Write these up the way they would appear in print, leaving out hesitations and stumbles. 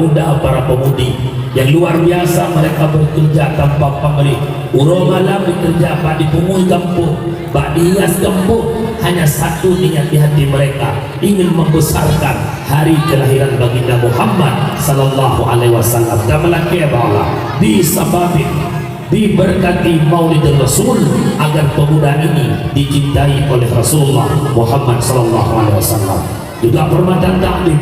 muda, para pemudi yang luar biasa. Mereka bekerja tanpa pamrih. Uro malam bekerja, bak dipungui kampung, bak dihias kampung. Hanya satu niat di hati mereka, ingin membesarkan hari kelahiran baginda Muhammad sallallahu alaihi wasallam. Dan melaki Allah disebabkan diberkati Maulid Rasul agar pemuda ini dicintai oleh Rasulullah Muhammad sallallahu alaihi wasallam. Juga permatan takdim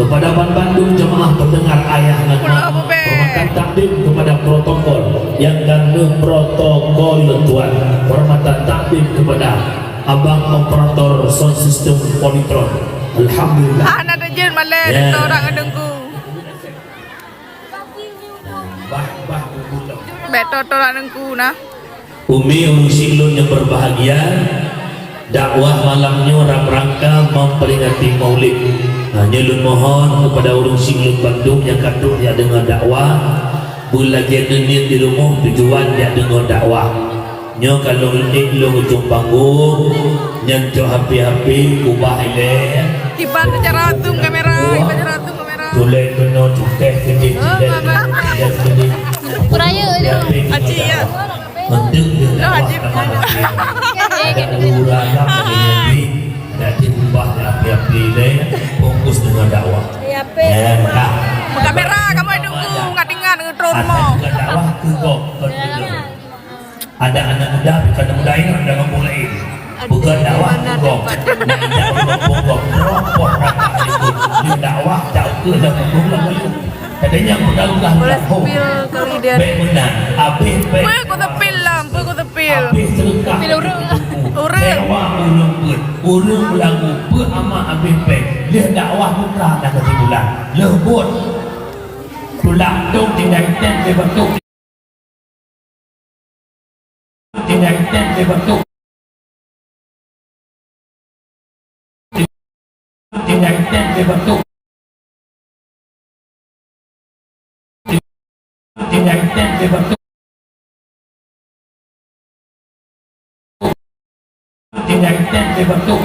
kepada Bandung jemaah pendengar ayah dan permatan takdim kepada protokol yang ganda protokol tuan. Permatan takdim kepada abang operator sound system Polytron. Alhamdulillah. Anak ada jen malah orang ngedengku. Betul orang ngedengku nah. Umi Ulu Silun yang berbahagia, dakwah malamnya dalam rangka memperingati Maulid. Nyelun mohon kepada Ulun Silun Bandung yang kandung dia dengan dakwah, bulagi dunia di rumah tujuan dia dengan dakwah. Nyo kalau ini lo ujung panggung, nyentuh HP kubah ile. Iban cara ratung kamera, iban cara ratung kamera. Tulek kena cukai kecil kecil. Kuraya dia. Haji ya. Penting dia. Haji. Ada urang yang ada diubah api-api le, fokus dengan dakwah. Kamera kamu nunggu nggak dengar ngetron mau. Dakwah kegok. Ada anak muda, bukan muda ini ada memulai. Bukan dakwah kegok. Dakwah rokok itu. Dakwah jauh dah pemula itu. Katanya mudah-mudah boleh pil kali dia. Baik benar. Habis baik. Aku tepil lah, aku tepil. Habis serukah. Pil urang. Dewa ulung pun, ulung lagu pun ama habis baik. Dia dakwah muka dah kesimpulan. Lebut. Tulang tung tinggal ten dibentuk. Tinggal ten dibentuk. Tinggal ten dibentuk. Tinggal ten dibentuk. Tinggal ten dibentuk.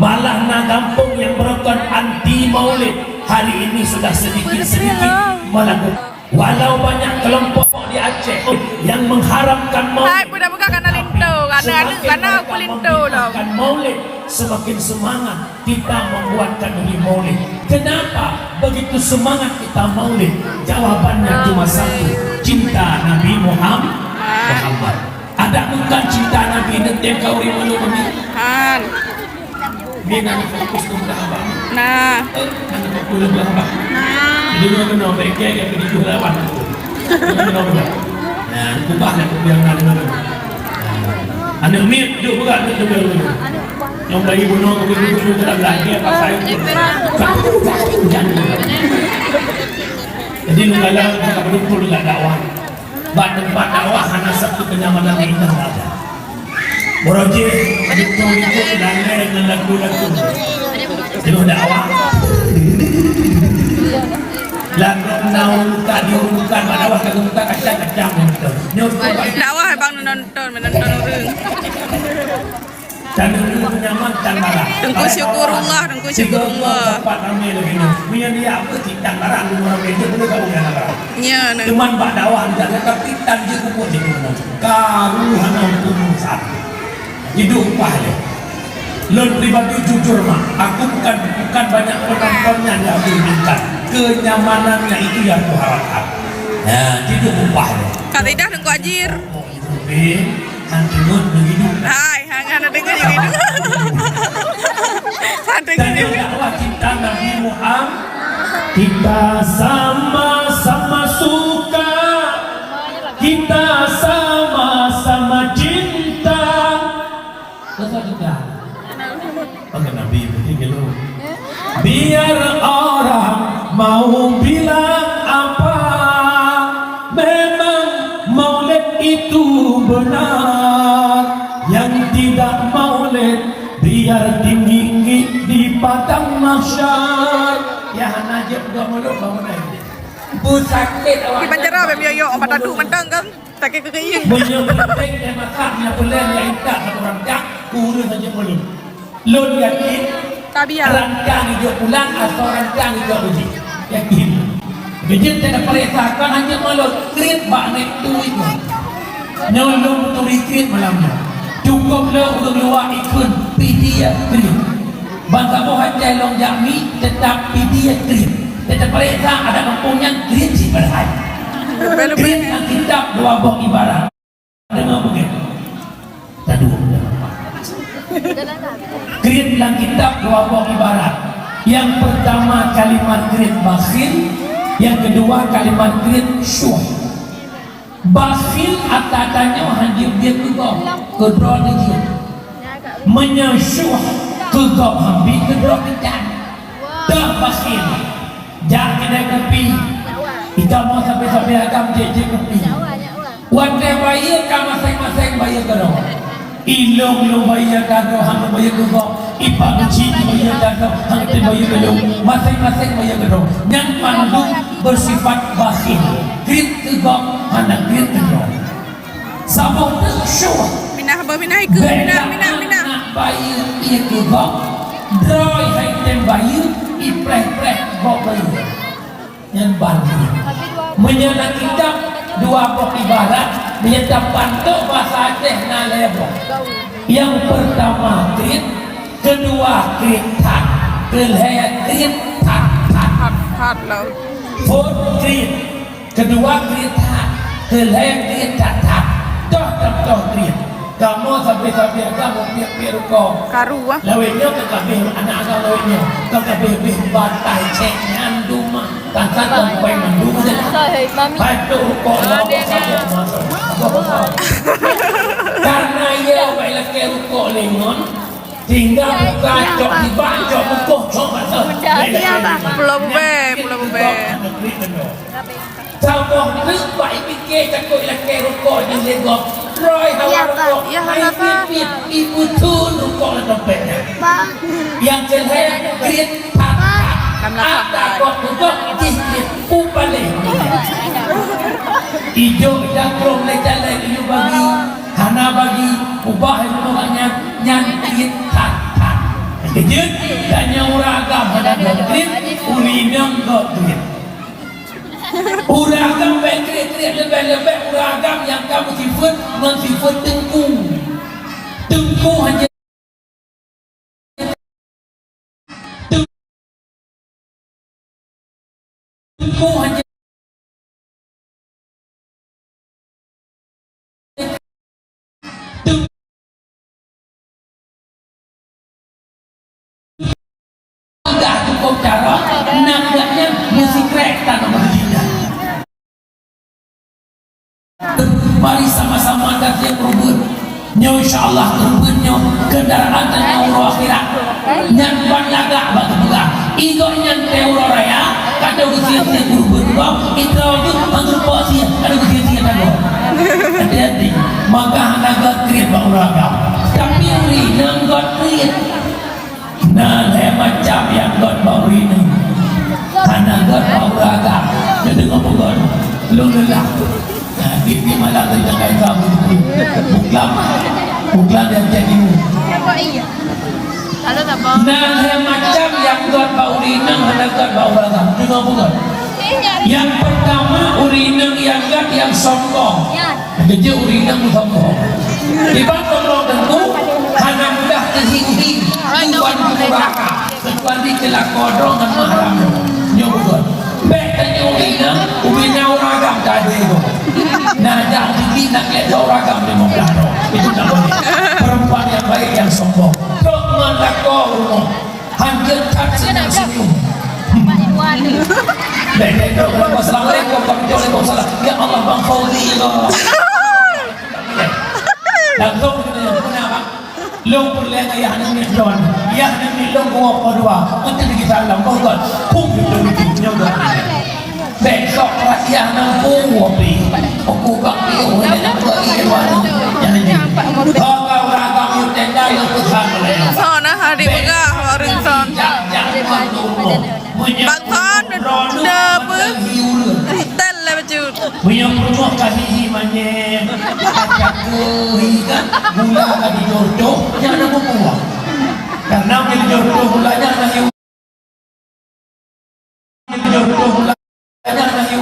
Malah na kampung yang melakukan anti maulid hari ini sudah sedikit-sedikit melakukan. Walau banyak kelompok di Aceh yang mengharamkan maulid. Hai, budak buka karena linto, karena aku linto loh. Maulid semakin semangat kita membuatkan diri maulid. Kenapa begitu semangat kita maulid? Jawabannya cuma satu, cinta Nabi Muhammad. Ada bukan cinta Nabi nanti kau ribu ini? Han. Dia nak fokus kepada abang. Nah. Nak fokus kepada abang. Jadi dia kena mereka yang pergi ke lawan. Nah, kubah nak biar nak dengar. Anak ni duduk bukan duduk dulu. Yang bagi bunuh ke dalam lagi apa saya. Jadi nunggalah kita berkumpul dengan dakwah. Tempat dakwah hanya satu kenyamanan yang indah saja. Boroje, itu dan dengan lagu-lagu. Itu dakwah. Lagu naun tadi bukan dakwah kagum kacang-kacang itu. Dakwah bang menonton orang. Dan itu nyaman dan marah. Tengku syukurullah. Tempat ramai lagi ni. Punya dia apa tidak marah lu orang itu boleh kau yang marah. Ya, nah. Cuman pak dakwah tidak tapi tanji kumpul di mana. Karu hana untuk satu. Hidup pahale. Lon pribadi jujur mak. Aku bukan banyak penontonnya yang aku inginkan. Kenyamanannya itu yang aku harapkan. Ya, hidup pahale. Kata Idah tengku ajir. Hantunut begitu. Hai, hanya dengar yang itu. Dan yang dakwah cinta Nabi Muhammad. Kita sama-sama suka. Kita sama-sama cinta. Betul juga. Pakai Nabi begitu. Biar orang mau bilang apa, memang maulid itu benar. Yang tidak maulid biar tinggi di padang mahsyar. Ya najib gak mulut bangun aja. Bu sakit awak. Di Banjarah bebia yo obat adu mentang kan. Sakit kekayaan. Punya penting yang makan yang boleh yang tidak orang jak. guru saja belum lon yakin Tabiah. rancang hidup pulang atau rancang hidup uji yakin jadi tidak perintahkan hanya malu krit bak naik tuit nyolong tu krit malamnya cukup le untuk luar ikun pidia krit bangsa bohat jalong jami tetap pidia krit tetap perintah ada kampungnya krit si berhai krit yang kitab dua bok ibarat dengan begitu tadu krit yang kitab dua bok ibarat yang pertama kalimat krit bakhil yang kedua kalimat krit syuh bakhil atatanya hanjib dia kegom kedrol dia menyasyuh kegom hambi kedrol kejan dah bakhil jangan kena kopi kita mau sampai agam je kopi wadah bayar ka masing-masing bayar kedrol ilong lo bayar kedrol hang bayar kegom ipak uci bayar kedrol hang bayar kedrol masing-masing bayar kedrol yang mandu bersifat bakhil krit kegom anak krit kedrol sabuk syuh Minah ikut. Minah. bayar ia kegom droi hai tem bayar ipreh-preh bok bayar yang bantu menyenang kitab dua bok ibarat menyetap bantuk bahasa Aceh na lebok yang pertama krit kedua krit tak kelihatan krit tak Hat lah. Fort krit kedua krit tak kelihatan krit tak toh krit kamu sampai kamu piak ruko Karu ah. lawenya kekabeh anak agak lawenya kekabeh batai cek nyandu mah tanpa sampai mandu saja padu ruko karena ia baiklah ke ruko lengon tinggal buka cok di bacok bukuh coba Pulau Bube. Sabong nước bảy bên kia chắc coi là kẻ rụt cổ nhưng lên gọt rồi hawa rụt cổ hay biết ibu thun rụt cổ là đồng bệnh yang trên hè kiết thạc ada gọt rụt gọt kiết upale ijo dan krong le jalan ijo bagi hana bagi ubah rumahnya nyan kiet thạc kejut dan yang uragam ada gọt kiet ulinang gọt kiet uragam kret-kret lebih-lebih uragam yang kamu sifat mensifat tengku hanya tidak cukup cara nampaknya musik kereta nomor 3 mari sama-sama datang berbun nyo insyaallah berbun nyo kendaraan dan umroh akhirat nyan banyaga batu buka igo nyan teuro raya kada usia-usia berbun bang itu tu anggur posia ada usia-usia kado hati-hati maka hanaga kriat bang uraga tapi uri nang got kriat nang macam yang got bang uri nang hanaga bang uraga jadi ngomong lu lelah dia malah terjaga kamu buklam yang jadi nah macam yang got baurinang ada got bauragam dengar bukan yang pertama urinang yang got yang sombong jadi urinang sombong ibarat orang tentu hanya mudah terhing-hing tuan kuraka kecuali kelak kodong dan mahram nyobukan betanya urinang uragam tadi itu nah jangan ditindak lihat uragam di mobilano itu namanya perempuan yang baik yang sombong dok melakor rumah hancur tak senyum baik dok assalamualaikum waalaikumsalam ya Allah bang Fauzi langsung kenapa long perleng ayah ni don ayah ni long gua kedua untuk kita dalam kau kan pun itu nyoba besok rakyat nampung wapi aku kaki orang yang beriman jangan kau ragam yang tenda yang Tuhan melewati Son ah hari buka harin son. Bang son dah ber. Tel le baju. punya penuh kasih manye kacak kehiga gula kadi jodoh jangan aku buah karena menjadi jodoh gulanya nahi jodoh gulanya nahi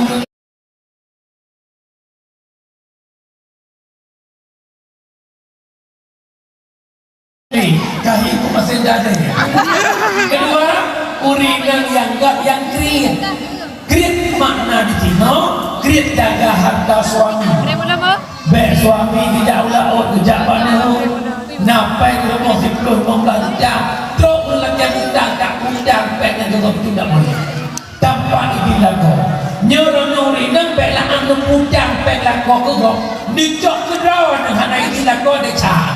kahih ku masih ada ya. Kedua uringan yang enggak yang kriit makna di Cina kriit jaga harta suami baik suami tidak ulaut kejap mana napai ke rumah 10-15 jam terus lelaki undang tak undang baiknya juga tidak boleh tanpa izinlah kau nyuruh uringan baiklah anggap undang baiklah kau ke kau dicok ke daun dengan izinlah kau ada cah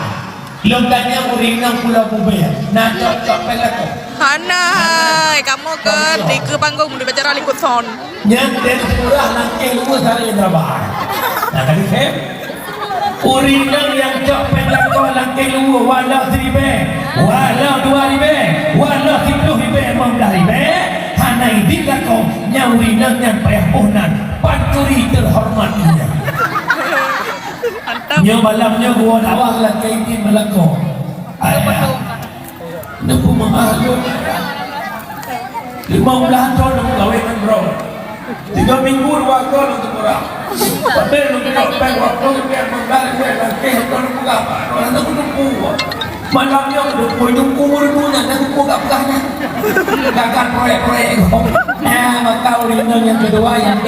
loganya uringan pulau bubaya nah cok baiklah kau Hanai, kamu di ke panggung di bicara lingkut son. Nyanten purah nangke luar dari Indrabar. Nah tadi uringan yang cok pendek kau nangke luar walau 1,000, walau 2,000, walau 10,000 15,000. Hanai bila kau nyauringan yang payah punan panturi terhormatinya. Nyo malamnya gua dawah lah kayak ini melako. Nampu mengalut 15 tahun nak kahwin bro 3 minggu 2 tahun untuk murah tapi nak kahwin waktu dia mengalir lagi tahun buka orang nak tunggu malamnya tunggu murdunya nak tunggu kat belakangnya gagal proyek maka uringan yang kedua yang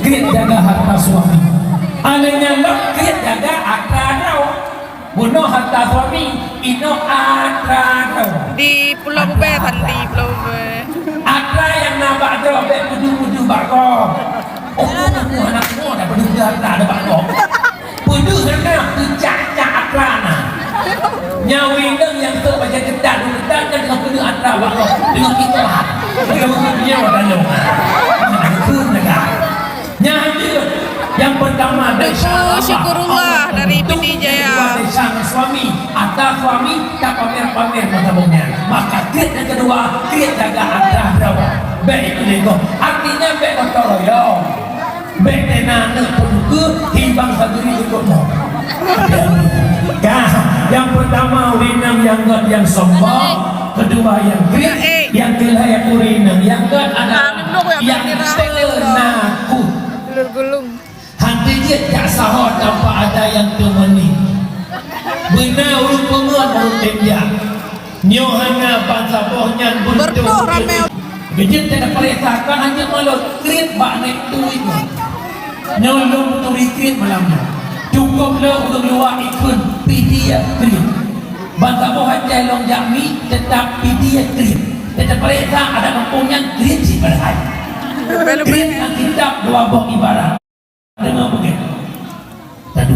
kriit jaga harta suami anehnya kriit jaga akadau bunuh harta suami ino atra Di Pulau Bube di Pulau Bube. atra yang nampak drop puju bakok aku anakmu dah puju harta ada bakok puju sana cak atra nah nyawi yang tu baca ketat kan dengan puju atra bakok dengan kita kalau punya wadanya kun negara nyawi yang pertama Syukurullah dari PD Jaya. Sang suami atau suami tak pamer matabungnya maka kriit yang kedua kriit jaga harta berapa baik lego artinya baik toroyo baik tenang pun himbang sendiri ikutmu yang pertama urinang yang sombong kedua yang kriit yang ketiga urinang yang keempat yang penakut Gulung. hantu dia tak sahur tanpa ada yang temani benar urut penguat urut tembiak nyohana bangsa bohnya Berdoh ramai. Gejit tidak perintahkan hanya malu kriit bak naik tuit nyolong turi kriit malamnya cukup lah untuk luar ikun pidia kriit bangsa bohnya jalong jami tetap pidia kriit tidak perintah ada kampungnya kriit si berhai kriit yang kitab dua bok ibarat dengan begitu tadu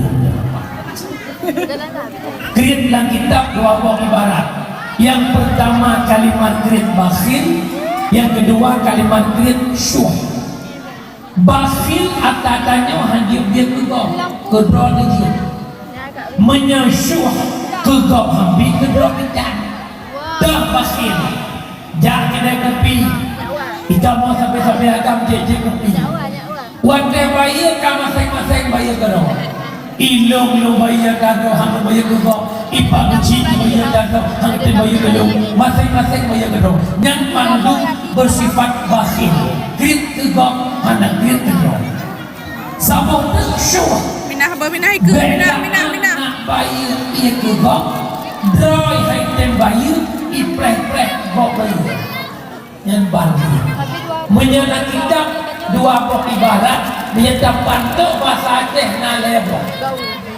kriit yang kitab dua bok ibarat yang pertama kalimat kriit bakhil yang kedua kalimat kriit syuh bakhil atatannya hanya dia kegok kedua dia menyasyuh kegok hampir kedua kecan dah bakhil jangan kena kopi kita mau sampai agam je kopi wadah bayar ka masing-masing bayar karo ilong lo bayar karo hang bayar karo ipa kecil bayar karo hang te bayar karo masing-masing bayar karo yang pandu bersifat bakhil kriit kegok mana kriit kegok sabuk syuh Minah ikut minah bayar ia kegok droy hai tem bayar ipreh bok bayar yang bantu menyana kitab dua bok ibarat menyata pantuk bahasa Aceh na lebok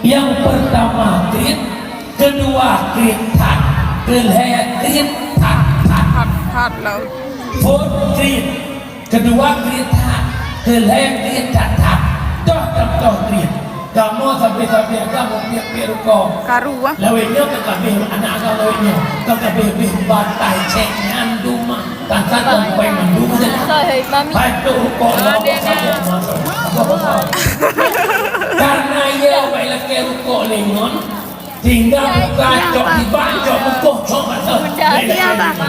yang pertama kriit kedua kriit tak kelihatan kriit Hat laut. pun kriit kedua kriit tak kelihatan kriit tak toh kriit kamu sampai kamu piak ruko Karu ah. lawenya kakabeh anak lawenya kakabeh batai cek nyanduma tanpa sampai manduma patu ruko karena ia baiklah ke ruko lengon tinggal buka cok di bacok bukuh cok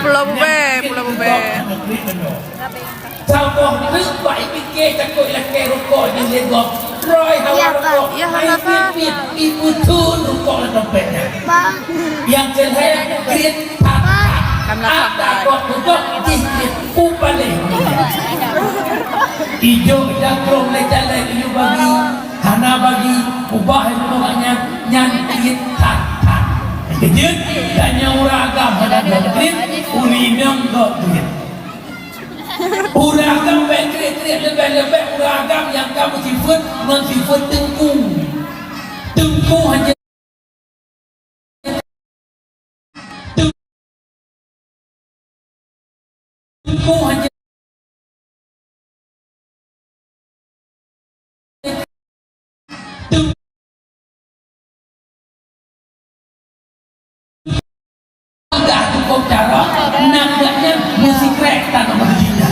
Pulau Bube Pulau Bube. Contoh nước vậy bên kia chắc tôi là kẻ rụt cổ nhưng lên gọt rồi hào rụt cổ hay biết ibu thun rụt cổ là đồng bệnh yang trên hay kiệt thạc ada gọt rụt cổ chỉ kiệt u balik ijo dan krom leca lek ijo bagi hana bagi ubah itu maknanya nyan kiệt thạc kejut dan nyauragam ada gọt kiệt ulinam gọt kiệt uragam bekret lebih uragam yang kamu sifat mensifat tengku hanya tengku hanya enggak cukup cara nampaknya musik rek tanah berbeda.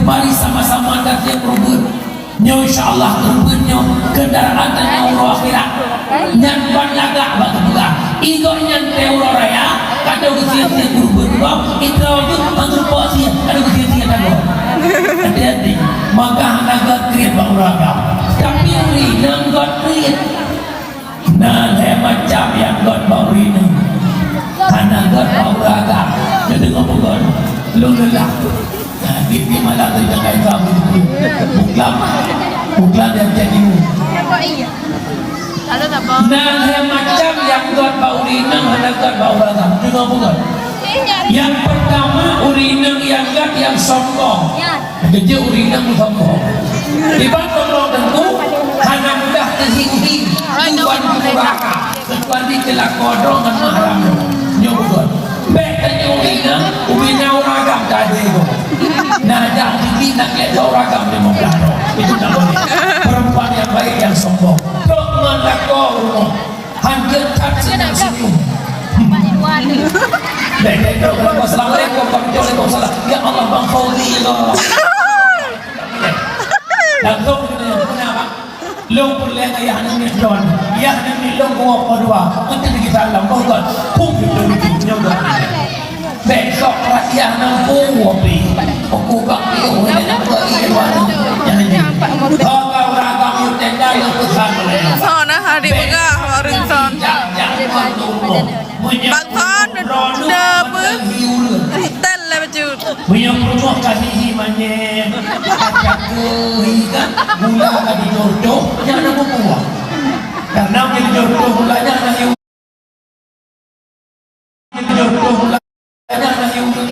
Mari sama-sama anda yang berbun nyo insyaAllah berbunnya kendaraan dan nyawa akhirat nyan ban lagak batu buka igo nyan teuro raya kadang kesia-sia berbun itu itu anggur posi kadang kesia-sia kadang hati-hati maka hanaga kriat bang ragam tapi uri nang got kriat nah macam yang got bang uri hanaga bang ragam jadi ngomong lu lelah Bibi malah tidak kayak kamu Buklam yang jadi nah macam yang buat bau urinang ada buat bau ragam juga bukan yang pertama urinang yang gak yang sombong jadi urinang sombong tiba sombong tentu hanya mudah terhing-hing tuan kuraka tuan ditelak kodong dan mahram nyobot betanya urinang ragam tadi itu nah jangan dibina kayak ragam 15 itu tak boleh perempuan yang baik yang sombong kok melakor hancur tak senyum Assalamualaikum Waalaikumsalam ya Allah bang Faudi langsung kenapa long boleh ayah nami John ayah nami long kuat kedua untuk kita dalam bukan pun itu nyoba besok rakyat nampu wabi aku gak piu nak beriwan jangan kalau ragam itu tenda yang besar Son hari begah orang son. Bang son debu tel lah baju. punya rumah kasih manye ajak ke hingga mula kali jodoh jangan membuat karena menjadi jodoh mulanya anak hiu jodoh mulanya anak hiu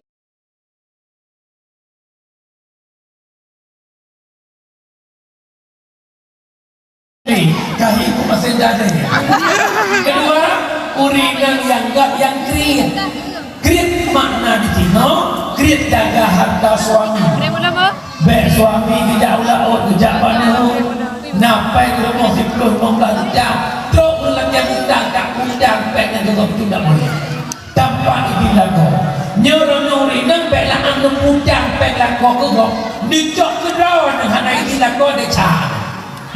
kahiku masih ada ya. Kedua, uringan yang enggak yang kriat. Kriat makna di Cina, kriat jaga harta suami. Baik suami tidak ulah kerja mana, nampai ke rumah 10-15 jam, terus ulang yang undang tak undang, baiknya juga tidak boleh. Tanpa izin lagu. Nyuruh uringan baiklah anda undang, baiklah kau kegok, dicok kedua dengan izin lagu ada cara.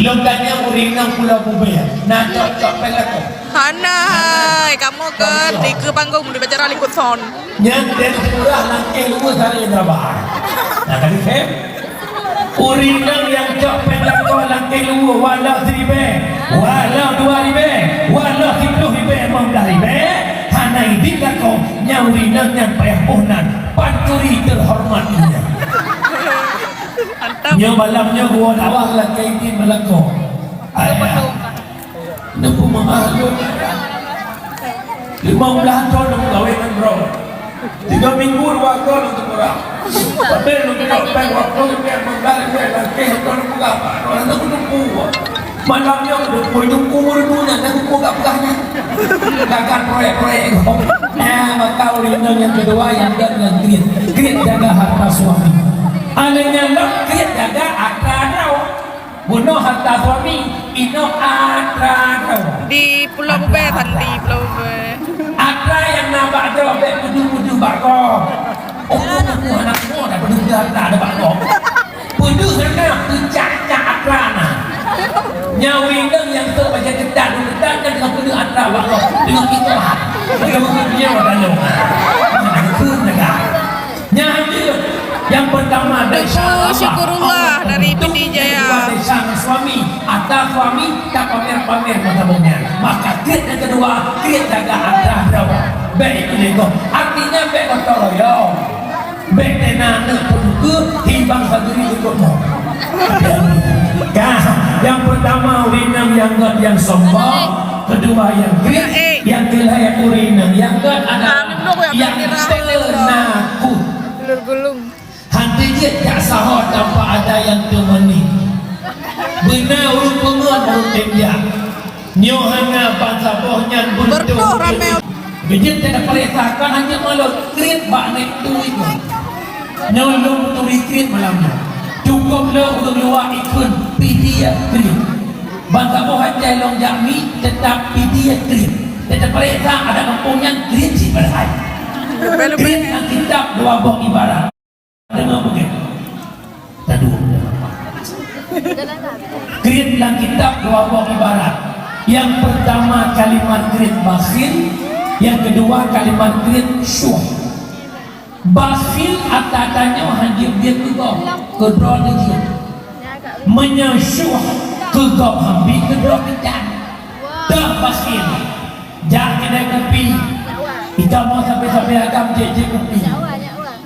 Loganya urinang Pulau Bube nah cocok pelako Hanai kamu ke panggung di bacara likut son yang dari murah langkeh luas dari Indrabar nah tadi saya urinang yang cocok pelako langkeh luas walau 1,000 walau 2,000 walau 10,000 15,000 hanai di lako yang urinang yang payah pohnan panturi terhormatnya Nya malamnya gua dakwah lah kain melako. Ayah. Nampu mengalu. 15 tahun nak kahwin bro. 3 minggu 2 tahun untuk orang. Tapi lu tidak peng waktu dia mengalu lagi untuk buka apa? Orang tu nunggu. Malamnya nunggu murunya dan nunggu gapahnya. Gagal proyek-proyek. Maka uringan yang kedua yang dengan grit jaga harta suami. Anaknya nak kriat jaga akrarau bunuh harta suami ino akrarau di Pulau Bube di Pulau Bube akra yang nampak jauh budu-budu bakok oh anak semua dah budu harta ada bakok budu sana pecah-pecah akrana nyawi yang tu macam kedan kan dengan budu akra bakok dengan itulah dengan budunya wadah suami tak pamer-pamer matabungnya. Maka krit yang kedua, krit jaga adrah berapa. Baik itu lego. Artinya baik kotoroyo. Baik tenang pun ke timbang sageri ikutmu. Yang pertama urinang, yang sombong. Kedua yang krit, yang ketiga urinang, yang keempat yang penakut. Gulung. Hantu dia tak sahur tanpa ada yang temani. Benar urut pengen urut dia. Nyohana bangsa bohnya Bertuh ramai. Bijak tidak perintahkan hanya malu krit bak naik tuit. Nyolong tu krit malam. Cukup lo untuk luar ikut pidia krit. Bangsa bohnya jalong jami tetap pidia krit. Tidak perintah ada kampungnya krit si berhai. Krit yang kitab dua boh ibarat. Dengar begitu. Tadu. Krit yang kitab dua boh ibarat. Yang pertama kalimat krit bakhil, yang kedua kalimat krit syuh. Bakhil atadanya hanya dia kedua dia. Menyasyuh kegap hambi kedua kita. Dah bakhil. Jangan kena kopi. Kita mau sampai agam je kopi.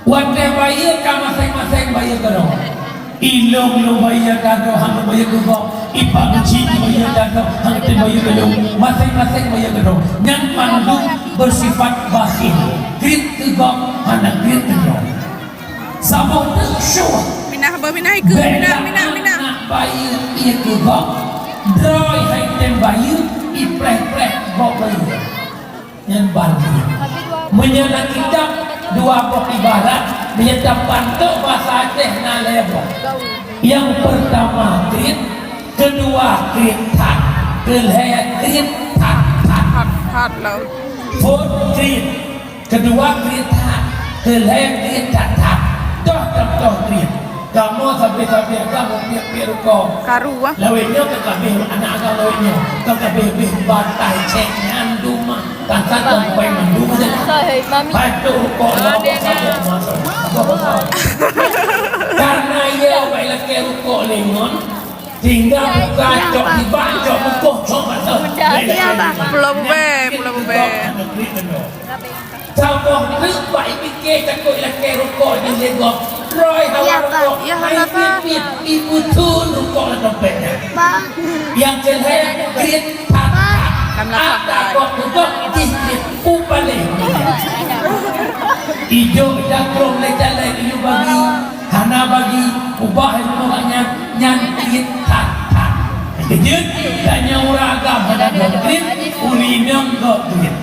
Wadah bayar kan masing-masing bayar kerong. Ilong lo bayar kerong, hang bayar kerong. Ipang cik bayar kerong, hang te bayar kerong. Masing-masing bayar kerong. Yang mandung bersifat bakhil. Krit kerong, anak krit kerong. Sabuk tersyuh. Minah apa minah iku? Minah. Nak bayar ia kerong. Droi hai tem bayar, ipreh-preh bok bayar. Yang bagi. Menyala kitab dua pok ibarat menyetap pantuk bahasa Aceh na lebo. Yang pertama krit, kedua krit tak, kelihatan krit tak. Hat lo. Food krit, kedua krit tak, kelihatan krit tak. Toh krit. Kamu sampai kamu piak kau. Karu ah. Lawenya kekabih anak agak lawenya kekabih batai ceknya duma tanpa sampai manduma saja. Patuh kok lawa saja masuk. Karena ia baiklah ke rukuk lengon tinggal buka cok di bacok bukuh cok masuk. Pulau Bube. Sabah rực baik fikir takut lah ke rukuk di lengon. Roy hawa rukuk. Ibu tun rukuk lah dompetnya. Yang kelihatan krit tak. Ada kok rukuk dikit upale. Ijo dakrong lecale ijo bagi hana bagi ubah rumahnya nyantit tak. Kejut tanya uragam ada krit ulinang krit.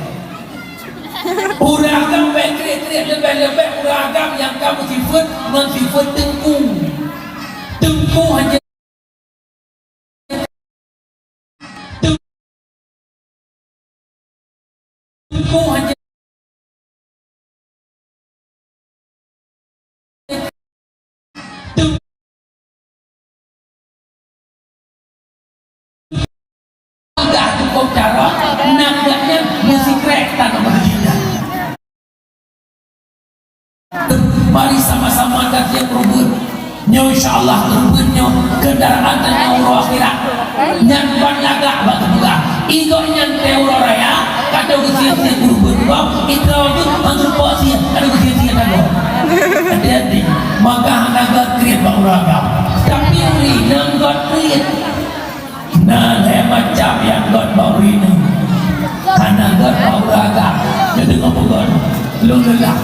Uragam krit lebih uragam yang kamu sifat mensifat tengku hanya tidak cukup cara naganya musik kereta nomor 3. Mari sama-sama kita berbun. Insyaallah berbunnya kendaraan tanya urut akhirat. Nyan banlaga batu buka. Igo nyan teuro raya kata usia berbun kau itu anggur posi ada usia kau. Hati-hati. Maka naga kriat bauraga. Tapi uri naga kriat. Nah, macam yang God baurina. Karena God bauraga. Jadi ngomong lu lelah.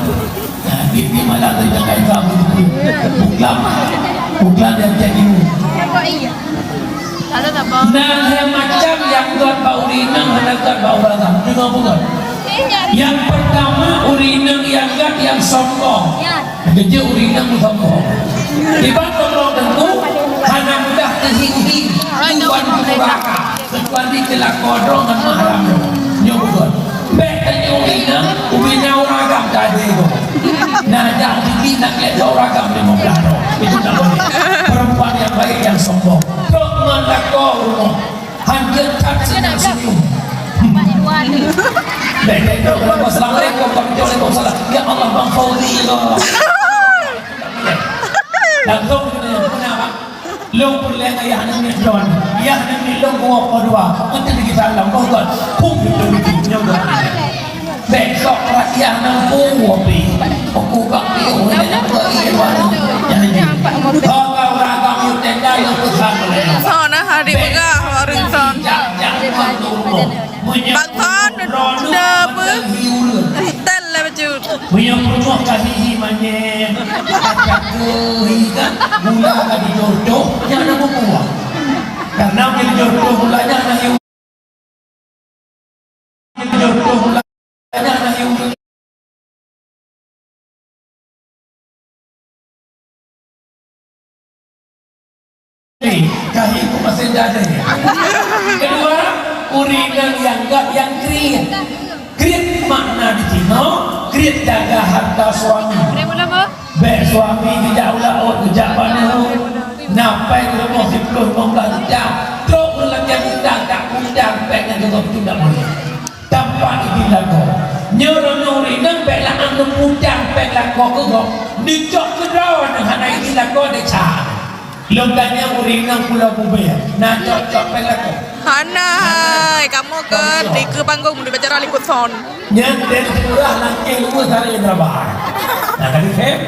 Bibi malah terjaga kamu Buklam yang jadi nah macam yang God baurinang ada God bauraga. Juga bukan. Yang pertama urinang yang God yang sombong. Jadi urinang sombong. Dibanding orang tentu hanya mudah terhinggi tuan buraka tuan dikelak kodrong dan mahram nyobot betanya urinang uragam tadi itu. Nah, jangan dibilang lihat uragam di mobilano. Itu namanya perempuan yang baik yang sombong. Kau mengaku rumah hanya tak senyum. Baik, assalamualaikum warahmatullahi wabarakatuh. Ya Allah, Bang Fauzi. Langsung kenapa? Long perleng ayah nang ni don. Ayah nang ni long ko dua. Nanti lagi salam kau kan. Pung itu bikinnya dah. Besok ayah nang ko pi. Aku kak piu ni nak pergi mana. Kau kau ragam yu tenda yu pesan boleh. ซอนนะคะดีมึงก็รึงซอนบางซอนเดิมมึงเต้นเลยไปจุด Punya rumah kasih manye acak kehikan mula kali jodoh yang nak buat karena bila jodoh mulanya nak hiu jodoh mulanya nak hiu kahit ko masih ada kedua uringan yang enggak yang kriat makna di Cina kriat jaga harta suami baik suami tidak ulah kerja pada nampai ke rumah 10-15 jam terus lelaki undang tak undang pengen juga tidak boleh tanpa izin laku nyuruh nang baiklah anda undang baik laku ke kau dicok ke daun dengan izin laku ada cah loganya uringan pulau bubaya nak cok baik laku Hana hai kamu kan di ke panggung di bicara lingkut son yang dari murah langkah luar dari Indrabar. Nah tadi saya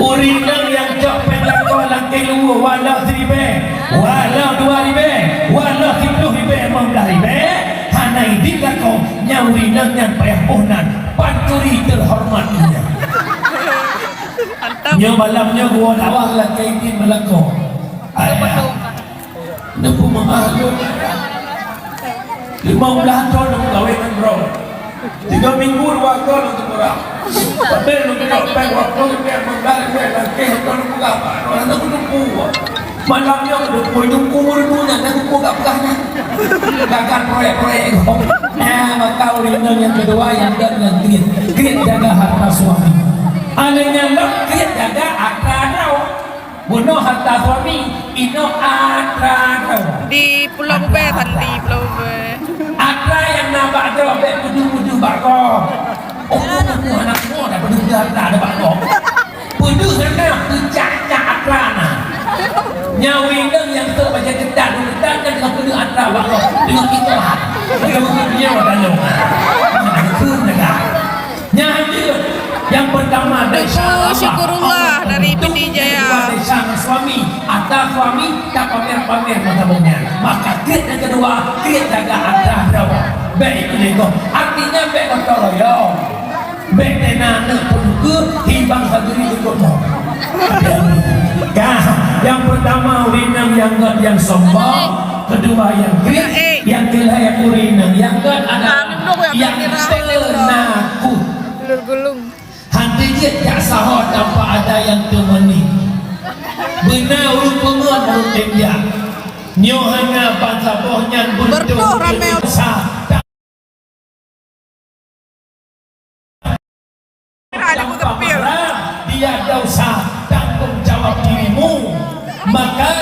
uringan yang cok pendek kau langkah luar walau 1,000 walau 2,000 walau 10,000 15,000 hana ini kau yang uringan yang perempuan panturi terhormatnya yang malamnya gua lawak langkah ini melakau Nampu mengalut 15 tahun nak kahwin bro 3 minggu 2 tahun untuk orang tapi lu tidak pengen waktu dia menggala gue lagi kalau buka apa orang nak tunggu malamnya tunggu muridnya nak tunggu gak pegahnya gagal proyek kau maka uringan yang kedua yang kriat jaga harta suami alenya lo kriat jaga akadau bunuh harta suami ino akadau di Pulau Bube kan di Pulau Bube ada yang nampak drobek budu-budu bakok aku anakmu dah budu harta ada bakok budu sana pecah-cah akrana nyawi yang tu baca ketat dan dengan budu atra bakok dengan kita dengan budunya wadanya itu negara nyawi yang pertama itu syukurullah dari PD Jaya suami ada suami tak pamer-pamer mata-mata maka kriat yang kedua kriat jaga ada baik itu artinya baik bertolong baik tenang penduduk timbang sendiri ikutmu yang pertama urinang yang sombong kedua yang kriat yang ketiga yang urinang yang keempat yang penakut gulung hanti dia tak sahur tanpa ada yang temani benar urut pengon urut dia nyohana bangsa bohnya berdoa ramai dia dosa tanggung jawab dirimu maka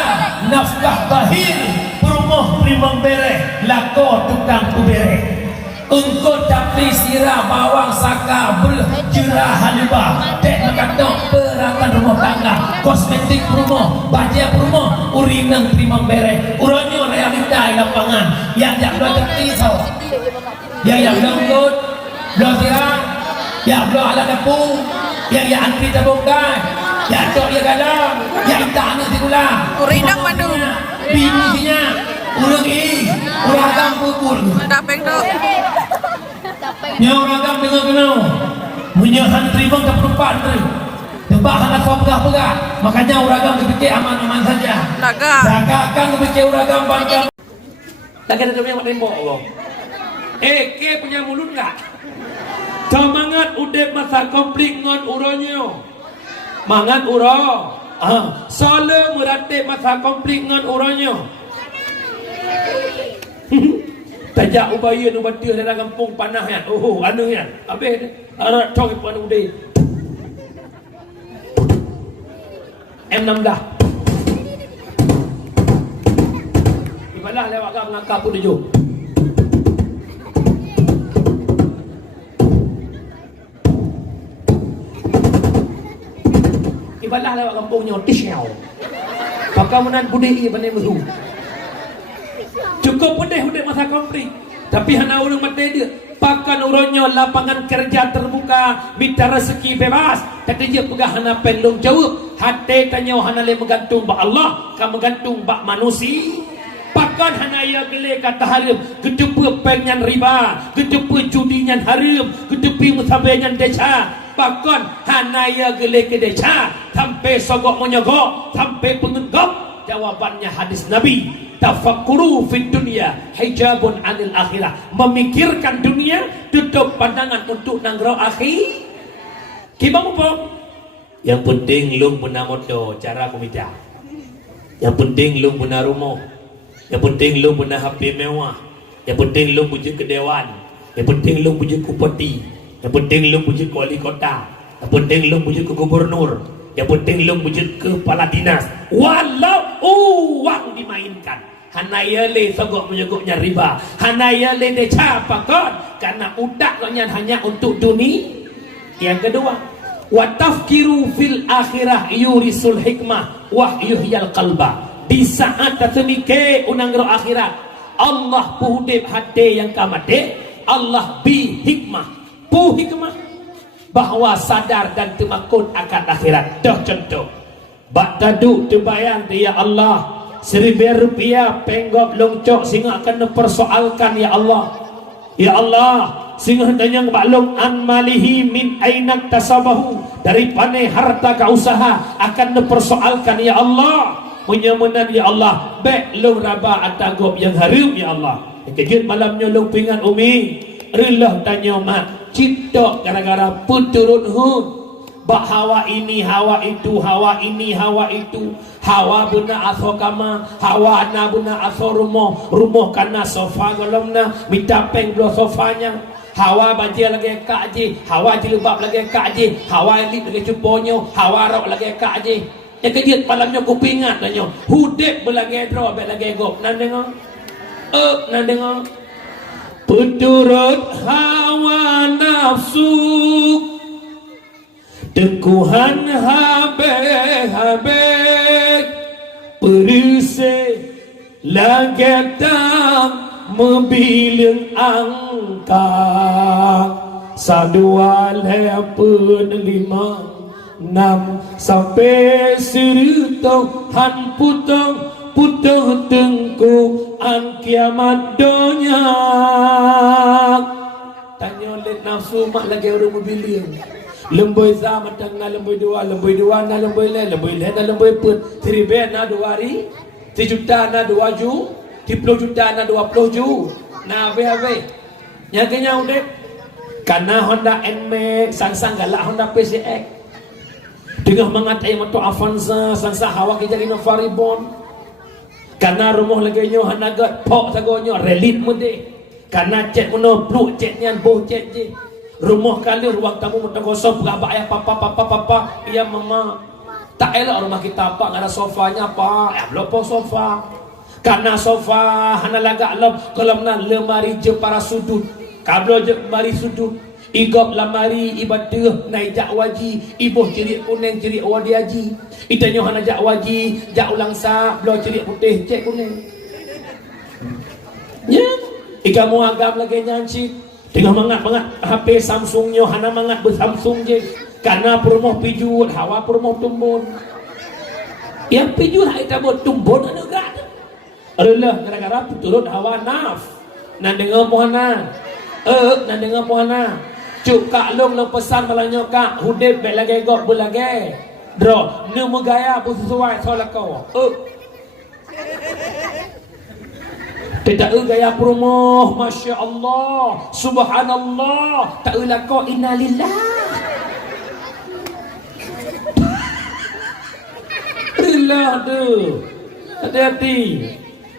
nafkah bahir perumah primang bere lako tukang kubere engkau tapi sirah bawang saka berjerah halibah dek makatok peralatan rumah tangga kosmetik rumah baja rumah urinang primang bere uranyo realita lapangan yang belum tertisau yang lembut belum tirang yang belum ala dapur yang antri tabungkan yang cok ya galang yang tak nak dikulang urinang mandu bininya urang uragam pupul dapeng dok uragam dengan kenal menyahan terima tak perempuan tebak anak kau pegah-pegah makanya uragam kepikir aman-aman saja jagakan kepikir uragam bangga lagi ada yang tembok Allah ke punya mulut tak semangat udep masa konflik ngon uronyo mangat uro solo meratip masa konflik ngon uronyo tajak ubaya nu batir dalam kampung panah ya anu ya habis arat tok panu de M16 ibalah lewat gam ngakap pun dia ibalah lewat kampungnya tishau Pakamunan budi pandai meru. Cukup pedih masa konflik. Tapi hana orang mati dia. Pakan uronyo lapangan kerja terbuka, minta rezeki bebas. Tapi dia pegah hana pendung jawab. Hati tanya hana le menggantung ba Allah, kan menggantung ba manusia. Pakan hana ya gele kata haram, kedepa penyan riba, kedepa judinya haram, kedepi musabenya deca. Pakan hana ya gele ke deca, sampai sogok menyogok, sampai pengenggap. Jawabannya hadis Nabi, tafakkuru fid dunya hijabun anil akhirah. Memikirkan dunia tutup pandangan untuk nanggro akhir. Kibang apa? Yang penting lu punya moto cara kumita. Yang penting lu punya rumah. Yang penting lu punya HP mewah. Yang penting lu punya kedewan. Yang penting lu punya kupati. Yang penting lu punya wali kota. Yang penting lu punya gubernur. Yang penting lu wujud kepala dinas. Walau uang dimainkan. Hanaya le sogok menyogoknya riba. Hanaya le deca pakon. Karena udak hanya untuk dunia. Yang kedua, wa tafkiru fil akhirah yurisul hikmah wa yuhyal qalba. Di saat tersemike unangro akhirat, Allah puhudip hati yang kamade. Allah bi hikmah. Pu hikmah bahwa sadar dan temakun akan akhirat. Dah contoh bak taduk terbayang dia Allah Rp1,000 penggop longcok sehingga akan persoalkan ya Allah. Ya Allah, sehingga tanya baklong an malihi min ainak tasabahu, dari panai harta ka usaha akan dipersoalkan ya Allah. Menyamanan ya Allah, baik long raba atagop yang harum ya Allah. Kejut malamnya long pingan umi relah tanya mak cipta gara-gara puturun hud. Bak hawa ini, hawa itu, hawa ini, hawa itu. Hawa buna aso kama, hawa na buna aso rumah. Rumah kana sofa golomna, minta peng dua sofanya. Hawa bajia lagi kaji, hawa jilbab lagi kaji, hawa elit lagi cuponyo, hawa rok lagi kaji. Yang kejut malamnya kupingat nanya, hudek belagi dro, bet lagi gop. Nan dengar? Nan dengar? Puturut hawa nafsu, teguhan habe-habe, perisai lagetam membilang angka. Sadua lepun 5, 6 sampai 1 han putong putuh tengku an kiamat dunia. Tanya oleh nafsu mak lagi orang mobilian. Lemboi zaman tengah lemboi dua na lemboi le na lemboi pun 1,000 na 2 hari, 1 juta na 2 ju, 10 juta na 20 ju. Na be nya kenya udah karena Honda NMAX sang galak Honda PCX dengan mengatai motor Avanza sang hawa ke jadi Novaribon. Karena rumah lagi nyo hanagat pok sagonyo relit mude. Karena cek mono blue cek nyan boh cek je. Rumah kali ruang tamu muda kosong berabak ya papa iya mama. Tak elok rumah kita apa ada sofanya apa ya belum sofa. Karena sofa hana lagak lom kolam nan lemari je para sudut. Kablo je mari sudut. Igop lamari ibadah naik jak waji ibuh cerik kuning cerik wadi haji. Itanya hana jak waji jak ulang sa blo cerik putih cek kuning. Ya, ikamu agam lagi nyanci dengan mangat HP Samsungnya hana mangat bersamsung je. Karena permoh pijut hawa permoh tumbun. Yang pijut hai tabut tumbun ada gak? Adalah gara-gara turun hawa naf. Nan dengar mohana. Nan dengar mohana. Cuk kak long lo pesan malanya kak hudib bek lagi gok belagi dro ni megaya pun sesuai soal kau tidak gaya promoh masya Allah subhanallah tak kau innalillah lillah tu hati-hati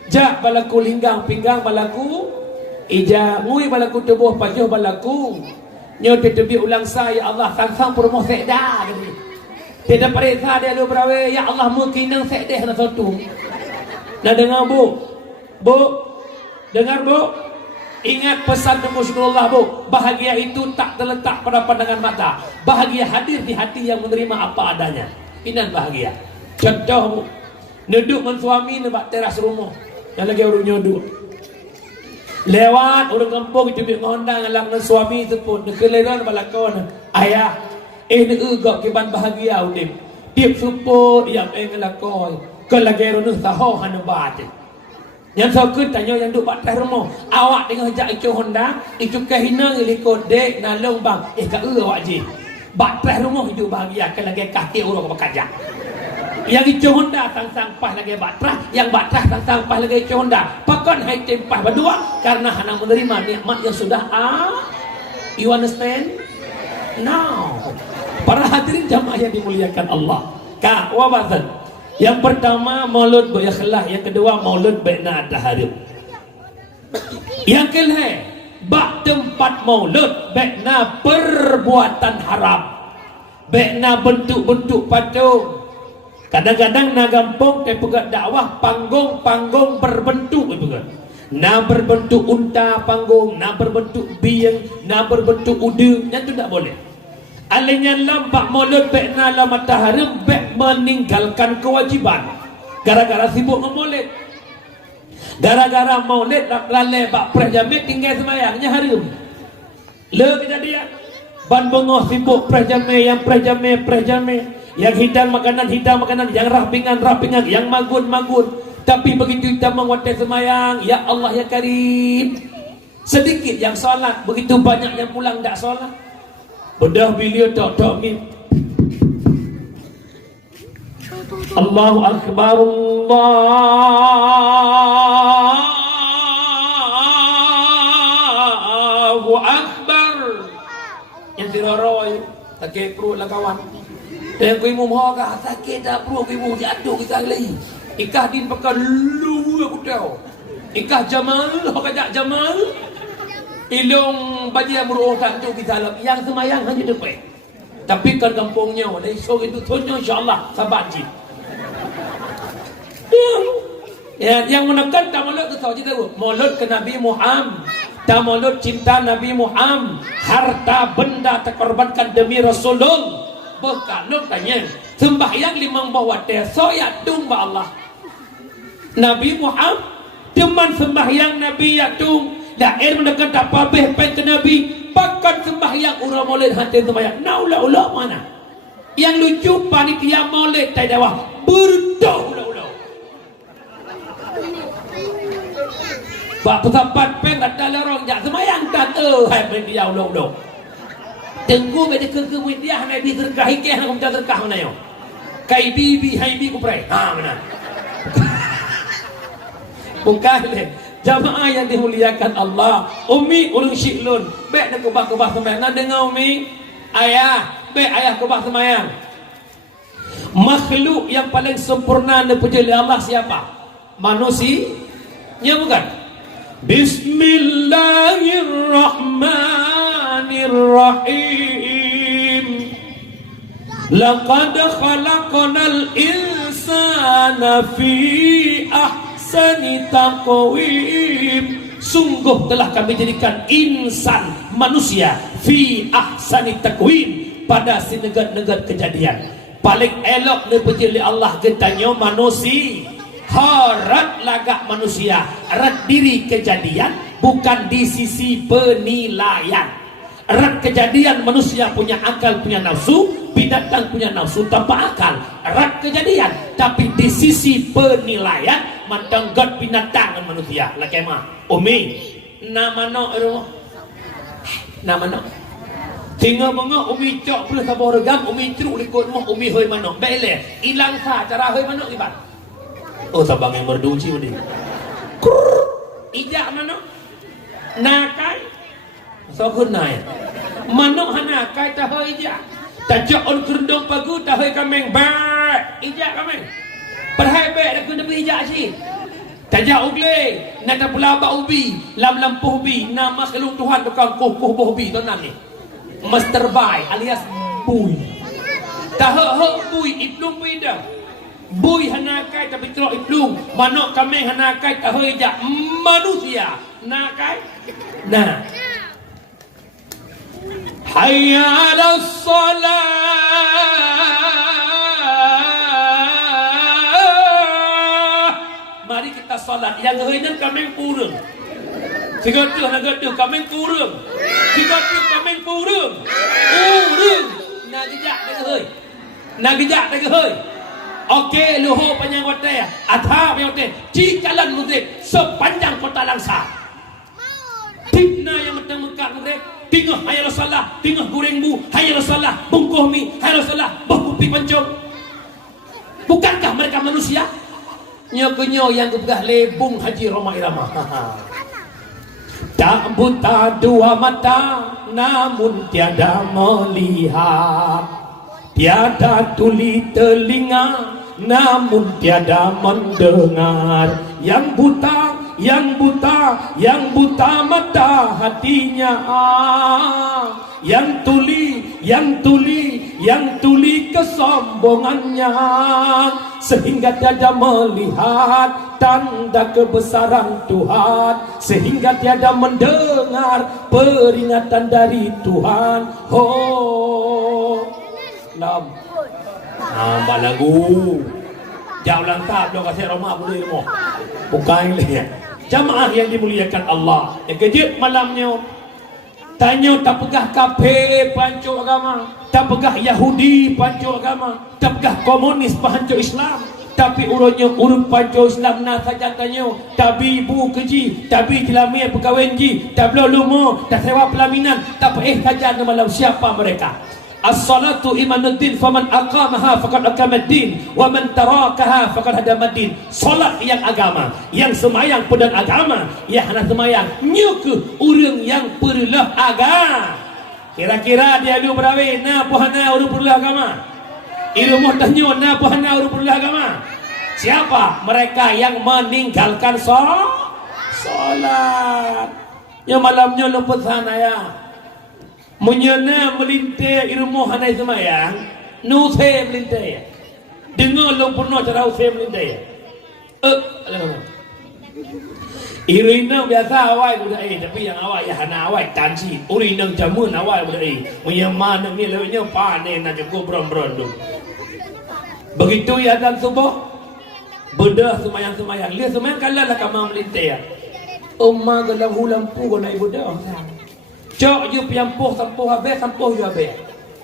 jak balaku linggang pinggang balaku ija ngui balaku tubuh pajuh balaku nyo tebi ulang saya Allah sang promoh sekda gitu. Tidak periksa dia lu berawe ya Allah mungkin nang sekda na satu. Nah dengar bu. Dengar bu. Ingat pesan Rasulullah bu. Bahagia itu tak terletak pada pandangan mata. Bahagia hadir di hati yang menerima apa adanya. Inan bahagia. Contoh bu. Neduk dengan suami ni bak teras rumah. Yang lagi orang nyoduk. Lewat orang kampung itu biar ngondang alang dengan suami tu pun. Nekeleran balakon. Ayah, ni gak kiban bahagia udim. Tiap support yang ngelakon. Kalau lagi orang sahoh hana bat. Yang sokut tanya yang duk bak teras rumah. Awak dengan ajak icu Honda, icu kahina ngelikot dek nalong bang. Kak awak je. Bak teras rumah hidup bahagia. Kalau lagi kaki orang bakajak. Yang icu Honda sang pas lagi batrah, yang batrah sang pas lagi icu Honda. Pakon hai tempah berdua karena hana menerima nikmat yang sudah you understand? Now. Para hadirin jamaah yang dimuliakan Allah. Kak, wabatan. Yang pertama maulud berikhlas, yang kedua maulud baina taharib. Yang kelima bak tempat maulud baina perbuatan haram. Baina bentuk-bentuk patung. Kadang-kadang nak gampang dia pegang dakwah panggung berbentuk pegang. Na berbentuk unta panggung, na berbentuk biang, na berbentuk udang, yang tu tak boleh. Alanya lampak maulud baikna la matahari baik meninggalkan kewajiban. Gara-gara sibuk maulid. Gara-gara maulid lalai bak prajamit tinggal semayangnya harum. Le kejadian. Ban bengah sibuk prajamit yang prajamit. Yang hidang makanan, yang rapingan, yang magun. Tapi begitu kita menguatkan semayang, ya Allah ya Karim. Sedikit yang solat, begitu banyak yang pulang tak solat. Bedah bila tok ni. Allahu Akbar, Allahu Akbar. Yang diroroi, tak perut lah kawan. Dan ku imu moga sakit dah bro, ku imu jatuh kita lagi. Ikah din pakai lu aku tahu. Ikah Jamal, hok Jamal. Ilung baju yang beruang tak tu kita lap. Yang semayang hanya depan. Tapi kan kampungnya, dari so itu tunjuk insya-Allah sabar je. Ya, yang menekan tak maulud tu tahu je tahu. Maulud ke Nabi Muhammad. Tak maulud cinta Nabi Muhammad. Harta benda terkorbankan demi Rasulullah. Berkaluk tanya sembahyang limang bawah soya tumba Allah Nabi Muhammad teman sembahyang Nabi ya tung daer mendekat apa pen ke Nabi pakan sembahyang urang maulid hati sembahyang naula mana yang lucu panitia maulid tak jawab berdoa ulah Pak pesapat pen ada lorong jak sembahyang kata hai panitia ulah Tengku beda ke dia hanya di terkah ikeh nak minta terkah mana yo. Kai bibi hai bi ku prai. Mana? Bukan le. Jamaah yang dimuliakan Allah. Umi ulun syiklun. Baik nak kebah semayang. Nak dengar umi? Ayah. Baik ayah kebah semayang. Makhluk yang paling sempurna dipuji oleh Allah siapa? Manusia? Ya bukan? Bismillahirrahmanirrahim. Laqad khalaqnal insana fi ahsani taqwim. Sungguh telah kami jadikan insan manusia fi ahsani taqwim pada sinegat-negat kejadian. Paling elok dipuji oleh Allah getanya manusia. Harat lagak manusia, erat diri kejadian bukan di sisi penilaian. Erat kejadian manusia punya akal, punya nafsu, binatang punya nafsu tanpa akal. Erat kejadian, tapi di sisi penilaian mandanggat binatang dan manusia. Laki mah, Umi, nama no rumah, nama no. Tinggal mengok Umi cok plus sabor regam, Umi ceruk likut mah Umi hoi manok. Bele, hilang sah cara hoi manok ibat. Oh tabang yang berduci ni. Ijak mana? Nakai. So kunai. Manuk hanakai tahu ijak. Tajak on kerendong pagu tahu kameng ba. Ijak kameng. Perhai be dak kena ijak si. Tajak ugle. Nada pula ba ubi. Lam lampuh ubi. Nama kelung Tuhan tukang kuh ubi tu nan ni. Master Bai alias Bui. Tahu Bui ibnu Bui dah. Bui hanakai tapi teruk idung. Manok kami hanakai tahu ijak manusia. Nakai. Nah. Hayya 'alas salat. salat yang heunan kameng purung. Sigatuh nagatuh kameng purung. Sigatuh kameng purung. Purung. Nagejak dah heuy. Nagejak dah heuy. Okey, luho panjang kota. Atha panjang cikalan mudrik sepanjang kota Langsa. Tipna yang mentang Mekah mudrik. Tingah hayya Rasulullah, tingah goreng bu, hayya Rasulullah, bungkuh mi, hayya Rasulullah, berkupi pancung. Bukankah mereka manusia? Nyo yang kepegah lebung Haji Roma Irama. Tak buta dua mata, namun tiada melihat. Tiada tuli telinga, namun tiada mendengar. Yang buta mata hatinya. Yang tuli kesombongannya, sehingga tiada melihat tanda kebesaran Tuhan, sehingga tiada mendengar peringatan dari Tuhan. Nam nampak lagu jauh lantap lo kasih Roma boleh mo bukan lihat jamaah yang dimuliakan Allah. Yang kejut malamnya tanya tak pegah kafe pancuk agama, tak pegah Yahudi pancuk agama, tak pegah komunis pancuk Islam, tapi urutnya urut pancuk Islam na saja tanya tabi ibu keji, tabi jelami pekawenji, tak belum lumo, tak sewa pelaminan, tak saja malam siapa mereka. As-salatu imanuddin faman aqamaha faqad aqamaddin wa man tarakaha faqad hadamaddin. Salat yang agama, yang semayang pedan agama, ya hana semayang nyuke urang yang perlah agama. Kira-kira dia lu berawe na puhana urang perlah agama. Ilmu tanyo na puhana urang perlah agama. Siapa? Mereka yang meninggalkan salat. Yang malamnya luput sana ya. Menyana melintir ilmu hanai semayang, nu saya melintir. Dengar lo pernah cara saya melintir. Irina biasa awal budak tapi yang awal ya hana awal tansi. Irina jamun awal budak menyamana ni lewatnya panen nak cukup bron-bron tu. Begitu ya dan subuh, benda semayang. Lihat semayang kalah lah kamar melintir. Umma galang hulampu guna ibu dah. Cok je piampuh sampuh habis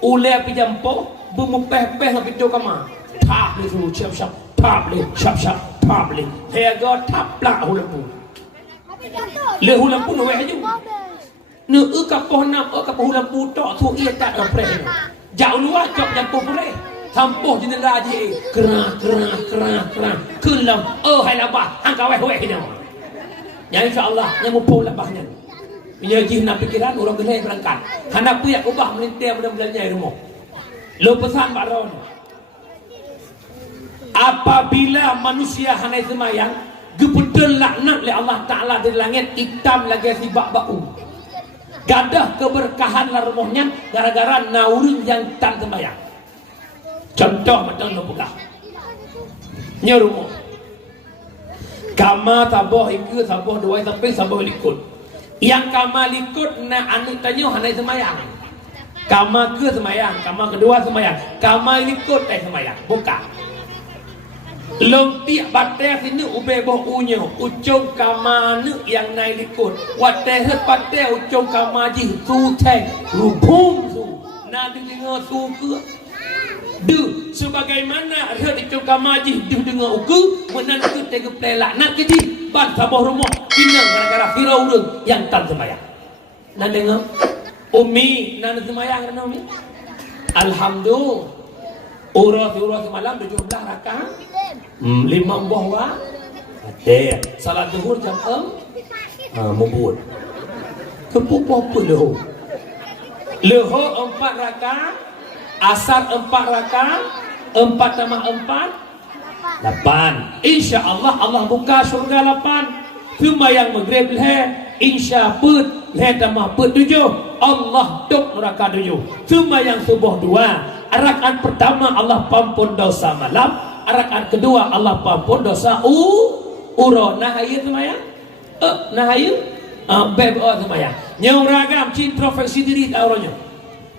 ulai pijampuh bumupeh-peh sampai tu kamar tap le suruh siap-siap tap le hega tap lah hulampu le hulampu no wehju ne kapoh nam kapoh hulampu tok tu ia tak dapre jauh luar cok jampuh boleh sampuh jendela je kerah kelam hai labah angka weh kena ya insyaallah nyampuh labahnya. Menyaji nak pikiran orang gelai berangkat. Hendak puyak ubah melintir benda-bendanya di rumah. Lo pesan Pak Ron. Apabila manusia hanai semayang, gepedel laknat oleh Allah Ta'ala dari langit, hitam lagi sibak bau. Gadah keberkahan lah rumahnya gara-gara naurun yang tan semayang. Contoh macam lo pegah. Nya rumah. Kama taboh ikut, taboh dua sampai taboh likut. Yang kama likut na anu tanya hanai semayang. Kama ke semayang, kama kedua semayang, kama likut semayang. Buka. Long tiak batai sini ube boh unyo, ucung kama nu yang naik likut. Watai het batai ucung kama ji su teng, rubung su. Na dengar su ke. Du sebagaimana ada ucung kama ji du dengar uku, menan ke tega pelak nak ke ji. Ban sabah rumah pinang gara-gara firau urang yang tan semayang. Nak dengar? Umi nak semayang kan Umi? Alhamdulillah. Urus semalam 17 rakaat. 5 buah wa. Ada. Salat zuhur jam 6. Mubut. Kepupu apa leho? Leho 4 rakaat. Asar 4 rakaat. 4 tambah 4. 8. InsyaAllah Allah buka surga 8. Cuma yang maghrib leh insya put leh tambah put 7. Allah tuk neraka 7. Cuma yang subuh 2. Rakaat pertama Allah pampun dosa malam. Rakaat kedua Allah pampun dosa uro. Nah ayo semayang. Nah ayo bebo semayang. Nyau ragam introspeksi diri tahunya.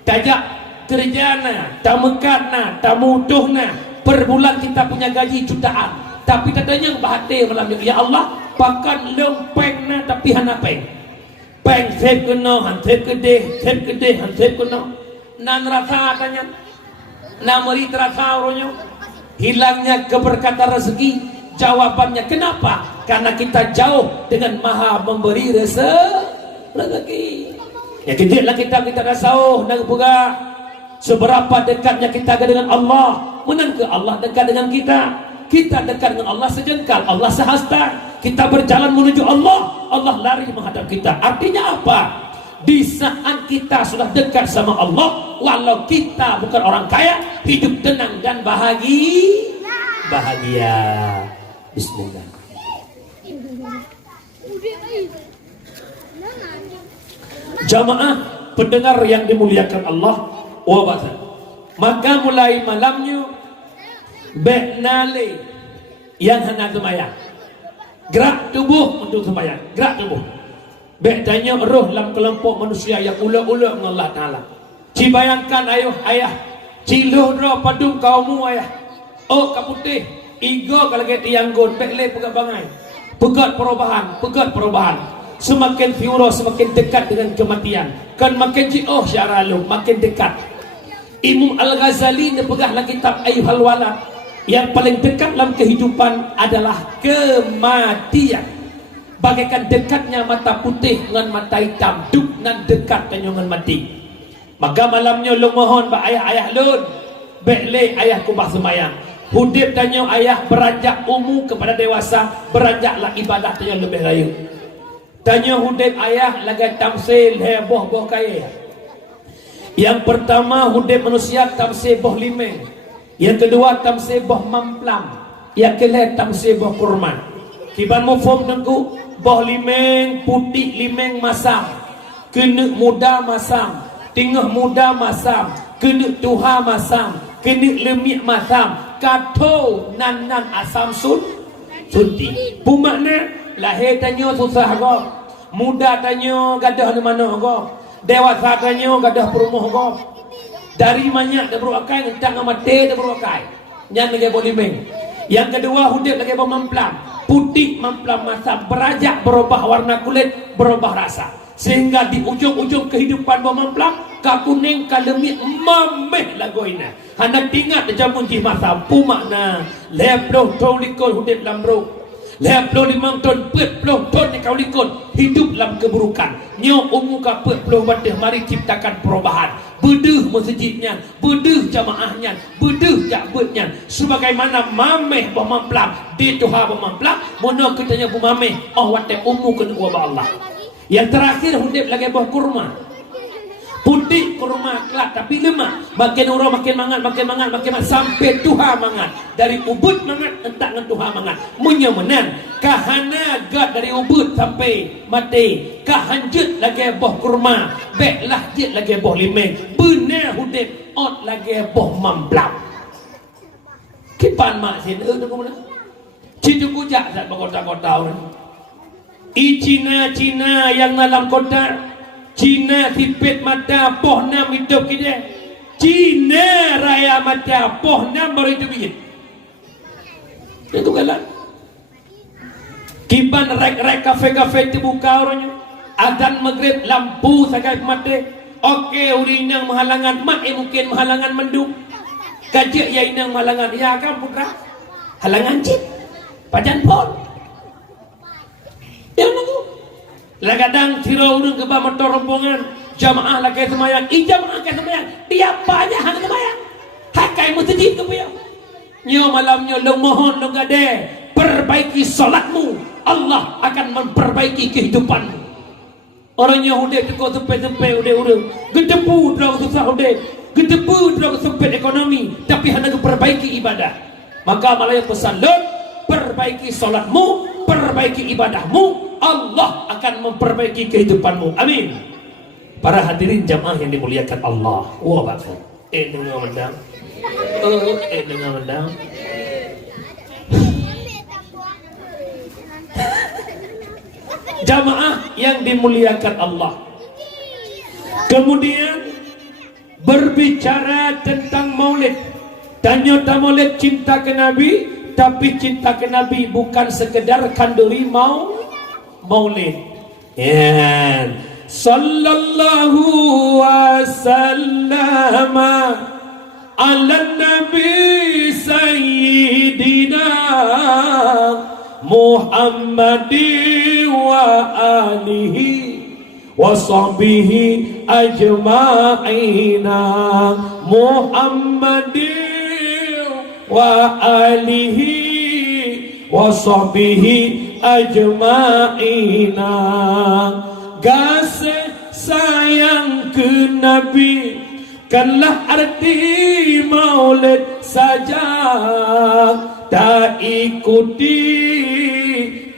Tajak kerjana, tamekatna, tamutuhna. Per bulan kita punya gaji jutaan, tapi katanya bahati malam ya Allah pakan leung peng na tapi hana peng sep kena han sep gede han sep kena nan rasa tanya na meri terasa oronyo hilangnya keberkatan rezeki. Jawabannya kenapa? Karena kita jauh dengan Maha memberi rezeki. Ya kejadilah kita dah sauh dan pula seberapa dekatnya kita dengan Allah. Menang ke Allah dekat dengan kita. Kita dekat dengan Allah sejengkal, Allah sehasta. Kita berjalan menuju Allah, Allah lari menghadap kita. Artinya apa? Di saat kita sudah dekat sama Allah, walau kita bukan orang kaya, hidup tenang dan bahagia. Bismillah. Jamaah pendengar yang dimuliakan Allah, wabatan. Maka mulai malamnya beknale yang hendak sembahyang, gerak tubuh untuk sembahyang, gerak tubuh. Bek tanya roh dalam kelompok manusia yang ula-ula dengan Allah Ta'ala. Ci bayangkan ayah, ciluh roh padung kaumu ayah. Oh kaputih, igo kalau kita tianggon, bek le pegat bangai. Pegat perubahan. Semakin fiuro, semakin dekat dengan kematian. Kan makin jauh syaralu, makin dekat. Imam Al-Ghazali dia pegahlah kitab Ayyuhal Walad. Yang paling dekat dalam kehidupan adalah kematian. Bagaikan dekatnya mata putih dengan mata hitam, duk nan dekat dengan mati. Maka malamnya lu mohon ba ayah lun, bekle ayah kubah semayang. Hudib tanya ayah beranjak umur kepada dewasa, beranjaklah ibadah tanya lebih layu. Tanya hudib ayah lagi tamsil heboh kaya. Yang pertama hudib manusia tamsil boh limeng. Yang kedua tamsil boh mamplam. Yang kelih tamsil boh kurma. Kiban mufum tengku boh limeng putih limeng masam. Kena muda masam, tengah muda masam, kena tuha masam, kena lemik masam. Kato nan asam sunti. Pumakna lahir tanya susah kau, muda tanya gadah di mana kau, dewasa tanya gadah perumuh kau. Dari banyak dah beruakai, entang mati dah beruakai. Yang lagi boleh meng. Yang kedua hudib lagi memplam, putih memplam masam, berajak berubah warna kulit, berubah rasa. Sehingga di ujung-ujung kehidupan memplam, kakuning kalemik mameh lagoina. Hendak ingat jamun jih masa pumakna leploh taulikon hudib lambro. Leploh 5 ton, 40 ton ni kau likon hidup dalam keburukan. Nyo umuka 40 batih mari ciptakan perubahan. Bedeh masjidnya, bedeh jamaahnya, bedeh jakbetnya. Sebagaimana mameh bermamplam di Tuhan bermamplam, mono katanya bermameh oh watte umu kena wabah Allah. Yang terakhir hudib lagi buah kurma. Putih kurma kelak tapi lemak. Makin orang makin mangat sampai Tuhan mangat. Dari ubud mangat entak dengan Tuhan mangat. Menyemenan kahana gad dari ubud sampai mati. Kahanjut lagi buah kurma. Beklah jit lagi buah limeng. Benar hudib ot lagi buah mamplam. Kipan mak sini tu mana? Citu kujak tak berkota-kota orang. Cina yang dalam kota, Cina sipit mata pohna hidup kita. Cina raya mata pohna baru hidup kita. Itu kalah. Kiban rek kafe terbuka orangnya. Azan maghrib lampu sakai mati. Okey urin yang menghalangan mak mungkin menghalangan mendung. Kajik ya inang menghalangan ya kan putra. Halangan cip. Pajan pon. Yang nunggu. Kadang tirau urang ke motor rombongan jamaah lagi semayang, jamaah lagi semayang, dia banyak hang semayang. Hakai masjid ke punya. Nyo malamnya lo mohon lo gade, perbaiki solatmu, Allah akan memperbaiki kehidupanmu. Orang Yahudi tu kau sampai udah, gedepu draw susah udah, gedepu draw sempit ekonomi, tapi hendak perbaiki ibadah. Maka malah pesan lo, perbaiki solatmu, perbaiki ibadahmu, Allah akan memperbaiki kehidupanmu. Amin. Para hadirin jamaah yang dimuliakan Allah. Wah bakal. Dengar mendang. Dengar mendang. Jamaah yang dimuliakan Allah. Kemudian berbicara tentang maulid. Tanya maulid cinta ke Nabi, tapi cinta ke Nabi bukan sekedar kanduri maulid. Ya. Sallallahu wasallam ala nabi sayyidina Muhammadi wa alihi wa sahbihi ajma'ina Muhammadi wa alihi wa sahbihi ajma'ina. Kasih sayang ke Nabi kanlah arti maulid saja, tak ikuti,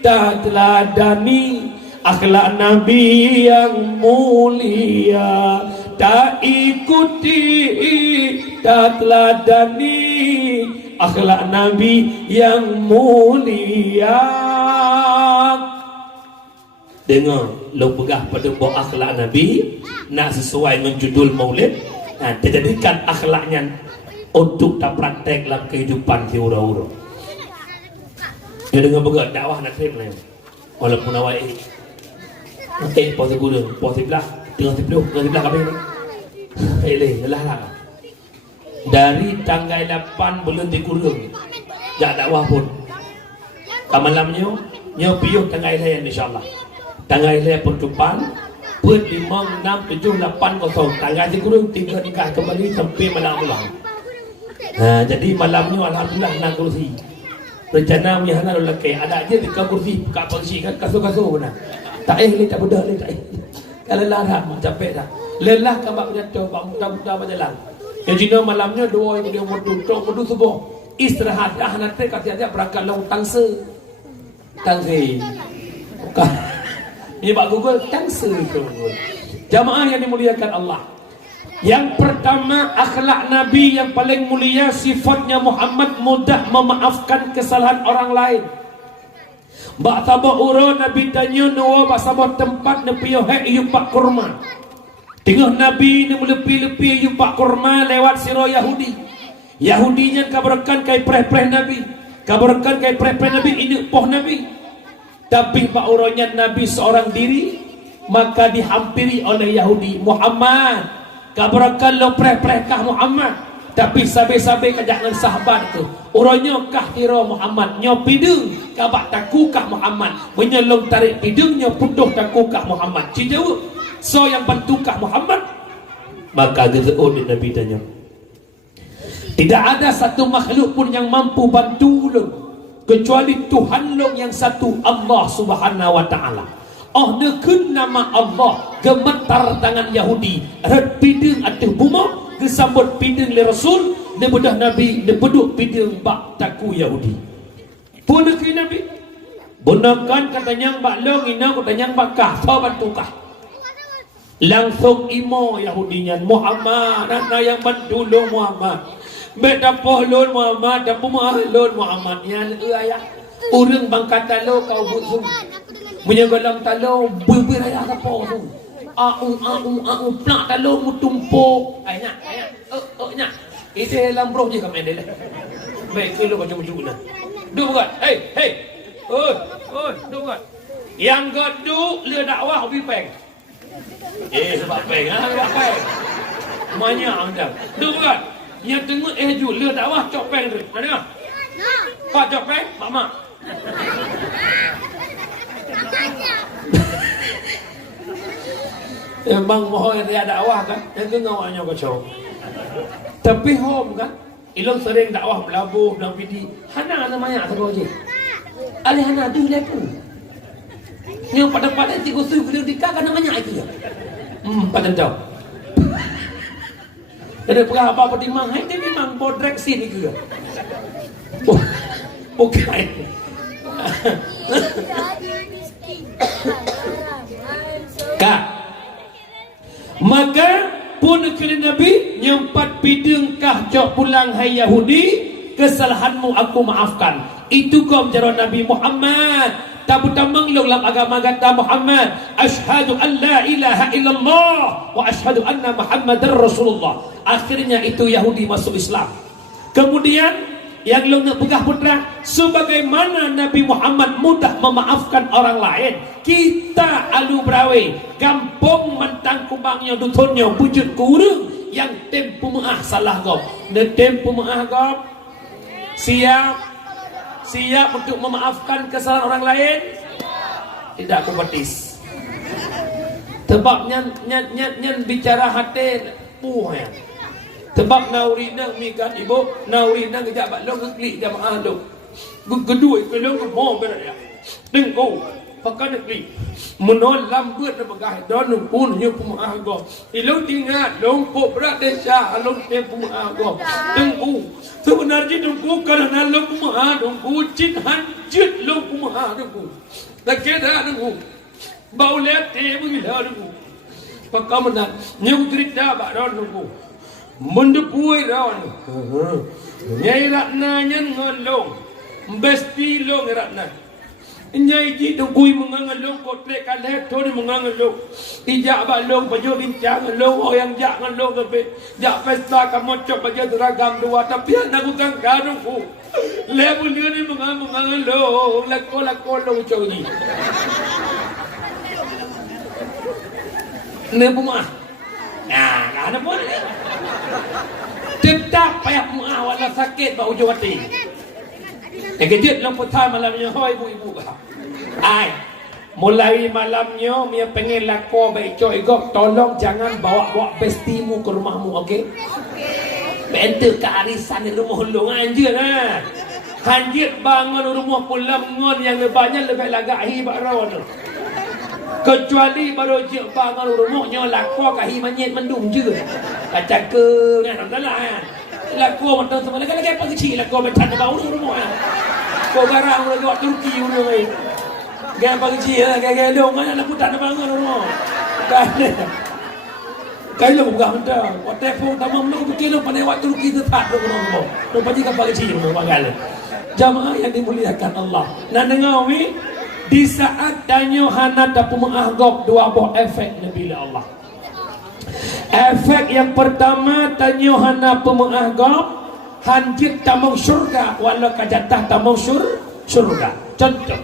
tak teladani akhlak Nabi yang mulia, tak ikuti, tak teladani akhlak Nabi yang mulia. Dengar, lo pegah pada bawa akhlak Nabi nak sesuai dengan judul maulid. Dijadikan akhlaknya untuk tak praktek dalam kehidupan si ura-ura. Dia dengar berat dakwah nak terima lah. Walaupun awak puasa gurung, puasa belah, tengah sebelah kami ni. Lelah. Dari tanggal 8 bulan di gurung, jak dakwah pun. Malamnya, nyo piuh tanggal lain insyaAllah. Tanggal lain penutupan. Put 5, 6, 7, 8, 0. Tanggal di gurung 3 nikah kembali sampai malam-malam. Jadi malamnya alhamdulillah nak kursi. Rencana punya hana lelaki ada aja di kursi, buka kursi kan kasut-kasut benar. Tak tak budak tak. Kalau larang capek dah. Lelah kan bab nyata, bab muda-muda berjalan. Yang Cina malamnya dua yang dia modu subuh. Istirahat dah nanti kata berangkat long tangse. Ini Pak Google tangse tu. Jamaah yang dimuliakan Allah. Yang pertama, akhlak Nabi yang paling mulia, sifatnya Muhammad mudah memaafkan kesalahan orang lain. Bak tabak ura Nabi tanya nuwa bak sabah tempat nepi yohek yupak kurma. Tengah Nabi ni melepi-lepi yupak kurma lewat siro Yahudi. Yahudinya kabarkan kai preh-preh Nabi. Kabarkan kai preh-preh Nabi ini poh Nabi. Tapi bak uranya Nabi seorang diri, maka dihampiri oleh Yahudi. Muhammad, kabarkan lo preh-preh kah Muhammad. Tapi sabe-sabe kajak dengan sahabat tu. Orangnya kah kira Muhammad. Nyo pidung kabak taku kah Muhammad. Menyelong tarik pidungnya putuh taku kah Muhammad. Cik jawab. So yang bantu kah Muhammad. Maka gezeun Nabi tanya. Tidak ada satu makhluk pun yang mampu bantu lo, kecuali Tuhan lo yang satu, Allah Subhanahu wa ta'ala. Oh nekun nama Allah gemetar tangan Yahudi. Red pidung atau buma kesambut pidung le Rasul, ne bedah Nabi, ne beduk pidung bak taku Yahudi. Pun nekui Nabi. Bunakan katanya bak long ina katanya bak kah, so bantu kah. Langsung imo Yahudinya Muhammad, anak yang bantu lo Muhammad. Beda pohlon Muhammad, dan pemahlon Muhammad. Yang ayah urang bangkat talo kau butuh. Menyegalang talo berbir ayah apa tu. Au plak talo mutumpuk. Ayah. Nya. Itu dalam bro je kami dia. Baik kalau macam macam duk buat. Hey. Oi, duk buat. Yang geduk le dakwah hobi peng. Sebab peng sebab peng. Banyak anda. Duk buat. Yang tengok ju le dakwah cok peng tu. Ada tak? Pak cok peng, mama. Bang mohon dia dakwah kan, yang tu ngawaknya kacau. Tapi home kan, ilong sering dakwah belabuh dan pidi. Hana namanya apa je? Ali hana tu dia pun. Ni pada tiga suyu beliau dikah kan namanya itu ya. Pada jauh. Ada perah apa di mang? Hai dia mang bodrek sini ke? Bukan. Kak. Maka pun kali Nabi nyempat pidung kah cok pulang hai Yahudi, kesalahanmu aku maafkan. Itu kaum jaro Nabi Muhammad. Tabu tamang lo dalam agama kata Muhammad, asyhadu an la ilaha illallah wa asyhadu anna Muhammadar Rasulullah. Akhirnya itu Yahudi masuk Islam. Kemudian yang lu nak pegah putra sebagaimana Nabi Muhammad mudah memaafkan orang lain, kita alu brawe kampung mentang kubangnya dutunnya wujud kurung yang tempu maah salah gop dan tempu maah gop siap untuk memaafkan kesalahan orang lain, tidak kompetisi. Sebab nyan bicara hati puh ya. Sebab naurina mikan ibu, naurina kejap bak long klik jamaah long. Kedua ke long ke mo berada. Tengok pakai klik. Menon lambut dan pegah don pun nya pemaah go. Ilong tinggal long po berat desa long te pemaah go. Tengok sebenarnya dongku kerana long pemaah dongku cin hanjut long pemaah dongku. Tak kira dongku. Bau lihat te mengilah dongku. Pakai menang nyung cerita bak don dongku. Mendepui rawan. Nyai ratna nyan ngalong. Besti long ratna. Nyai ji dongkui mengangan long kotlek kalet tu mengangan long. Ijak bak long baju bincang long orang jak ngan long ke jak pesta kamu cok baju seragam dua tapi anak bukan karungku. Lebu dia ni mengangan long lako long cok ni. Lebu mah. Nah, ada pun. Tetap payah muah wala sakit bau jawati. Yang kejut long petang malamnya hoi ibu-ibu. Ai, mulai malamnya dia pengen lako baik coy gok tolong jangan bawa bestimu ke rumahmu, okey? Benter ke arisan di rumah lu anjir lah. Hanjir bangun rumah pula ngon yang lebihnya lebih lagak hi bak rawan tu. Kecuali baru je bangun rumahnya lako ke hi manyet mendung je. Baca ke kan tak lah. Lako mentang semua lagi apa kecil lako macam bau rumah. Kau garang lagi buat Turki rumah. Gaya pagi cia, gaya dong kan anak putar bangun rumah. Kan, kalau bukan anda, waktu telefon tamam lu kilo pandai waktu kita tak tu rumah. Tu pagi kan pagi cia rumah bagal. Jamaah yang dimuliakan Allah. Nak dengar ni di saat danyo hana dapat menganggap dua buah efek Nabi Allah. Efek yang pertama danyo hana menganggap hanjit tamang surga walau kajatah tamang surga. Contoh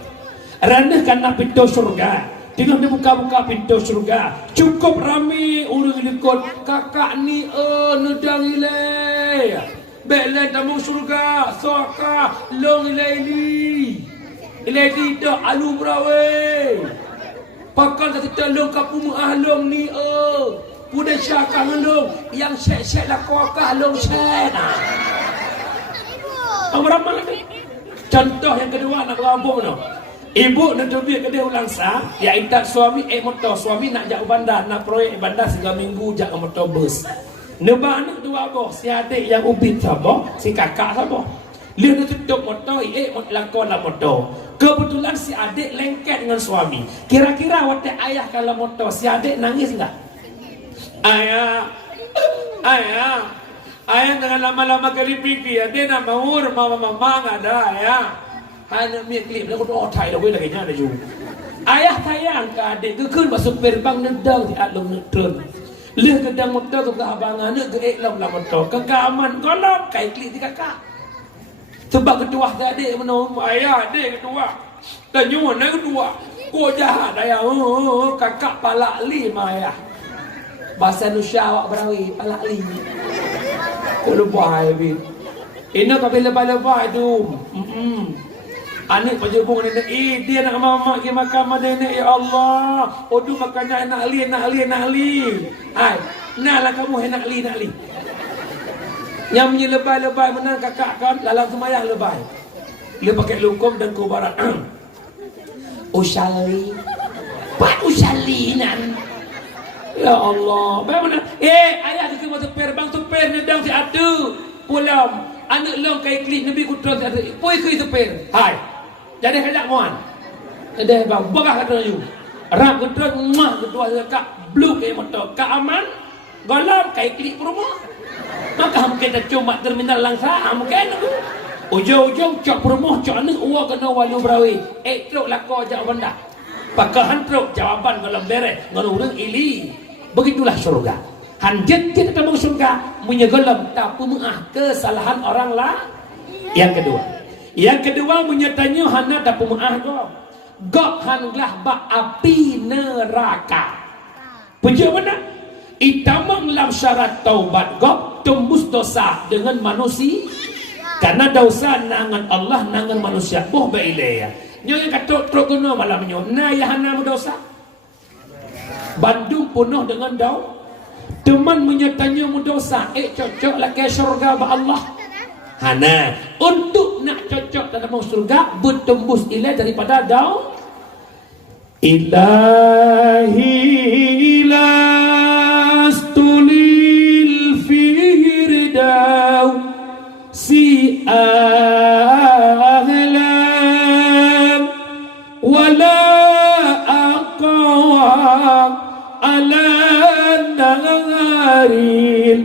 ranah karena pintu surga. Tengok dia buka-buka pintu surga. Cukup ramai orang ikut kakak ni nedang ilai. Belai tamu surga. Soaka long ilai ni. Ilai ni dah alu berawe. Pakal kata telung kapu mengahlong ni Pudah syakah long. Yang syek-syek lah kuakah long syek. Beramal lagi. Contoh yang kedua nak berambung no. Ibu nak duit ke dia ulang sah, ya intak suami motor, suami nak jauh bandar, nak proyek bandar 3 minggu jak motor bus. Nebak anak dua boh, si adik yang ubin saboh, si kakak saboh. Dia nak tutup motor, lakon lah motor. Kebetulan si adik lengket dengan suami. Kira-kira waktu ayah kalau motor, si adik nangis enggak? Ayah dengan lama-lama kali fikir, dia nak mau mama enggak ada ayah. Anak miak klipแล้วก็รอถ่ายเราไว้เลยง่ายเลยอยู่ Ayah tayang ke adik ke kun masuk perbang nedang di alam nedron. Leh kedang motor tu ke abangan ke eklam lah motor ke kaman kolom kai klip di kakak. Sebab kedua adik menolong ayah adik kedua. Dan nyuan kedua. Ko jahat ayah kakak palak li ayah. Bahasa Nusia awak berawi palak li. Ko lupa ayah. Ini kau lebay-lebay tu. Anak pajubung nenek dia nak mama ke makan nenek ya Allah. Odu makannya nak li. Ai, naklah kamu nak li. Yang lebay-lebay menang kakak kan dalam semayang lebay. Dia pakai lukum dan kubarat. Usali. Pak usali nan. Ya Allah. Bagaimana? Ayah tu kena terbang super nedang si atu. Pulang. Anak long kai klik Nabi kutron si atu. Poi kui teper. Hai. Jadi hendak muan. Jadi bang bagah kata you. Rak kutron mah kedua kak blue ke motor. Kak aman. Golam kai klik rumah. Maka mungkin kita cuma terminal langsa mungkin. Ujung-ujung cok rumah cok ni uang kena walu berawi. Truk lako jauh benda. Pakahan truk jawaban kalau beres ngerurung ili. Begitulah surga. Hanjit kita ketemu surga. Punya golam tak pemah kesalahan orang lah. Yang kedua menyatanya hana dapat maaf gok hanlah bak api neraka. Puja mana? Itamang lam syarat taubat gok tembus dosa dengan manusia. Karena dosa nangan Allah nangan manusia. Boh bailaya. Nyo yang kata truk guna malam nyo. Nah ya hana dosa. Bandung penuh dengan teman menyatanya dosa. Cocok lah ke syurga ba Allah. Hana untuk nak cocok dalam surga bertembus ilai daripada Ilahi lastulil firdaw si ahlam wala aqawam ala naril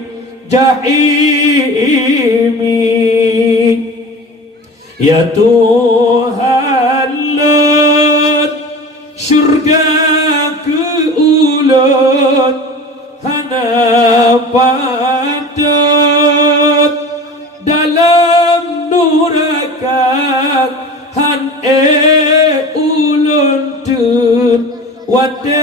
jahimi ya Tuhan lut syurga ke ulut hana patut dalam nuraka han ulun tun wadenutun.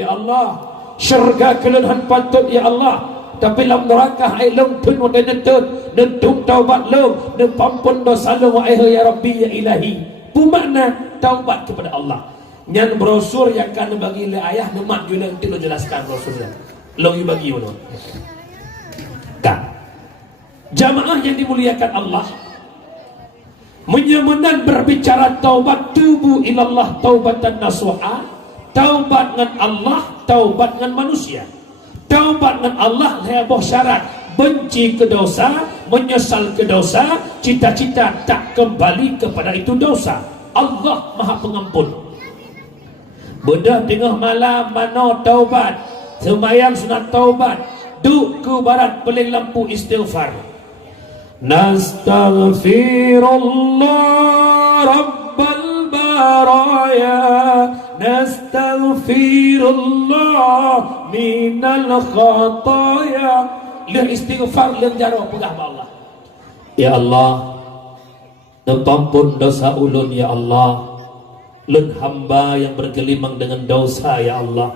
Ya Allah, syurga kelunhan patut ya Allah. Tapi lam neraka ai long tun wa denetun nentung taubat long ne pampun dosa long wa ya Rabbi ya Ilahi. Pumakna taubat kepada Allah. Nyan brosur yang kan bagi le ayah nemat jula nanti lo jelaskan brosurnya. Long bagi mana? Kan. Jamaah yang dimuliakan Allah, menyemenan berbicara taubat, tubu ilallah taubatan nasuha. Taubat dengan Allah, taubat dengan manusia. Taubat dengan Allah lebih syarat benci ke dosa, menyesal ke dosa, cita-cita tak kembali kepada itu dosa. Allah Maha Pengampun. Bedah tengah malam mano taubat, sembahyang sunat taubat, duk ke barat beling lampu istighfar. Nastaghfirullah Rabbal baraya, nastaghfirullah minal khataya. Lihat istighfar lihat jaro pegah ba Allah. Ya Allah, nempampun dosa ulun ya Allah. Lun hamba yang bergelimang dengan dosa ya Allah.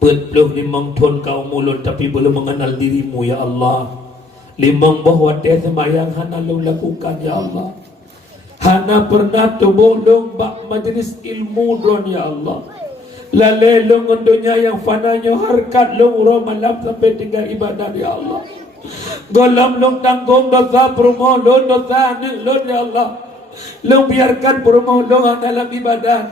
Belum 5 tahun kau mulun tapi belum mengenal dirimu ya Allah. 5 bahwa dia semayang hana lu lakukan ya Allah. Hana pernah tubuh long bak majlis ilmu dron ya Allah. Lale long dunia yang fananya harkat long malam sampai tinggal ibadah ya Allah. Golam long tanggung dosa perumoh long dosa anik long ya Allah. Long biarkan perumoh long dalam ibadah.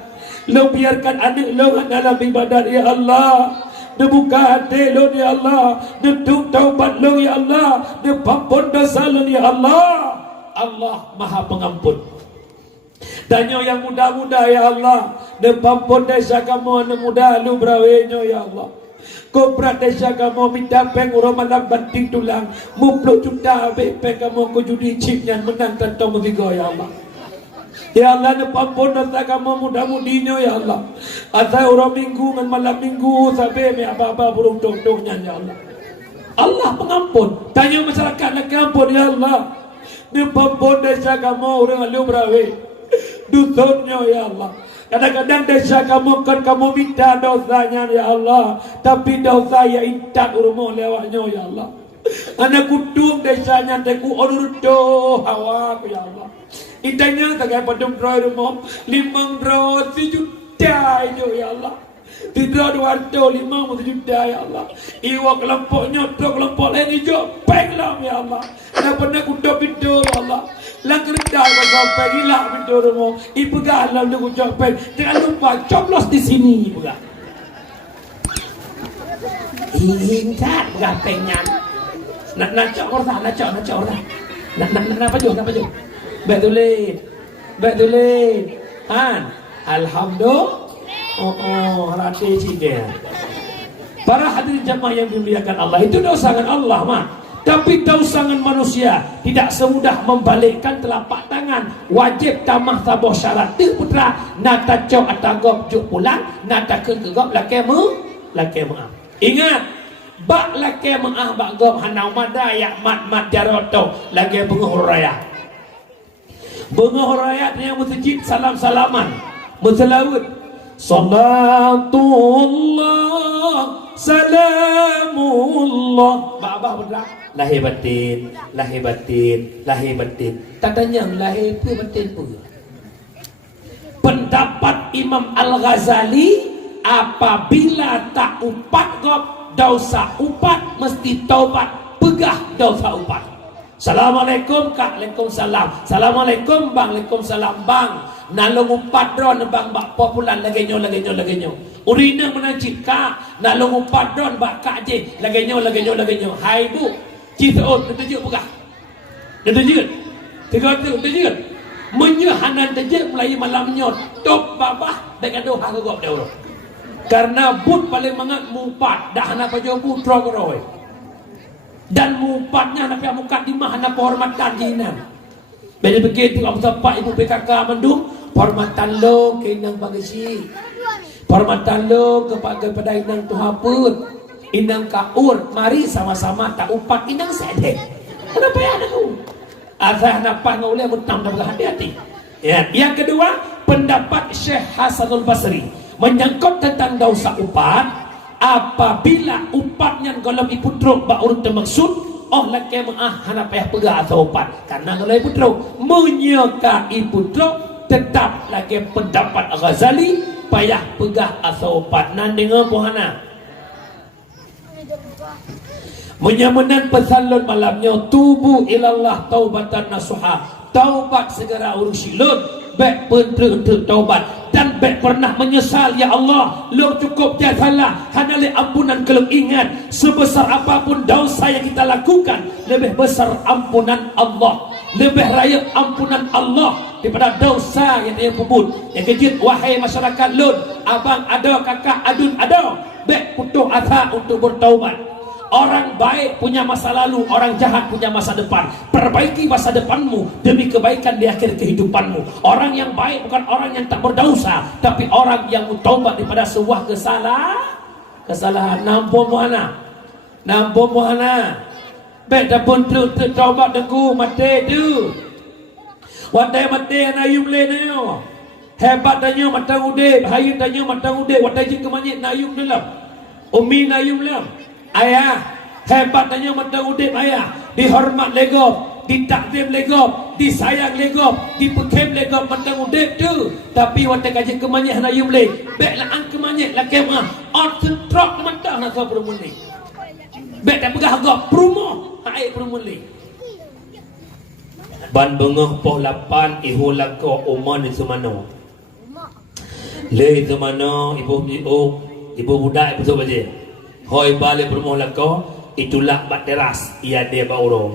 Long biarkan anik long dalam ibadah ya Allah. Dia buka hati long ya Allah. Dia taubat long ya Allah. Dia pampun dosa long ya Allah. Allah Maha Pengampun. Danyo yang muda-muda ya Allah. Dia pampun desa kamu anak muda lu brawenyo ya Allah. Kopra desa kamu minta peng malam banting tulang. 50 juta peng kamu ku judi chipnya menang tentang tiga ya Allah. Ya Allah, ne pampun dosa kamu muda-mudinya ya Allah. Asal orang minggu dengan malam minggu sampai me apa-apa burung tok-toknya ya Allah. Allah pengampun. Tanya masyarakat nak ampun ya Allah. Ne pampun desa kamu orang alu brawe. Dusunnya ya Allah. Kadang-kadang desa kamu kan kamu minta dosanya ya Allah. Tapi dosa ya intak urmo lewatnya ya Allah. Anak kudung desanya teku orurdo hawa ya Allah. Itanya tak padum draw rumah 5 draw 1 juta itu ya Allah. Di draw 2 juta ya Allah. Iwa kelompoknya draw kelompok lain hijau penglam ya Allah. Dah pernah kuda pintu ya Allah. Langkah dah kau pergilah pintu rumah. Ibu galau lu kucapin. Jangan lupa coblos di sini juga. Ingat gapengnya. Nak cok orang, nak cok orang. Nak apa juga. Betulit. Han. Alhamdulillah. Rati cik. Para hadirin jamaah yang dimuliakan Allah, itu dosangan Allah mah. Tapi dosangan manusia tidak semudah membalikkan telapak tangan. Wajib tamah saboh syarat tu putra. Nata cok atagop juk pulang, nata kegop laki maaf. Ingat, bak laki mengah bak gom hanau madaya mat jaroto lagi bengoh raya yang masjid salam-salaman berselawat salatullah salamullah bak berdak lahir batin tak tanya lahir pun batin pun. Pendapat Imam Al-Ghazali, apabila tak upat gop dosa upat mesti taubat pegah dosa upat. Assalamualaikum kak, Waalaikumsalam. Assalamualaikum bang, Waalaikumsalam bang. Nalong upat dron bang bak populan lagi nyo. Urina menajib kak, nalong upat dron bak kak je lagi nyo. Hai bu, citaot terjut pegah. Terjut. Terjut. Menyehanan terjek mulai malamnya top babah dengan doha kegop dah. Karena but paling mangat mupat dah hana pajo putra koroi. Dan mupatnya nak pihak muka di mana penghormatan jinan. Bila begitu aku sampai ibu PKK mendung penghormatan lo ke inang bagasi. Penghormatan lo kepada inang tuhaput. Inang kaur mari sama-sama tak upat inang sedek. Kenapa ya aku? Azah nafas ngoleh mutam dan berhati-hati. Ya. Yang kedua, pendapat Syekh Hasanul Basri menyangkut tentang dosa upat. Apabila upatnya golong iputruk ba urut termaksud, oh laki maah hana payah pegah atau upat. Karena golong iputruk menyeka iputruk tetap lagi pendapat Ghazali payah pegah atau upat. Nan dengar pohana. Menyamanan pesalun malamnya tubuh ilallah taubatan nasuha, taubat segera urusi lun baik untuk taubat dan baik pernah menyesal ya Allah lo cukup dia salah hanale ampunan kalau ingat sebesar apapun dosa yang kita lakukan lebih besar ampunan Allah, lebih raya ampunan Allah daripada dosa yang dia pebut. Yang kejut wahai masyarakat lun, abang ada kakak adun ada baik putus asa untuk bertaubat. Orang baik punya masa lalu, orang jahat punya masa depan. Perbaiki masa depanmu demi kebaikan di akhir kehidupanmu. Orang yang baik bukan orang yang tak berdosa, tapi orang yang bertaubat daripada sebuah kesalahan. Nampu muhana. Baik dah pun taubat deku mati tu. Wadai mati nayum le nayo. Hebat danyo mata udip, hayu danyo mata udip, wadai jin kemanyit nayum dalam. Umi nayum dalam. Ayah, hebat tanya mata udip ayah. Dihormat legop, ditakdim legop, disayang legop, dipekem legop mata udip tu. Tapi waktu kaji kemanyih na yumle, baiklah ang kemanyih lah kemah. On sentrok mata nak sah perumuli. Baik dah pegah gop perumoh, air perumuli. Ban bengah poh 8 ihu lako umon di semano. Le semano ibu budak ibu sobat je. Hoi balik berumah lako itulah bat teras ia dia bawa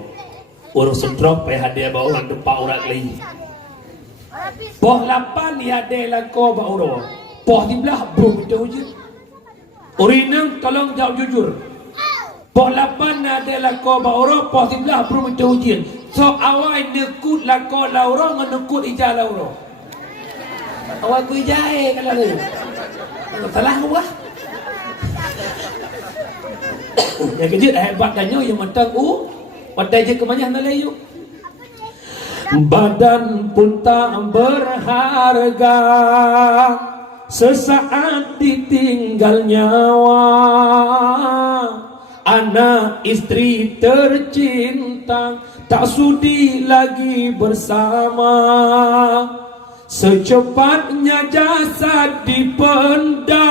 orang sentrok payah dia bawa orang depan orang lagi. Poh 8 ia dia lako bawa poh 11 belum itu je. Urinang tolong jawab jujur. Poh 8 ada lako bawa poh 11 belum itu je. So awal nekut lako lauro ngenekut ijah lauro. Awal ku ijah kalau ni. Salah gua. Yang kejut hebat danyo yang matang wadai je kemanyah nalayu. Badan pun tak berharga sesaat ditinggal nyawa. Anak istri tercinta tak sudi lagi bersama. Secepatnya jasad dipendam,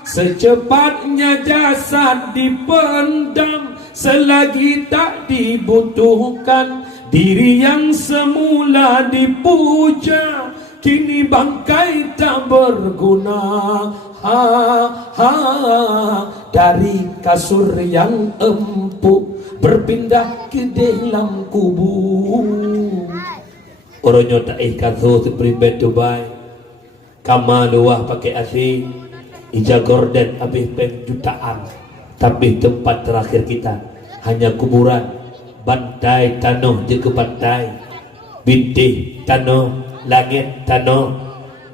secepatnya jasad dipendam. Selagi tak dibutuhkan, diri yang semula dipuja kini bangkai tak berguna. Dari kasur yang empuk berpindah ke dalam kubur. Orangnya tak kasur seperti Dubai. Kamar luah pakai AC, ija gorden habis jutaan. Tapi tempat terakhir kita hanya kuburan, bantai tanah je ke bantai, bintih tanah, langit tanah.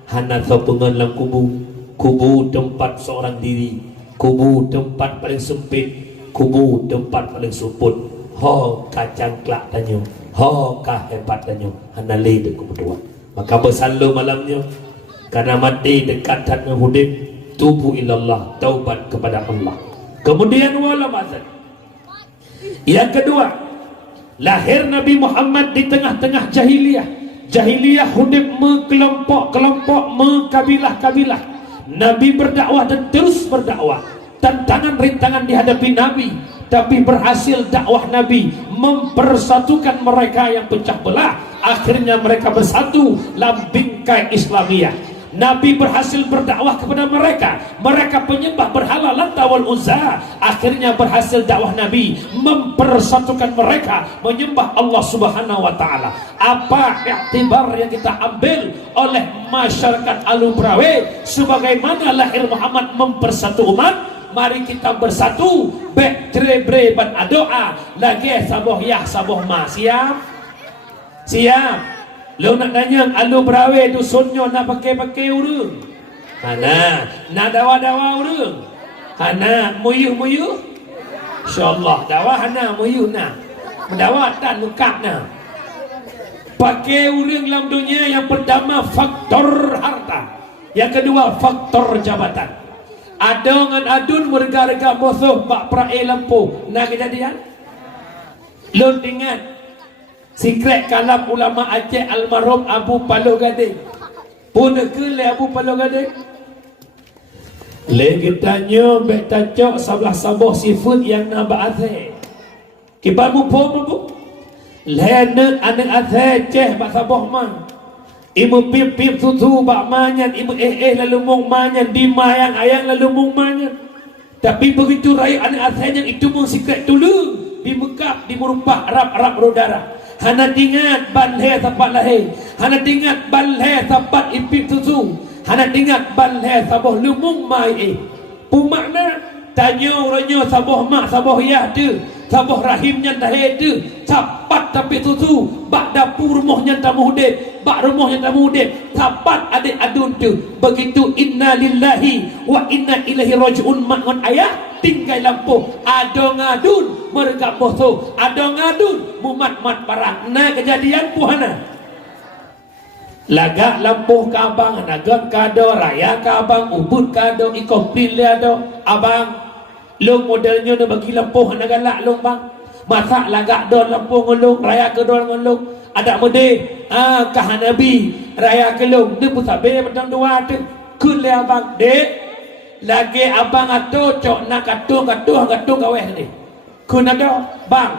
Hana sopengan dalam kubu tempat seorang diri. Kubu tempat paling sempit, kubu tempat paling suput. Ho kacang kelak tanyo, ho ka hebat tanyo, hanale de kubudua. Maka bersalur malamnya, karena mati dekatan dengan hudib, tubu ilallah, taubat kepada Allah. Kemudian wala mazal. Yang kedua, lahir Nabi Muhammad di tengah-tengah jahiliyah. Jahiliyah hudib kelompok-kelompok, kabilah-kabilah. Nabi berdakwah dan terus berdakwah. Tantangan rintangan dihadapi Nabi, tapi berhasil dakwah Nabi mempersatukan mereka yang pecah belah. Akhirnya mereka bersatu dalam bingkai Islamiyah. Nabi berhasil berdakwah kepada mereka. Mereka penyembah berhala Lata wal Uzza. Akhirnya berhasil dakwah Nabi mempersatukan mereka menyembah Allah Subhanahu wa taala. Apa iktibar yang kita ambil oleh masyarakat Alubrawe sebagaimana lahir Muhammad mempersatu umat? Mari kita bersatu. Bek trebre ban adoa lagi saboh yah saboh ma. Siap? Siap. Lo nak nanya alu berawe dusunnya nak pakai urang. Hana, nak dawa urang. Hana, muyuh. Insyaallah dawa hana muyuh na. Mendawa tak lukak na. Pakai urang dalam dunia yang pertama faktor harta. Yang kedua faktor jabatan. Ada ngan adun merga-rega musuh bak prae lampu. Nak kejadian? Lo ingat secret kalam ulama Aceh almarhum Abu Paloh Gading. Pun ke le Abu Paloh Gading? Le kitanya bek tacok sebelah sabuh sifut yang naba Aceh. Kibamu po. Le anak Aceh ceh bak sabuh man. Ibu pip susu bak manyan, ibu lalu mung manyan, di mayang ayang lalu mung manyan. Tapi begitu raya anak Aceh yang itu mung secret dulu di Mekah, di Murupah, Arab rodara. Hana tingat balhe tapat lahir. Hana tingat balhe tapat ipip susu. Hana tingat balhe saboh lumung mai. Pumakna tanya orangnya saboh mak saboh yah tu. Saboh rahimnya lahir tu. Tapat tapi susu. Bak dapur rumahnya tamu hudib. Bak rumahnya tamu hudib. Tapat adik adun tu. Begitu inna lillahi wa inna ilaihi raji'un makngon ayah. Tinggal lampu ada ngadun mereka boso ada ngadun mumat-mat barang. Nah kejadian puhana lagak lampu ke abang nagan kado raya ke abang ubud kado ikut pilih ada abang long modelnya nak bagi lampu nagan lak long bang masak lagak don lampu ngolong raya ke don ngolong ada mode kah nabi raya ke long dia pun sabe pedang dua tu kun le abang dek lagi abang atau cok nak katuh kaweh ni. Kun ada bang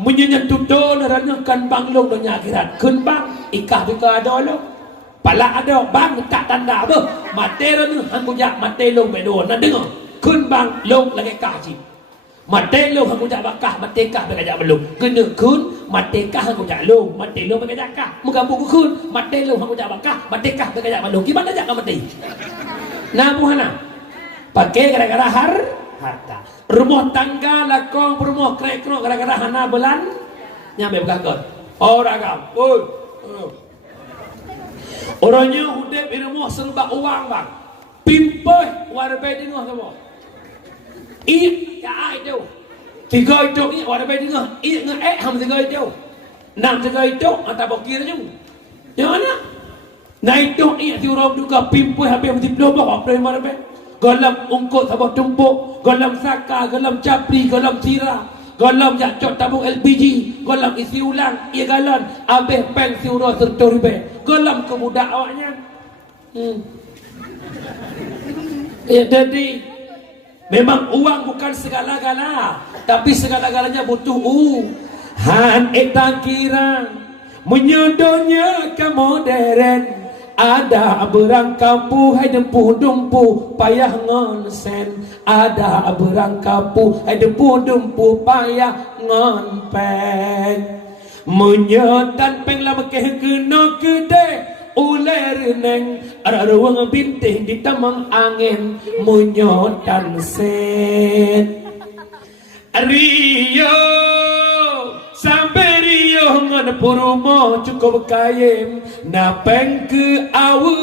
menyenyen tuto neranyakan bang long dunia akhirat. Kun bang ikah bika ada lo. Pala ada bang tak tanda apa. Mate ran hang kujak mate long bedo na dengar. Kun bang long lagi kaji. Mate long hang kujak bakah mate kah bekajak belum. Kena kun mate kah hang kujak long, mate long bekajak kah. Muka buku kun mate long hang kujak bakah, mate kah bekajak belum. Gimana jak mati? Nah buhana pakai gara-gara harta. Rumah tangga lakong rumah krek-krok gara-gara hana bulan nyampe berkakot. Orang kampung. Orangnya hudib di rumah serba uang bang. Pimpah warbai di rumah semua. Ya itu. Tiga itu ni warbai di rumah. Ham tiga itu. 6 tiga itu atau bokir je. Yang mana? Nah itu ti orang juga pimpah habis diploma apa yang warbai. Galam ungkut sabah tumpuk, galam saka, galam capri, galam sirah, galam jakcok tabung LPG, galam isi ulang, ia galan, habis peng siura serta ribe, galam kemudak awaknya. Ya jadi memang uang bukan segala-gala, tapi segala-galanya butuh han etang kira menyodornya ke modern. Ada berang kampu hai dempuh dumpu payah ngonsen. Ada berang kampu hai dempuh dumpu payah ngonpen. Menyetan peng lama keh kena gede ular neng ada ruang bintih di tamang angin menyetan set. Rio sampai Rio Nyon purumo cukup kayem na peng ke awe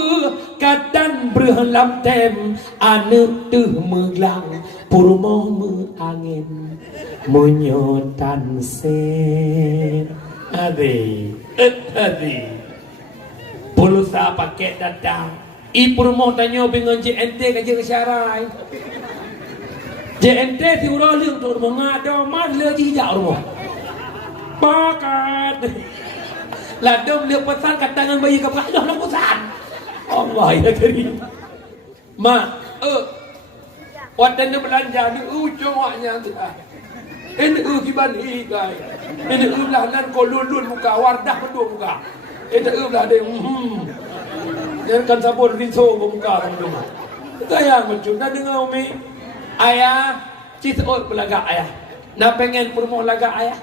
katan berhelam tem ane teh meglang purumo angin menyotan sen ade pulusa pakai datang i purumo tanya bingon JNT kerja kesyarai JNT si urang lương tu mengada mat le jijak rumah pakat lah dom lihat pesan kat tangan bayi ke belakang nak pesan Allah ya karim mak wadan belanja ni ujung waknya tu ini kiban ikai ini lah nan ko lulun muka wardah pedung muka ini lah dia dia kan sabun riso muka pedung gaya macam dah dengar umi ayah cisot belaga ayah nak pengen permoh laga ayah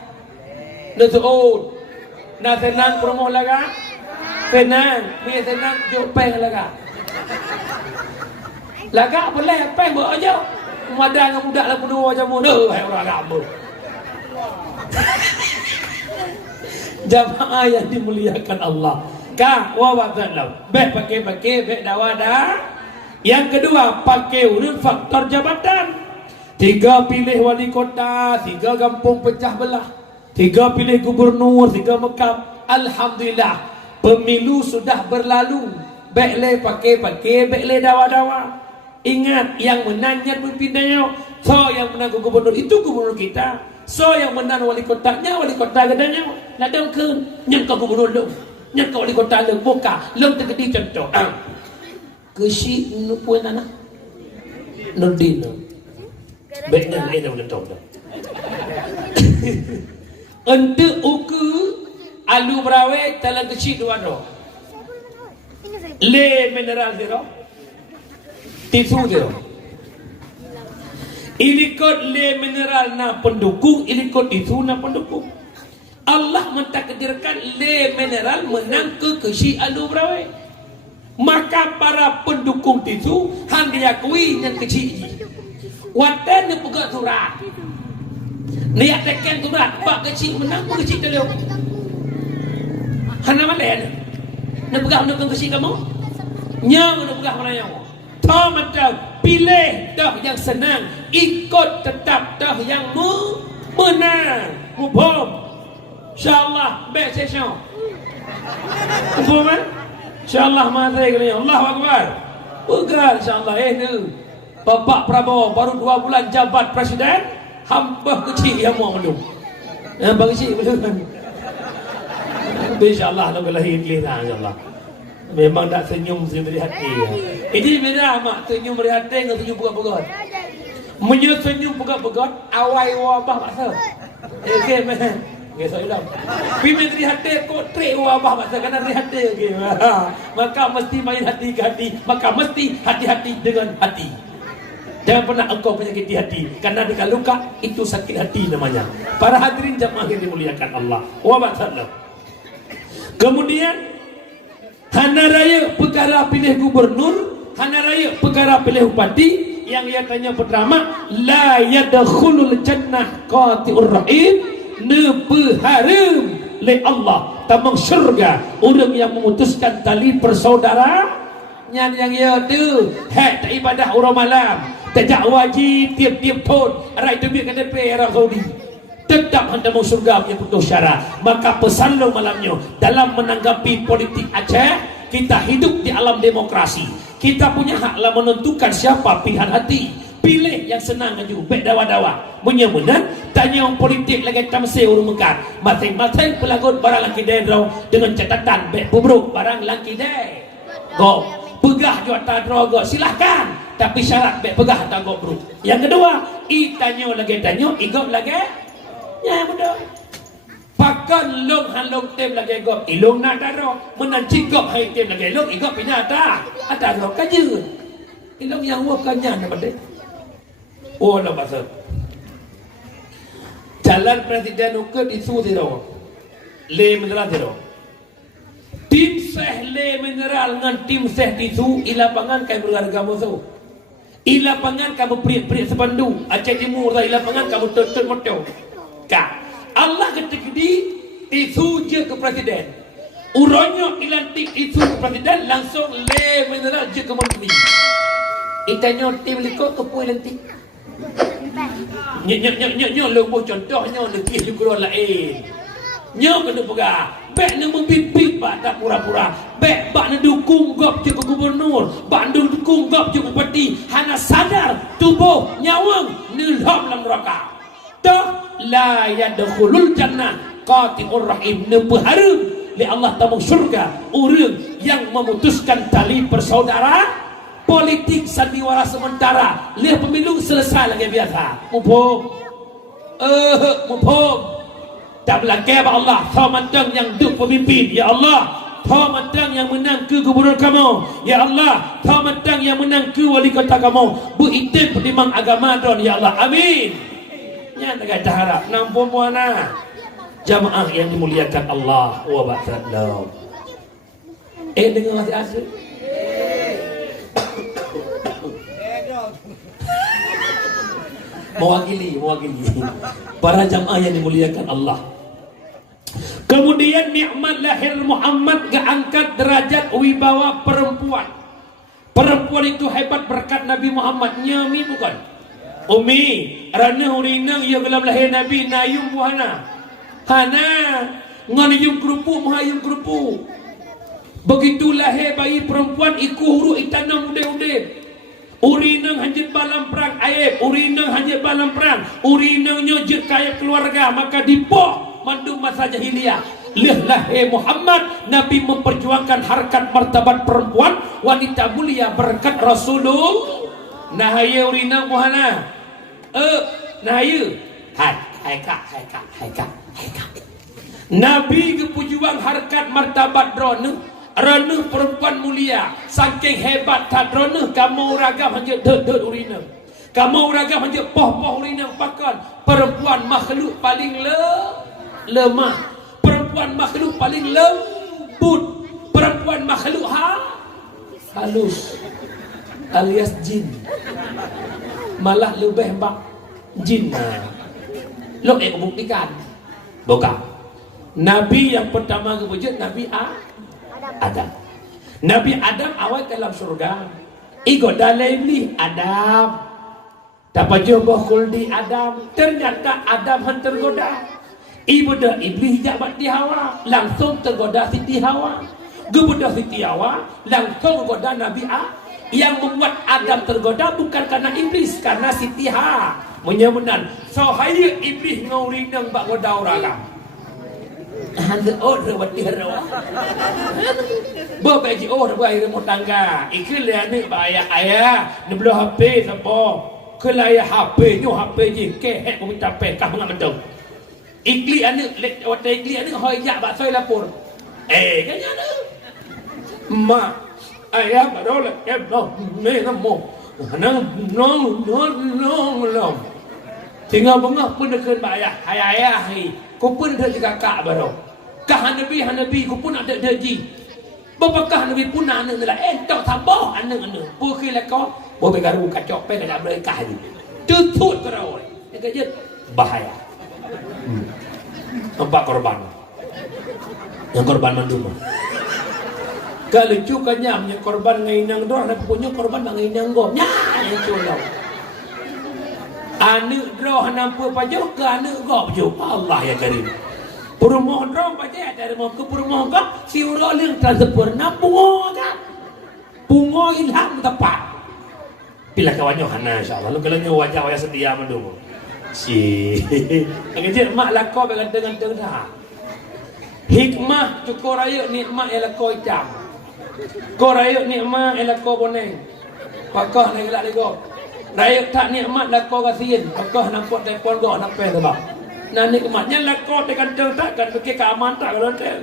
nak suot nak senang permoh laga senang biar senang jopeng laga boleh peng buat aja madang budak lah berdua macam mana hai orang agama jamaah yang dimuliakan Allah kah wawazalam baik pakai baik dawada. Yang kedua pakai urut faktor jabatan 3 pilih wali kota 3 kampung pecah belah 3 pilih gubernur 3 mekam. Alhamdulillah pemilu sudah berlalu baiklah pakai baiklah dawa-dawa. Ingat yang menangnya pimpinannya so yang menang gubernur itu gubernur kita so yang menang wali kotanya gedanya nak dengkeun nyen ka gubernur lu nyen ka wali kota lu buka lu tegedi contoh kesi nu puan anak Nurdin baiknya lain dah tahu dah ente uku alu brawe talang kesi dua do le mineral zero tisu zero ilikot le mineral na pendukung ilikot tisu na pendukung Allah mentakdirkan le mineral menang ke kesi alu brawe. Maka para pendukung itu han diakui yang kecil watan ni pegang surat niat tekan surat pak kecil menang pun kecil dah hana malen nak pegang pendukung kecil kamu nyang nak pegang mana yang tau macam pilih dah yang senang ikut tetap dah yang menang mubom insyaallah baik session mubom InsyaAllah mati kali Allahu Akbar pegang insyaAllah ni Bapak Prabowo baru 2 bulan jabat presiden hamba kecil yang mau belum bang kecil belum insyaAllah nak lahir kelihatan insyaAllah memang tak senyum dari hati ini beda mak senyum dari hati dengan senyum pegat-pegat menyenyum pegat-pegat awai wabah masa okey man Gesok hilang. Pimpin dari hati kok trik wabah masa kena dari hati okey. Maka mesti main hati ke hati, maka mesti hati-hati dengan hati. Jangan pernah engkau menyakiti hati karena dengan luka itu sakit hati namanya. Para hadirin jemaah yang dimuliakan Allah. Wa ba'dallah. Kemudian hana raya perkara pilih gubernur, hana raya perkara pilih bupati yang ia tanya pertama la yadkhulul jannah qati'ur rahim nepeharum le Allah tamang syurga orang yang memutuskan tali persaudaraan yang ia tu hak tak ibadah orang malam tak wajib tiap-tiap tahun rakyat duit KTP Arab Saudi tetap hendak masuk syurga punya putus syarat. Maka pesan lo malamnya dalam menanggapi politik Aceh kita hidup di alam demokrasi kita punya hak lah menentukan siapa pilihan hati. Pilih yang senang maju, baik dawa-dawa. Menyemunan, tanya orang politik lagi tamsih urung mekar. Masing-masing pelagut barang laki dendro dengan catatan baik pubruk barang laki go. Pegah jual tak droga, silahkan. Tapi syarat baik pegah tak gobruk. Yang kedua, tanya lagi tanya, igop lagi. Ya betul. Pakan long halong tem lagi igop, ilong nak daro. Menan cigop hai tem lagi ilong, igop pinata. Ada ro kajun. Ilong yang wakanya apa deh? Oh nak pasal jalan presiden uke isu tiro le mineral tiro tim seh le mineral dengan tim seh isu ilapangan kamu berharga musuh ilapangan kamu peri sepandu Aceh Timur ilapangan kamu tutut motor ka Allah ketika di isu je ke presiden. Uronyo ilantik isu ke presiden langsung le mineral je ke menteri. Itanyo tim liko ke pui lantik. Nyo lombo contohnya negeri di keluar lain. Nyo kena pegah. Bek nak membimbing pak tak pura-pura. Bek bak nak dukung gop je ke gubernur. Bak nak dukung gop je ke bupati. Hana sadar tubuh nyawang nilham dalam neraka. Dah la yadkhulul jannah qati'ur rahim nebeharum li Allah tamu syurga orang yang memutuskan tali persaudara politik sandiwara sementara lihat pemilu selesai lagi biasa mumpung tak belakang Allah Thau mantang yang duk pemimpin ya Allah Thau mantang yang menang ke gubernur kamu ya Allah Thau mantang yang menang ke wali kota kamu bu itim penimang agama don ya Allah amin nya negara harap nampun puana jamaah yang dimuliakan Allah wa ba'dahu dengar masih asli mewakili para jamaah yang dimuliakan Allah. Kemudian nikmat lahir Muhammad angkat derajat wibawa perempuan. Perempuan itu hebat berkat Nabi Muhammad. Nyami bukan? Umi, rana urinang ia gelam lahir Nabi nayum buhana. Hana nganayum kerupuk mahayum kerupuk. Begitu lahir bayi perempuan iku huru itanam ude-ude. Urinang hanjit balam perang aib, urinang hanjit balam perang, urinangnya je kaya keluarga maka dipoh mandu masa jahiliyah. Lihlah Muhammad Nabi memperjuangkan harkat martabat perempuan wanita mulia berkat Rasulullah. Nahaya urinang muhana. Nahaya. Hai kak. Nabi kepujuang harkat martabat Rana perempuan mulia saking hebat tak rana kamu ragam hanya ded urinang. Kamu ragam hanya poh urinang pakan perempuan makhluk paling lemah. Perempuan makhluk paling lembut. Perempuan makhluk halus alias jin. Malah lebih bak jin. Lo buktikan. Bukan. Nabi yang pertama kewujud Nabi Adam. Nabi Adam awal dalam surga. Igo dalam iblis Adam. Dapat jumpa kuldi Adam. Ternyata Adam han tergoda. Ibu dah iblis jabat di Hawa. Langsung tergoda Siti Hawa. Gebudah Siti Hawa. Langsung goda Nabi Yang membuat Adam tergoda bukan karena iblis. Karena Siti Hawa. Menyemenan. So haya iblis ngaurinang bak goda orang. Hanya orang bertiara. Bapak ji orang berayah rumah tangga. Ikhlas ni ayah ni belum HP siapa? Kelaya HP nyo HP je kehek minta pekah mengat betul. Ikli anak waktu ikli anak hoyak bak saya lapor. Kanya ada. Mak ayah baru lah ni namo. Nong. Tinggal bengah pun dekat ayah. Ayah ku pun ada kakak baru. Kah Nabi ku pun ada daji. Bapakah Nabi pun anak lah. Tak tambah anak. Pukul lah kau. Boleh garu kacau pen nak berkah ni. Tutut terus. Yang kerja bahaya. Empat korban. Yang korban manduma. Kalau cukanya punya korban ngainang doh, nak punya korban ngainang go. Nya yang culau. Anak doh nampu pajak ke anak go pajak. Allah ya karim. Perumohon doh pajak dari mau ke perumohon go si urang ling transfer napungo kan. Pungo ilham tepat. Bila kawannya hana insyaallah. Lu kalau wajah sedia mandum. Si. Angin mak lako berganteng-ganteng dah. Hikmah cukup raya nikmat ialah kau hitam. Kau raya nikmat ialah kau boneng. Pakah nak gelak lego. Raya tak nikmat lah kau kasihin. Pakah nampak telefon kau nak pen sebab. Nah nikmatnya lah kau terganteng takkan fikir keamanan tak kalau tak.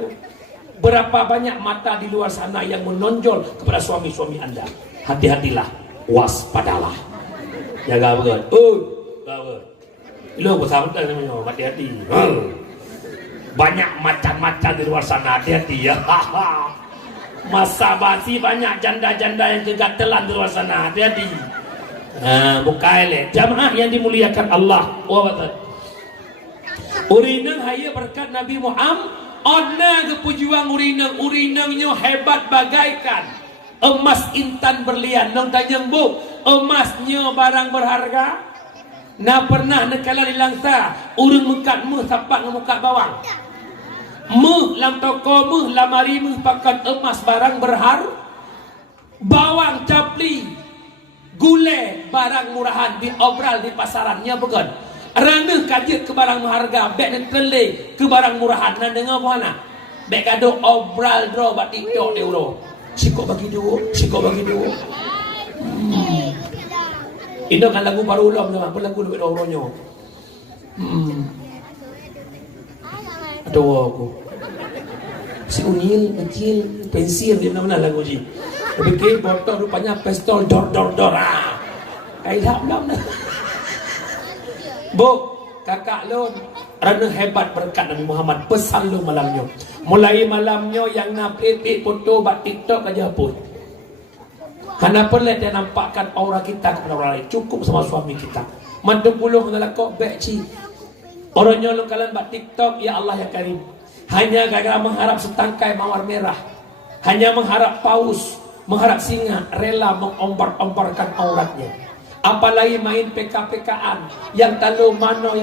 Berapa banyak mata di luar sana yang menonjol kepada suami-suami anda. Hati-hatilah, waspadalah. Jaga betul. Bagus. Lu bersama namanya hati-hati. Banyak macan-macan di luar sana, hati-hati ya. Masa basi banyak janda-janda yang kegatelan di luar sana, hati-hati. Bukai le. Jamaah yang dimuliakan Allah. Urinang haya berkat Nabi Muhammad. Ona ke pejuang urinangnya hebat bagaikan emas intan berlian. Nong tanya bu, emasnya barang berharga. Nah pernah nekala di langsa urun mekat mu sapak ngemukat bawang. Mu lam toko mu lamari mu pakat emas barang berharga. Bawang capli gule barang murahan di obral di pasarannya bukan. Rana kajet ke barang berharga, bek dan telek ke barang murahan. Nak dengar mana? Bek kado obral draw bat TikTok dia bro. Sikok bagi dua. Ini kan lagu baru ulam dengan apa lagu lebih orang-orangnya. Aduh aku. Si Unyil kecil pensil dia mana lagu ni. Fikir botol rupanya pistol dor. Ai lam dah. Bu, kakak lun, rana hebat berkat Nabi Muhammad pesan lu malamnya. Mulai malamnya yang nak pipik foto buat TikTok aja pun. Karena pelik dia nampakkan aura kita kepada orang lain. Cukup sama suami kita. Mantu puluh adalah kok bekci. Orangnya lu kalian buat TikTok, ya Allah ya Karim. Hanya gara-gara mengharap setangkai mawar merah. Hanya mengharap paus, mengharap singa, rela mengompar-omparkan auratnya. Apalagi main PK-PKan yang talu mano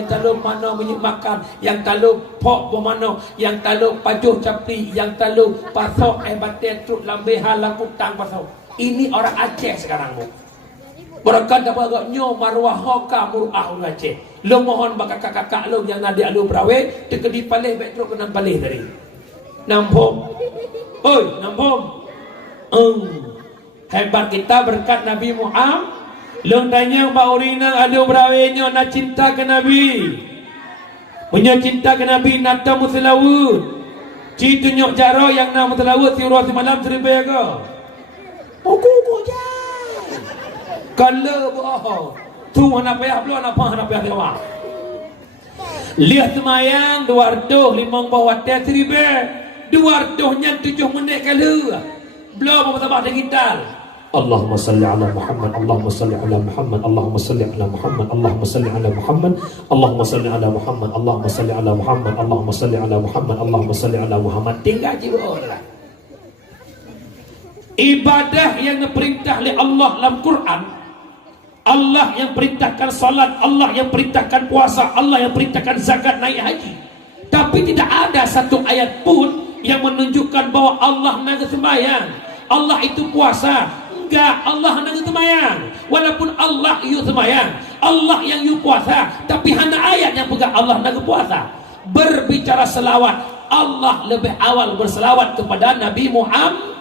menyemakan, yang talu pok bomano, yang talu pajuh capri, yang talu pasok batin truk lambe halang utang pasok. Ini orang Aceh sekarang bu. Berkat apa agaknya marwah hoka murah orang Aceh. Lo mohon baka kakak lo yang nadik lo berawe tekedi palih baik truk kenam palih dari. Nampung. Oi, nampung. Hebat kita berkat Nabi Muhammad. Long tanya Mbak Urina ada berawenya nak cinta ke Nabi. Punya cinta ke Nabi nata mutlawud. Ci tunjuk cara yang nak mutlawud tiruah semalam seribu ke. Aku je. Kalau boh. Tu nak payah belum nak payah dewa. Lihat semayang 250 bawah teh seribu. 200 nya 7 minit kali. Belum apa-apa digital. Allahumma salli ala Muhammad, Allahumma salli ala Muhammad, Allahumma salli ala Muhammad, Allahumma salli ala Muhammad, Allahumma salli ala Muhammad, Allahumma salli ala Muhammad, Allahumma salli ala Muhammad, Allahumma salli ala Muhammad. Tinggal je orang. Ibadah yang diperintah oleh Allah dalam Quran, Allah yang perintahkan salat, Allah yang perintahkan puasa, Allah yang perintahkan zakat, naik haji. Tapi tidak ada satu ayat pun yang menunjukkan bahwa Allah nak sembahyang, Allah itu puasa. Enggak, Allah nak sembahyang. Walaupun Allah you sembahyang, Allah yang you puasa, tapi hanya ayat yang pegang Allah nak puasa. Berbicara selawat, Allah lebih awal berselawat kepada Nabi Muhammad.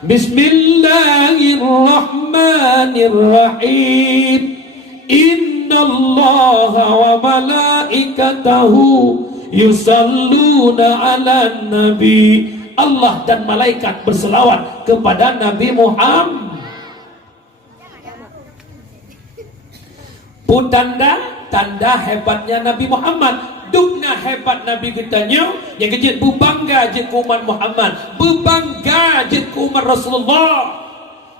Bismillahirrahmanirrahim. Innallaha wa malaikatahu yusalluna 'alan nabi. Allah dan malaikat berselawat kepada Nabi Muhammad. Pun tanda hebatnya Nabi Muhammad. Dukna hebat Nabi kitanya yang kejut berbangga je ku umat Muhammad, berbangga je ku umat Rasulullah.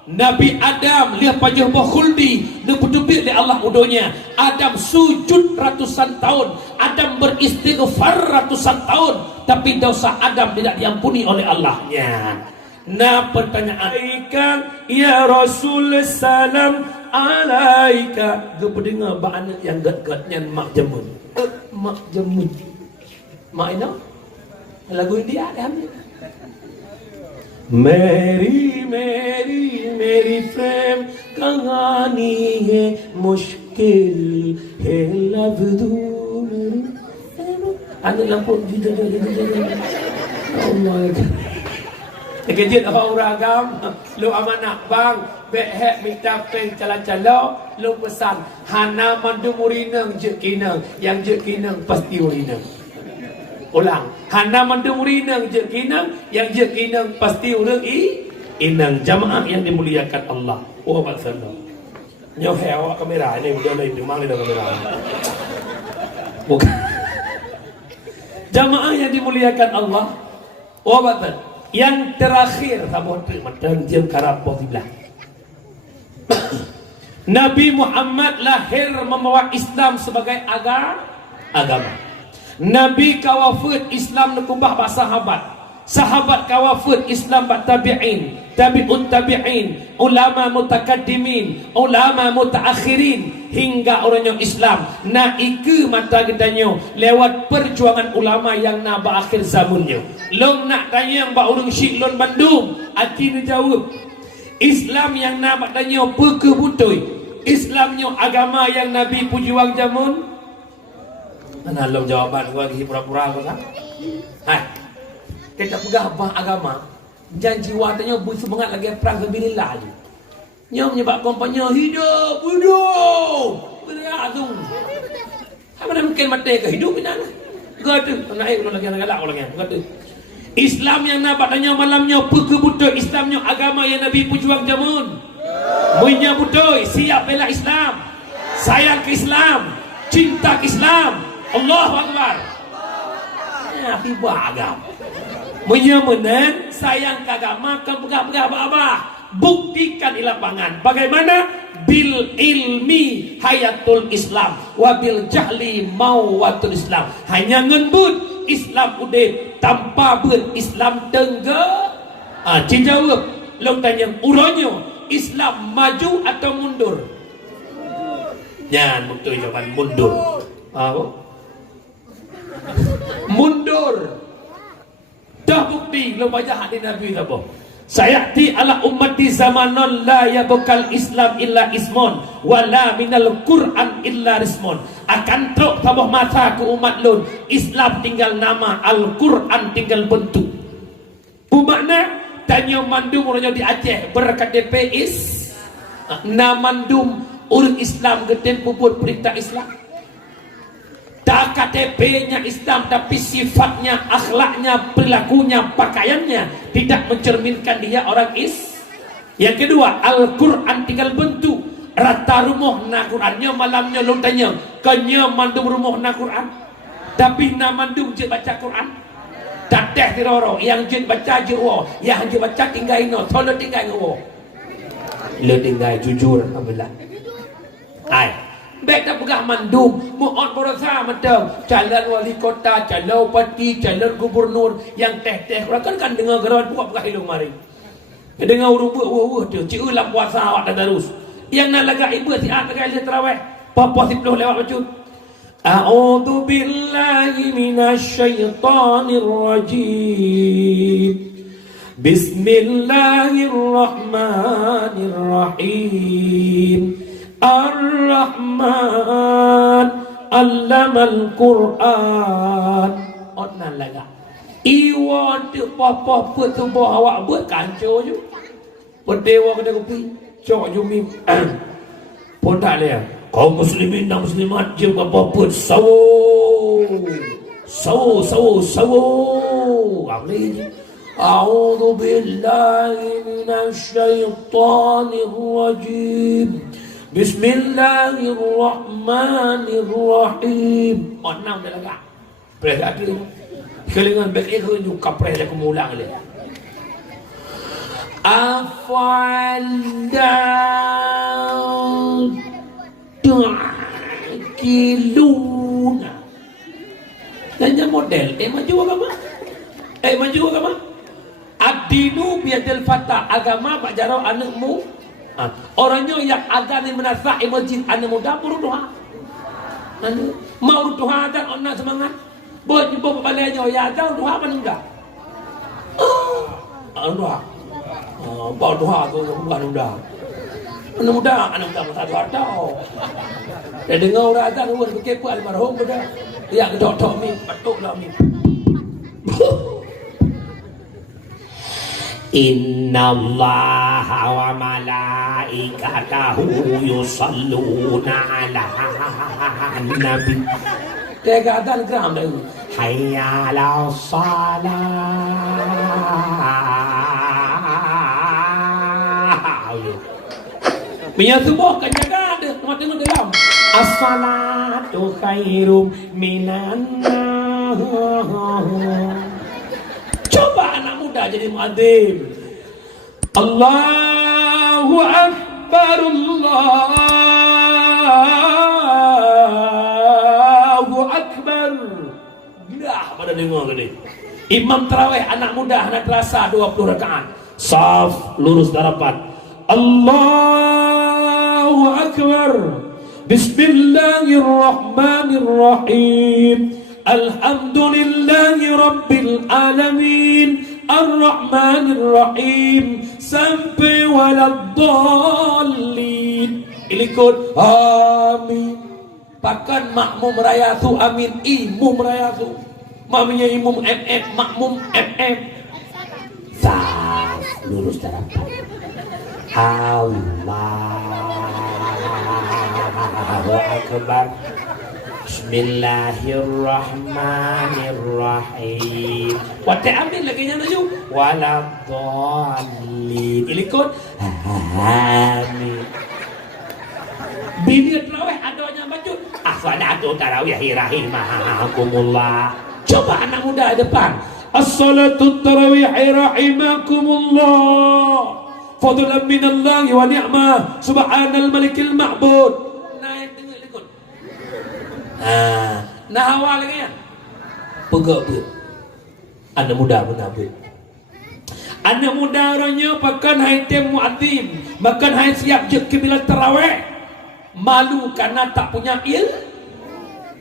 Nabi Adam lihat pajah khuldi dia berdubik oleh Allah udonya. Adam sujud ratusan tahun, Adam beristighfar ratusan tahun, tapi dosa Adam tidak diampuni oleh Allahnya. Nah pertanyaan ya Rasul salam alaika. Dia pendengar banyak yang gat-gatnya mak jemun. Mak jemun. Mak ini lagu India kan. मेरी मेरी मेरी प्रेम कहानी है मुश्किल है लफ्ज़ ada lampu di dalam oh my god kejut orang agam lu amanah bang behek minta peng cala-cala lu pesan hana mandu murinang je kinang yang je kinang pasti urinang. Ulang, hana mandu murinang je kinang, yang je kinang pasti urang inang. Jamaah yang dimuliakan Allah. Oh maksudnya nyoh awak kamera ini udah lain memang di kamera. Bukan. Jamaah yang dimuliakan Allah. Oh maksudnya yang terakhir sabun dan jam karapoh sebelah. Nabi Muhammad lahir membawa Islam sebagai agama. Nabi kawafud Islam nekubah bak sahabat. Sahabat kawafud Islam bak tabi'in, tabi'ut tabi'in, ulama mutakaddimin, ulama mutaakhirin, hingga orangnya Islam naik mata gedanya lewat perjuangan ulama yang nak berakhir zamannya. Long nak tanya yang bak urung syik lon Bandung, hati dia jawab Islam yang nak bak tanya perkebutoi, Islamnya agama yang Nabi pujuang jamun. Mana long jawaban gua lagi pura-pura kau kan? Hai, kita pegang apa agama? Janji watanya bersemangat lagi perang sabilillah je. Nyom nyebab kompanya hidup. Berat tu. Apa mungkin mati ke hidup ni nak? Gatu, naik lagi anak galak orangnya. Gatu. Islam yang nak tanya malamnya perkebutuh Islamnya agama yang Nabi pujuang jamun. Munya butuh siap bela Islam, sayang ke Islam, cinta ke Islam. Allahu Akbar. Ya, tiba agama. Menyemenan sayang ke agama ke pegah-pegah apa? Buktikan di lapangan. Bagaimana? Bil ilmi hayatul Islam, wabil jahli mawatul Islam. Hanya ngebut Islam udah tanpa ber Islam tengge. Jawab. Long tanya uronyo Islam maju atau mundur? Jangan betul jawaban mundur. Mundur. Dah bukti lo baca hadis Nabi apa? Sayati ala ummati zamanon la yabukal Islam illa ismon wala minal Quran illa rismon. Akan truk tabah masa ke umat lun, Islam tinggal nama, Al-Quran tinggal bentuk. Bermakna tanya mandum orangnya di Aceh berKTP na mandum urut Islam geden puput perintah Islam. Tak KTP-nya Islam tapi sifatnya, akhlaknya, perilakunya, pakaiannya tidak mencerminkan dia orang Yang kedua, Al-Quran tinggal bentuk. Rata rumah na Qurannya malamnya lu tanya, kanya mandum rumah na Quran. Tapi na mandum je baca Quran. Tateh tiroro yang je baca je wo, yang je baca tinggal ino, tolo tinggal wo. Lu tinggal jujur abelah. Ai baik tak pegah mandum mu'ad berasa macam calon wali kota, calon bupati, calon gubernur yang teh-teh kan dengar geran buat pegah hidung mari dengar urut tu cik ulang puasa awak dah terus yang nak lagak ibu siap lagak dia terawih papa 10 lewat bacun a'udzu billahi minasyaitonir rajim bismillahirrahmanirrahim Ar-Rahman Allamal Quran. Onan laga. Iwan tu papa tu bawa awak buat kancur je. Berdewa kena kopi. Cok jumi. Pun tak dia. Kaum muslimin dan muslimat je apa-apa sawo. Apa lagi? A'udzu billahi minasyaitonir rajim. Bismillahirrahmanirrahim. Enam dah lagak. Pres ada ni. Kelingan baik itu juga pres dah kemulang dia. Afal kiluna. Tanya model. Maju agama. Maju agama. Ad-dinu biadil fata. Agama pak jarau anakmu. Orangnya yang agan yang menasa masjid anda muda buru doa. Mau doa dan orang semangat. Buat jumpa baliknya ya ada doa apa enggak? Doa. Bawa doa tu bukan muda. Anak muda masa doa tau. Dia dengar orang ada orang berkepo almarhum pada. Ya kedok mi patuk lah mi. Innallaha wa malaikatahu yusalluna ala nabi. Tega dan gram dah. Hayya 'alas salah. Punya semua kan jaga ada tempat tengok dalam. As-salatu khairum minan nar. Coba anak muda jadi muadzin. Allahu Akbar, Allahu Akbar. dah dengar ke ni. Imam tarawih anak muda anak terasa 20 rakaat. Saf lurus darapat. Allahu akbar. Bismillahirrahmanirrahim. Alhamdulillahi rabbil alamin. Ar-Rahmanir-Rahim sampai waladdallin. Ilikut amin. Pakan makmum raya tu amin, imum raya tu. Maminya imum MM, makmum MM. Saf lurus darapat. Allahu akbar. Bismillahirrahmanirrahim. Wate amin lagi nya naju. Waladdallin. Ilikut amin. Bila tarawih adanya baju as-salatu tarawih rahimakumullah. Coba anak muda depan. As-salatu tarawih rahimakumullah. Fadlan minallahi wa ni'mah. Subhanal malikil ma'bud. Naik tengok ilikut. Nah awal lagi ya. Pegak ber. Anak muda pun ber. Anak muda orangnya pakan hai tem muadzin, makan hai siap je ke bila tarawih. Malu karena tak punya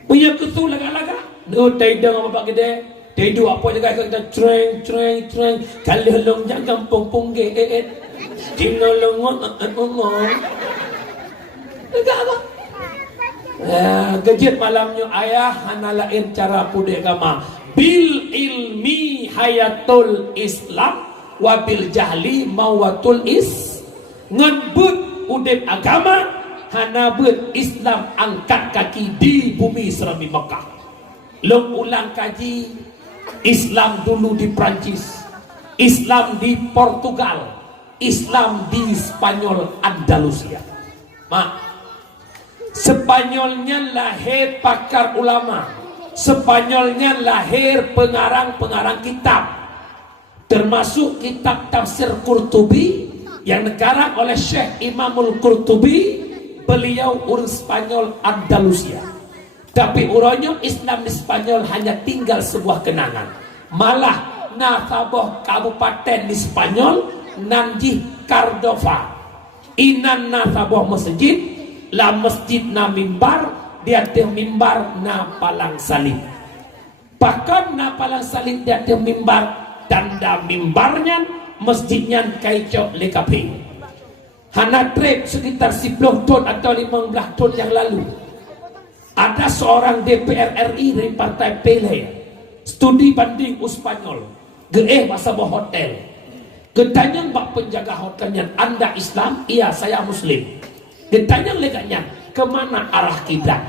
punya kesul laga-laga. No taidang apa gede. Taidu apa jaga kita treng. Kali long jangan kampung geet. Tinolong ngomong. Enggak apa. Kejit malamnya ayah hana lain cara pudek agama. Bil ilmi hayatul Islam wa bil jahli mawatul ngebut udip agama hana bet Islam angkat kaki di bumi serami Mekah. Long ulang kaji Islam dulu di Prancis, Islam di Portugal, Islam di Spanyol Andalusia. Spanyolnya lahir pakar ulama, Spanyolnya lahir pengarang-pengarang kitab, termasuk kitab tafsir Qurtubi yang dikarang oleh Syekh Imamul Qurtubi. Beliau urus Spanyol Andalusia. Tapi urangnya Islam di Spanyol hanya tinggal sebuah kenangan. Malah Nasabah kabupaten di Spanyol Nanjih Cardova. Inan Nasabah masjid la masjid na mimbar dia teh mimbar na palang salib. Bahkan na palang salib dia teh mimbar tanda mimbarnya masjidnya kaicok lekapi. Hana trip sekitar 10 tahun atau 15 tahun yang lalu ada seorang DPR RI dari partai PELE studi banding Spanyol geeh masa bawa hotel ketanya bak penjaga hotelnya anda Islam? Iya saya Muslim. Ditanya leganya kemana arah kiblat?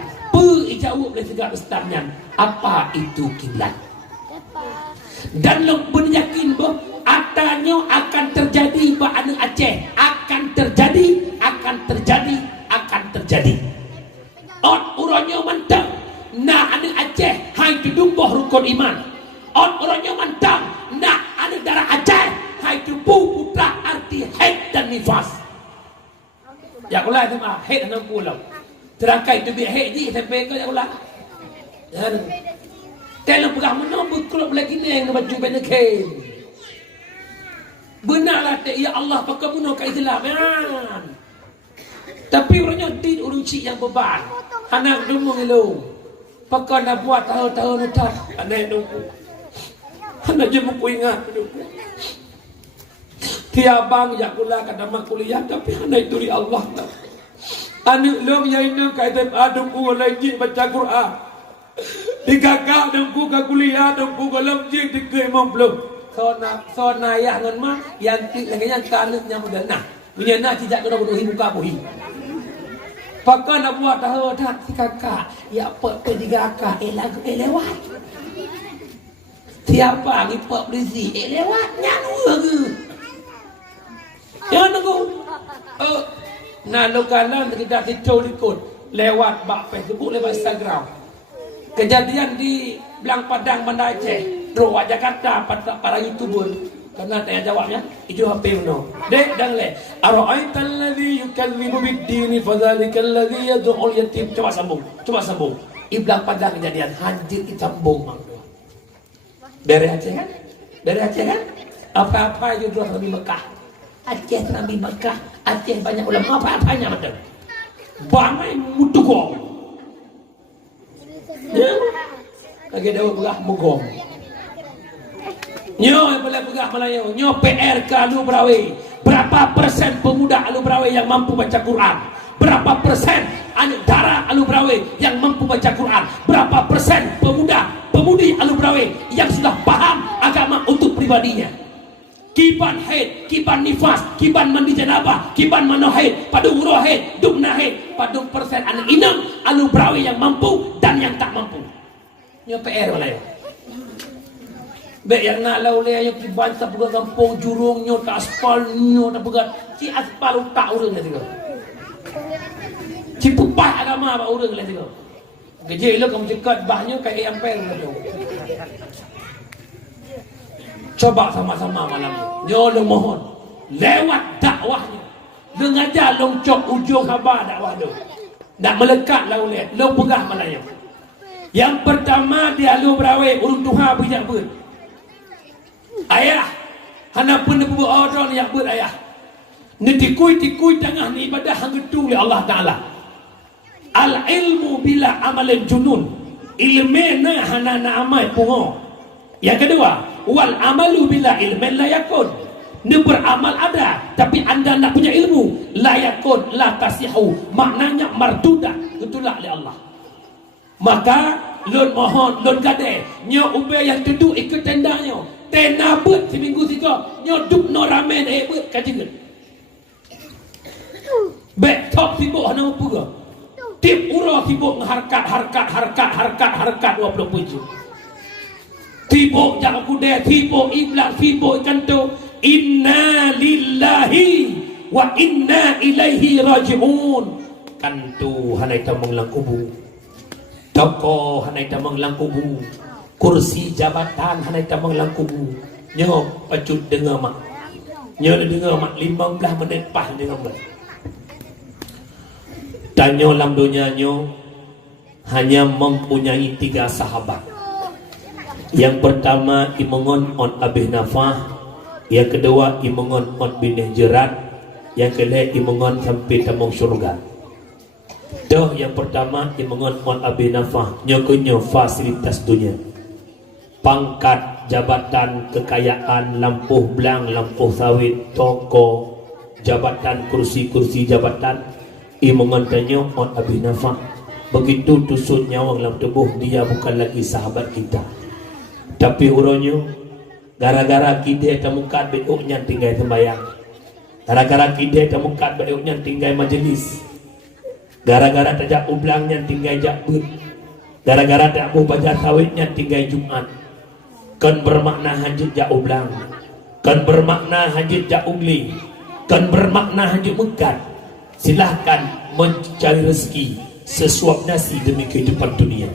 Jauh oleh segala Islamnya apa itu kiblat? Dan lo beryakin bahwa atanya akan terjadi anu Aceh akan terjadi. Orangnya mantap. Nah anu Aceh hai kedumbuh rukun iman. Orangnya mantap. Nah anu darah Aceh hai kedumbuh putra arti haid dan nifas. Ya kula tu mah haid 60. Terangkai tu bi haid ni sampai ke ya kula. Kalau pegang mana berkelop lagi ni yang baju benda kain. Benarlah ya Allah pakai bunuh ke Islam kan. Tapi orangnya din uruci yang beban. Anak dumung itu. Pakai nak buat tahu-tahu nak. Anak nunggu. Anak je muku ingat nunggu. Tiabang ya kula kada mak kuliah tapi anak itu di Allah. Anak lom yang ini kaitan adungku lagi baca Quran. Di kakak dengku ke kuliah dengku ke lemjing di ke imam belum sona ayah ngan mah yang yang kalut yang muda nah punya nak tidak kena bunuhi muka buhi pakai nak buat tahu tak si kakak ya apa di kakak lagu lewat siapa ni pak polisi lewat nyanyi lagu ya nunggu nah lo kanan kita tidur ikut lewat bak Facebook lewat Instagram. Kejadian di Belang Padang Banda Aceh, Rawak Jakarta para YouTuber. Karena tanya jawabnya, itu HP no. Dek dan le. Ara'aital ladzi yukallimu bid-dini fadzalikal ladzi yad'ul yatim. Coba sambung. Di Belang Padang kejadian hadir kita sambung mang. Dari Aceh kan? Dari Aceh kan? Apa-apa juga Nabi Mekah. Aceh Nabi Mekah. Aceh banyak ulama. Apa-apanya betul. Bangai mudugong. Ya. Lagi dawa pegah mugong. Nyo yang boleh pegah Melayu. Nyo PR ke Alu Brawe. Berapa persen pemuda Alu Brawe yang mampu baca Quran? Berapa persen anak darah Alu Brawe yang mampu baca Quran? Berapa persen pemudi Alu Brawe yang sudah paham agama untuk pribadinya? Kiban haid, kiban nifas, kiban mandi janabah, kiban mano haid, padung uroh haid, dukna haid, padung persen anak inang Alu Brawe yang mampu dan yang tak mampu. Nyo PR Melayu. Baik yang nak lau le ayo kiban tak pegang kampung jurung nyo tak aspal nyo tak pegang ci aspal tak urang lah tiga. Ci pupai agama ba urang lah tiga. Geje lo kamu cekat bahnya kayak ampel lah tu. Coba sama-sama malam ni. Nyo lo mohon lewat dakwahnya. Dengajar long cok ujung khabar dakwah tu. Nak melekat lau le, lo pegah Melayu. Yang pertama di Alu Brawe urung Tuhan bijak ber. Ayah, hana pun buat orang yang ber ayah. Ni tikui tengah ni ibadah hang getu oleh Allah Taala. Al ilmu bila amalin junun. Ilmena hana na amal pungo. Yang kedua, wal amalu bila ilmen la yakun. Ni beramal ada, tapi anda nak punya ilmu la yakun la tasihu. Maknanya marduda, getulak oleh Allah. Maka lon mohon lon gade nyo ube yang duduk ikut tenda nyo tenda bet seminggu tiga nyo duk no ramen bet kajian bet top sibuk hana puga tip ura sibuk harkat 27 sibuk jangan kuda sibuk iblat sibuk cantu inna lillahi wa inna ilaihi raji'un kantu hanai tamang lang kubu toko hanai tamang lang kubu, kursi jabatan hanai tamang lang kubu. Nyo pacut dengar mak. Nyo dengar mak 15 menit pas dengar mak. Tanyo lam dunia nyo hanya mempunyai 3 sahabat. Yang pertama imongon on Abih Nafah, yang kedua imongon on Binih Jerat, yang kedua imongon sampai tamang syurga. Dah yang pertama imongon on Abi Nafah nyokonyo fasilitas dunia, pangkat, jabatan, kekayaan, lampu belang, lampu sawit, toko, jabatan, kursi jabatan. Imongon tanyo on Abi Nafah. Begitu tusuk nyawang dalam tubuh dia bukan lagi sahabat kita. Tapi uronyo gara-gara kita temukan beduknya tinggal sembahyang. Gara-gara kita temukan beduknya tinggal majlis. Gara-gara tajak ublangnya tinggal jakbut. Gara-gara tak mau baca sawitnya tinggal Jumat. Kan bermakna hajit jak ublang. Kan bermakna hajit jak ugli. Kan bermakna hajit mekat. Silahkan mencari rezeki sesuap nasi demi kehidupan dunia.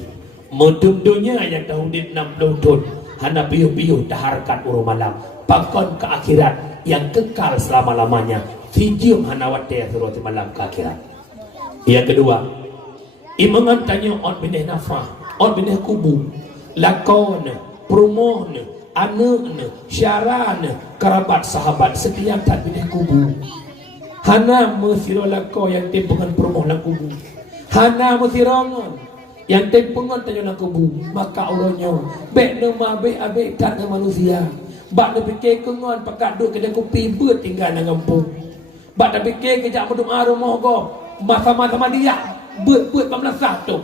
Modum dunia yang tahun 60 tahun hana biuh-biuh taharkat urung malam. Pakon ke akhirat yang kekal selama-lamanya. Fijium hana watih surat malam ke akhirat. Yang kedua, imangan tanya on binih nafah, on binih kubu, lakon, perumoh, anak, syaran, kerabat, sahabat, setiap tak binih kubu. Hana mesiro lako yang timpungan perumoh lang kubu. Hana mesirongan yang timpungan tanya lang kubu. Maka uronyo, bek nama bek tak na manusia. Bak na fikir kengon pakat duk kedai kopi ber tinggal na kampung. Bak na fikir kejak medung arumah go. Masa-masa dia bet pembelasah tu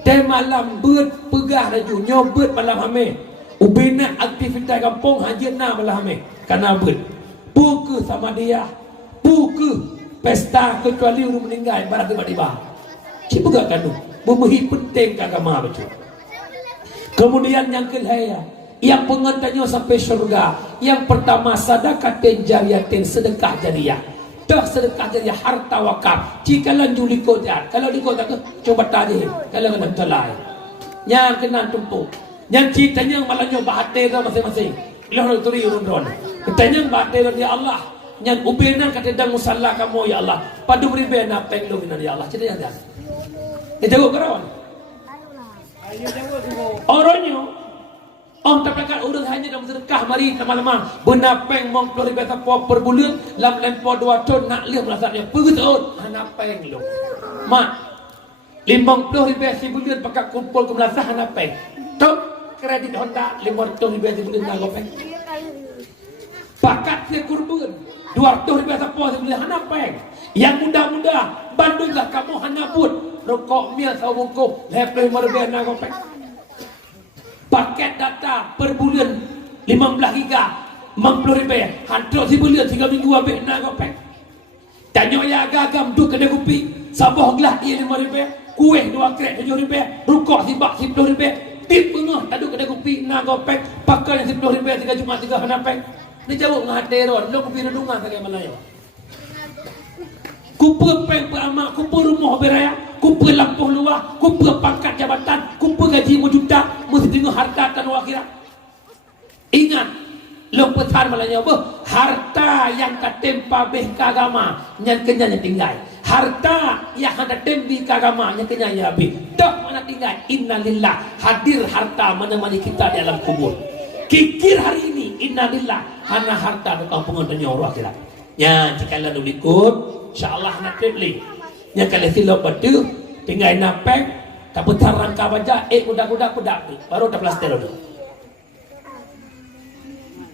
teh malam bet pegah laju nyo bet malam hame ubina aktivitas kampung hajina malam hame karena bet buku sama dia buku pesta kecuali orang meninggal barat tiba-tiba cik pegah kanu memehi penting agama betul. Kemudian yang kedua yang pengantarnya sampai syurga, yang pertama sedekah jariyatin, sedekah jariah. Dah sedekah jadi harta wakaf. Jika lanjut likut dia, kalau likut tak coba tadi, kalau kena telai, yang kena tumpuk, yang ceritanya malah nyoba hati tu masing-masing. Ilah turi urun-urun. Katanya hati tu ya Allah, yang ubinan kata dah musalla kamu ya Allah. Padu beri bena penglo bina ya Allah. Cerita yang dah. Jauh kerawan. Oh terpekat orang hanya dalam sedekah mari lama-lama benapeng mong 20 ribu per bulan lam lempo 2 ton nak lihat rasanya pegeut hanapeng lo mak 50 ribu sebulan pakai kumpul ke melasah hanapeng tok kredit Honda 50 ribu sebulan nak gopeng pakat dia kurban 200 ribu sebulan hanapeng yang muda-muda bandunglah kamu hanaput rokok mil sawungkuh 50 ribu nak gopeng paket data per bulan 15 giga 50 ribu hantar sebulan 3 minggu habis nak gopeng tanya ya agam duk kedai kopi sabah gelas dia 5 ribu kuih 2 krek 7 ribu rokok sibak 10 ribu tip pengah tak duk kedai kopi nak gopeng pakai yang 10 ribu 3 Jumat 3 hanapeng ni jauh ngahate ron lo kopi redungan kali Melayu kumpul peng peramak kumpul rumah beraya kumpul lampuh luar kumpul pangkat jabatan kumpul gaji 1 juta mesti tengok harta dan akhirat ingat lo pesan malanya apa harta yang katempa beh kagama yang kenyanya tinggal harta yang ada tembi kagama yang kenyanya habis dak mana tinggal innalillah hadir harta menemani kita di alam kubur kikir hari ini innalillah hana harta di kampungan dan nyawa akhirat ya jika lalu ikut insyaallah nak beli yang kali silap batu tinggal napek tak putar rangka baja udah pedak baru 12 telur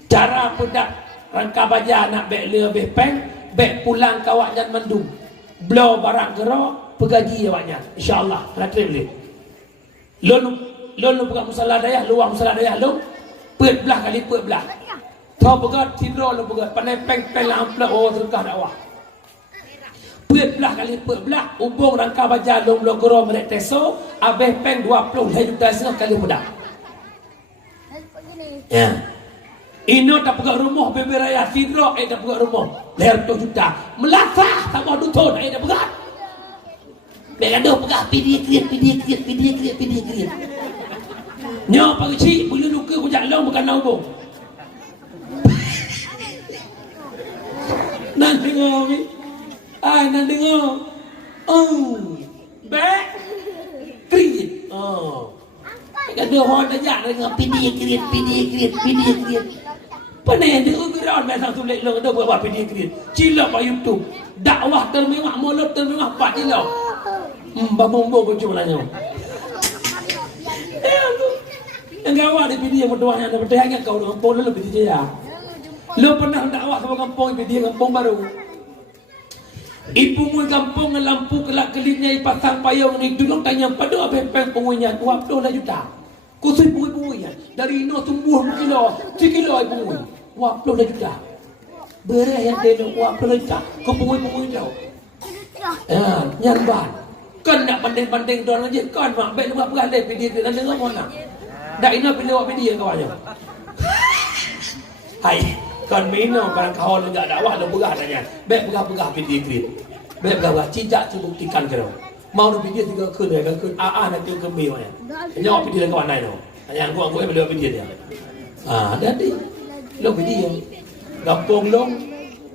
cara pedak rangka baja nak bek lebih peng bek pulang kawak dan mendung blow barang gerak pegaji awaknya insyaallah nak beli lu buka musala daya luang musala daya lu pet belah kali pet belah kau pegat sidro lu pegat pandai peng lamplak oh sedekah dakwah pet belah kali pet belah ubung rangka baja lu goro merek teso abeh peng 20 juta kali pedak ya Ino tak pegang rumah bebe raya sidro tak pegang rumah leher 2 juta melasah tak mau dutun tak pegang begado pegang pidi kriat nyo pagi cik bulu luka kujak long bukan naubung nan dengar mi nan dengar bek kriat begado hon aja dengar pidi kriat Panai dia gerak dah sang sulit lo dah buat video kriat. Cilap pada YouTube. Dakwah termewah, mulut termewah 4 cilap. Bambung-bambung pun cuma nanya. Yang gawat di video berdoanya ada bertanya kau dengan pun lebih dia. Lo pernah dakwah sama kampung video kampung baru. Ibu mu kampung lampu kelak kelitnya pasang payung ni dulu tanya pada apa peng pengunya 20 juta. Kusui bunyi-bunyi dari ino tumbuh kilo 3 kilo bunyi 20 juta beres yang dia 20 juta kau bunyi-bunyi tau nyarban kan nak banding-banding doang aja kan mak baik lupa pegang video tu dan dengar mana dak ino pilih video kau aja hai kan mino barang kau enggak dakwah lo pegang tanya baik pegang video klip baik pegang cicak tu buktikan kau mau video 3 คืนเลยก็คือnak tu kembali mana nyok video kawan lain tu yang gua beli video dia jadi lo video kampung long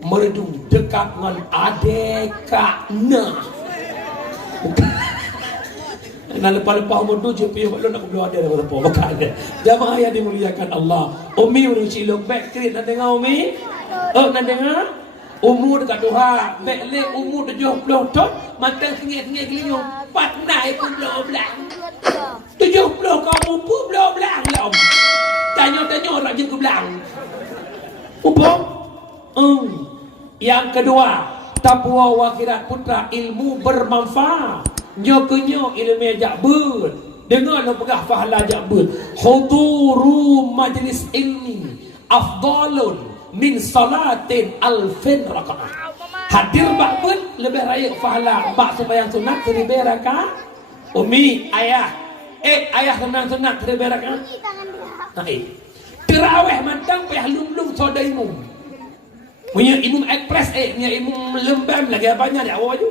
meredung dekat dengan adekana nah lepas-lepas umur 7 piye lo nak beli ada lepas bukan ada jamaah yang dimuliakan Allah umi urusi lo back kiri nak dengar umi nak dengar umur dekat Tuhan bek le umur 70 tahun matang sengit-sengit geliung pat naik pun belum belang 70 kamu pun belum belang lah om tanya-tanya orang je ke belang upung yang kedua taqwa wa akhirat putra ilmu bermanfaat nyokenyo ilmu ajak ber dengar lo pegah pahala ajak ber huduru majlis ilmi afdalun min salatin alfin rakaat hadir bakbun lebih raya pahala bak sembahyang sunat 1000 rakaat umi ayah sembahyang sunat 1000 rakaat terawih mantang payah lum-lum sodaimu punya imam ekspres punya imam lembam lagi banyak di awal tu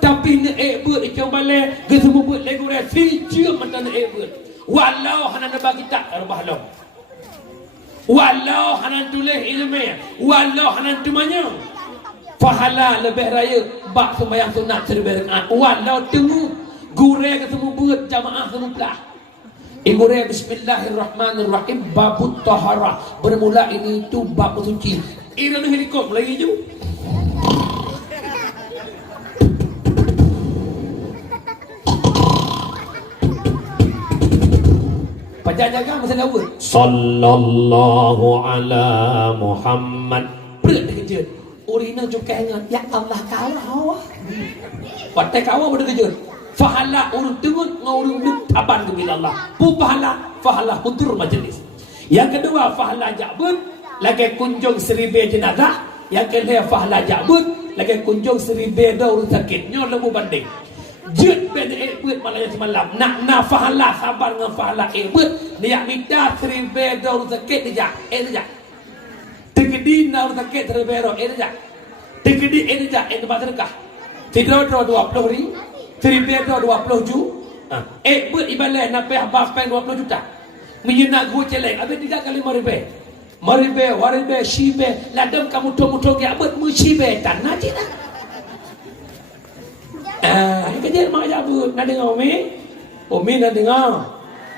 tapi ni buat ikut balik ke semua buat lagi orang sijil mantang buat walau hana bagi tak arbah long walau hanan tulis ilmu walau hanan tumanya pahala lebih raya bak sembahyang sunat 1000 rakaat walau tengok gure ke semua buat jamaah semua belah Ibu Ria, bismillahirrahmanirrahim. Babut taharah. Bermula ini itu bab suci. Ira lu helikop lagi je. Pajak jaga masa lawa. Sallallahu ala Muhammad. Berat dia kejut. Urina juga ingat. Ya Allah kawah. Patai kawah pada kejut. Fahala urut dengut ngurung duk taban ke bila Allah. Pu fahala hudur majlis. Yang kedua fahala jabut lagi kunjung seribu jenazah. Yang kedua fahala jabut lagi kunjung seribu daur sakit. Nyo lebu banding. Jut beda buat malam semalam. Nak fahala sabar dengan fahala buat dia minta seribu daur sakit dia. Dia. Tegedi daur sakit seribu dia. Tegedi dia itu berkah. Tidak 20 ribu. Seribu 20 ju. Buat ibadah nak pay abang 20 juta. Menyenak gua celeng. Habis 3 kali maribe. Maribe, waribe, shibe. Ladam kamu tong-tong ya buat mu shibe tanah cina. Kerja mak jabut. Nak dengar Umi? Umi nak dengar.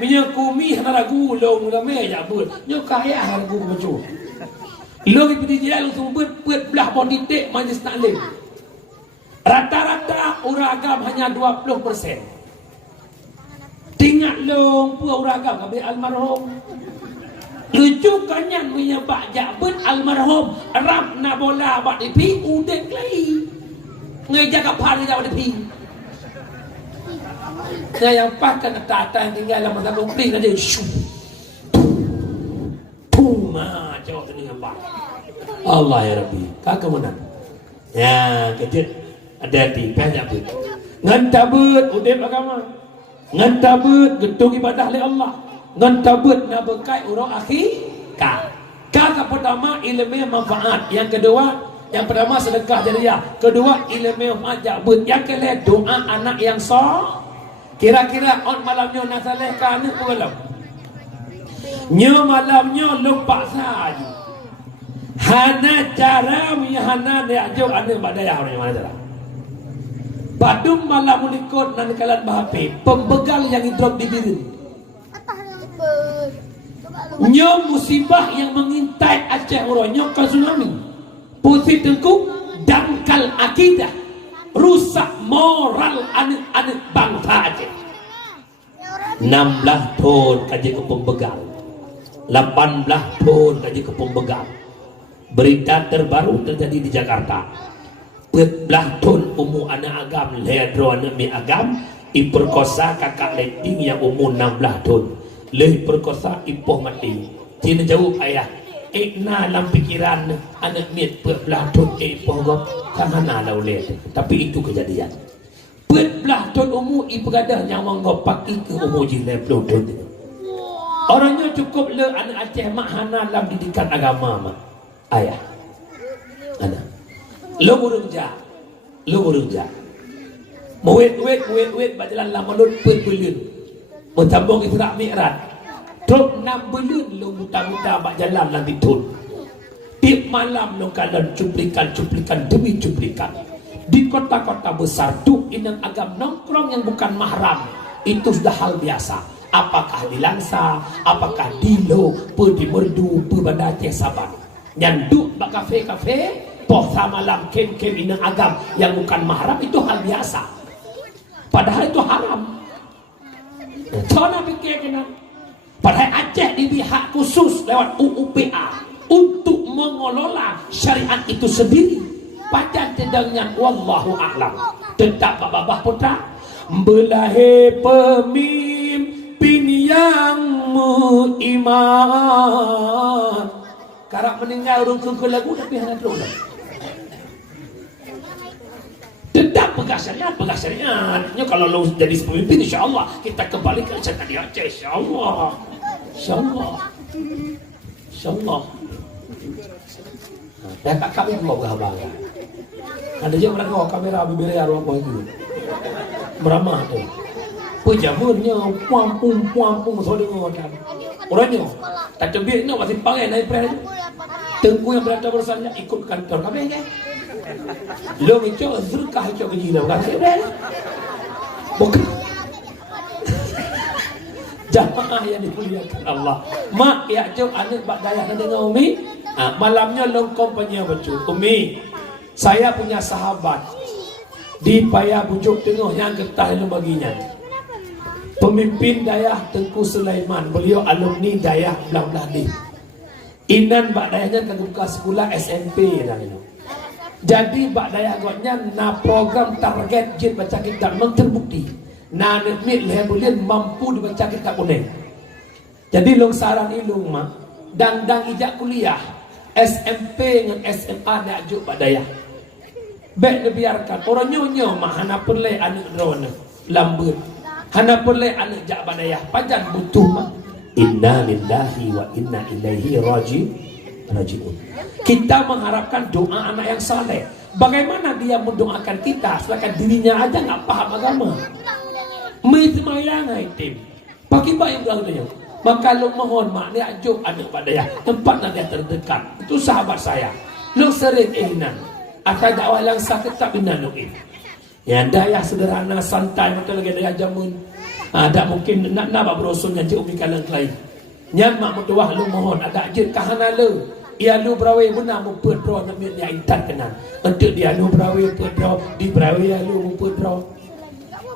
Minyak kumi hana ragu long ramai jabut. Nyo kaya ragu macam. Lo pergi jalan untuk buat belah politik majlis taklim. Rata-rata orang agam hanya 20%. Tinggal long pun orang agam kabeh almarhum. Lucu kanyan punya bak jabut almarhum rap na bola bak dipi udek lagi. Ngeja kapal dia bak dipi. Nah yang pakan tata tinggal dalam masa komplit ada syu. Puma jauh dengan bak. Allah ya Rabbi. Kakak mana? Ya, kejut. Ada di penyabut ngan tabut udip agama ngan tabut gedung ibadah oleh Allah ngan tabut na berkai urang akhir kakak pertama ilmu manfaat, yang kedua yang pertama sedekah jariah, kedua ilmu manfaat jabut, yang kedua doa anak yang sah. Kira-kira on malamnya nak saleh kan malam nyo malamnya lupa saja hana cara hana dia ajo ane badaya orang mana cara Badum malam mulikot nan kalan bahape pembegal yang hidrop di birin. Nyo musibah yang mengintai Aceh Uronyo ke tsunami. Putih tengkuk dangkal akidah. Rusak moral anak-anak bangsa Aceh. 16 tahun kaji ke pembegal. 18 tahun kaji ke pembegal. Berita terbaru terjadi di Jakarta. Belah ton umur anak agam ledro anak mi agam iperkosa kakak leting yang umur 16 tahun leh perkosa ipoh mati cina jauh ayah na dalam pikiran anak mi belah tahun ipoh gop sana lauleh tapi itu kejadian belah tahun umur ipergadah nyawang gop paki ke umur jile 20 tahun orangnya cukup le anak Aceh mahana dalam didikan agama mak ayah anak lo burungja wait bajalan lama lut pelun mentambung Isra Mi'raj truk 6 bulan lo muta-muta bajalan nanti tun tiap malam lo kalian cuplikan demi cuplikan di kota-kota besar tu inang agam nongkrong yang bukan mahram itu sudah hal biasa. Apakah di Langsa, apakah di Lo, di Merdu, Bandar Aceh Sabah yang duk bak kafe-kafe posa malam kem-kem inang agam yang bukan mahram itu hal biasa. Padahal itu haram. Sana fikir kena. Padahal Aceh diberi hak khusus lewat UUPA untuk mengelola syariat itu sendiri. Pajan tendangnya wallahu a'lam. Tetap babah putra belahe pemimpin yang beriman. Karak meninggal rukun ke lagu tapi hanya terus. Tetap pegang syariat. Nya kalau lo jadi pemimpin insya-Allah kita kembalikan syariat di Aceh insya-Allah. Insya-Allah. Dan tak kami mau bangga. Ada je mereka kamera bibir arwah apa itu. Beramah tu. Pejamunnya puang-puang sodong kan. Orangnya tak tebik nak masih pangai naik pres. Tengku yang berada bersama ikut kantor kami kan. Lo itu zurkah itu begini kan. Bukan. Jamaah yang dimuliakan Allah. Mak ya jom anak bak dayak dengan Umi. Malamnya longkong punya baju. Umi, saya punya sahabat di Paya Bujur Tengah yang getah lu baginya. Pemimpin Dayah Tengku Sulaiman. Beliau alumni Dayah belah-belah ni. Inan bak dayahnya tengah buka sekolah SMP lah itu. Jadi bak dayah agaknya na program target jin baca kitab memang terbukti. Na nemit lebulian mampu dibaca kitab boleh. Jadi long saran ilung mak dang ijak kuliah SMP dengan SMA nak ajuk bak dayah. Baik dibiarkan orang nyonya mak hana perle anak drone lambut. Hana perle anak jak bak dayah. Pajan butuh mak. Inna lillahi wa inna ilaihi raji'un. Kita mengharapkan doa anak yang saleh. Bagaimana dia mendoakan kita sedangkan dirinya aja nggak paham agama? Meitmayang itim. Pakai baik belakangnya. Maka lu mohon mak dia ajuk anak padaya tempat dia terdekat. Itu sahabat saya. Lu sering ihnan. Akan dakwah yang sakit tak bina nuin. Ya daya sederhana santai betul lagi daya jamun. Ada mungkin nak berusul yang cik umi kalang lain. Nyam mak mutuah lu mohon ada ajir kahana lu. Ia lu brawe benar mu pedro namanya dia intan kenan. Untuk dia lu brawe pedro di brawe ya lu mu pedro.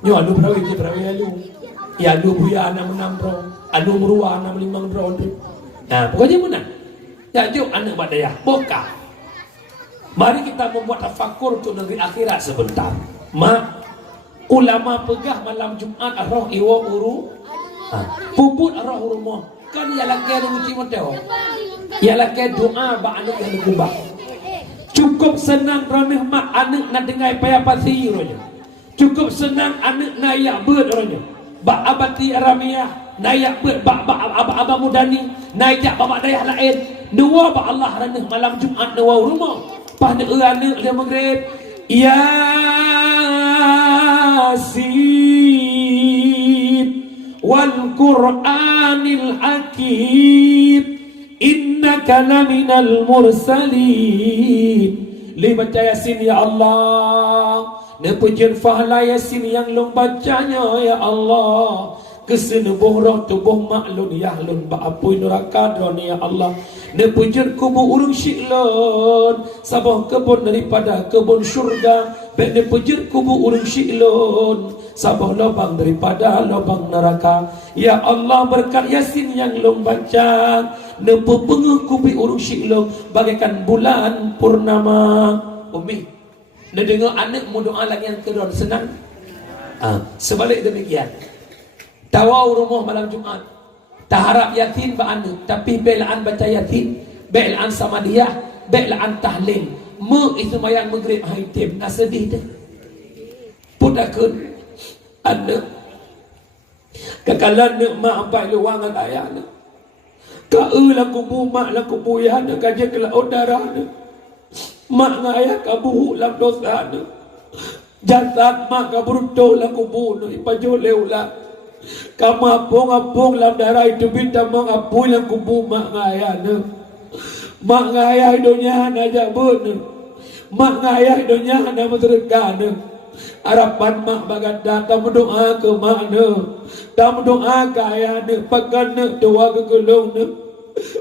Nyo lu brawe je brawe ya lu. Ya lu buya 6 bro. Anu merua 6 bro tu. Nah, pokoknya benar. Ya juk anak badaya boka. Mari kita membuat tafakur untuk negeri akhirat sebentar. Mak ulama pegah malam Jumat arah iwa uru puput arah rumah kan ia laki ada uji model ia laki doa ba anak yang berubah cukup senang ramih mak anak nak dengar payah pasti orangnya cukup senang anak nayak ber orangnya ba abati aramiah nayak ber ba abah mudani nayak bapak dayah lain dua ba Allah ranah malam Jumat dua rumah pada anak dia maghrib Yasin wal Qur'anil Hakim innaka laminal mursalin. Li baca Yasin ya Allah. Ne pujian fahla Yasin yang long bacanya ya Allah. Kesenubuh roh tubuh maklun yahlun ba'apui neraka droni ya Allah. Ne pujian kubu urung syiklun sabah kebun daripada kebun syurga. Baik ne pujian kubu urung syiklun sabah lubang daripada lubang neraka. Ya Allah berkat Yasin yang long baca ne pepengu kubi urung syiklun bagaikan bulan purnama. Umi ne dengar anak mu doa lagi yang kedua senang. Sebalik demikian. Tawau rumah malam Jumat. Tak harap yatim ba'anu. Tapi belaan baca yatim. Belaan sama dia. Belaan tahlil. Itu mayang maghrib haitim. Nak sedih dah. Pudakun. Anak. Kekalan nak mak apa luangan ayah nak. Kau lah kubu mak lah kubu ya nak. Kajak lah udara nak. Mak ngayah kabuhu lah dosa nak. Jasad mak kabruto lah kubu nak. Ipajoleu lah. Kamu apung lam darah itu bintang mengapung yang kubu mak ngayah ne. Mak ngayah dunia najak bun. Mak ngayah dunia nak menterka ne. Harapan mak bagada tamu doa ke mak ne. Tamu doa ke ayah ne. Pakan ne doa ke gelung ne.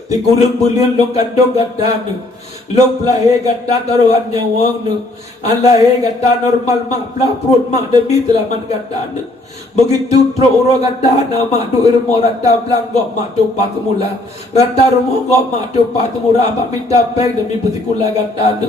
Tikurung bulian long kandung gata ne. Long pelahe gata taruhan nyawang ne. Alahe gata normal mak pelah perut mak demi telaman gata ne. Begitu tro uro gata nama du irmo rata blanggok mak tupa kemula rata rumo gok mak tupa temura abak minta peng demi betikula gata ne.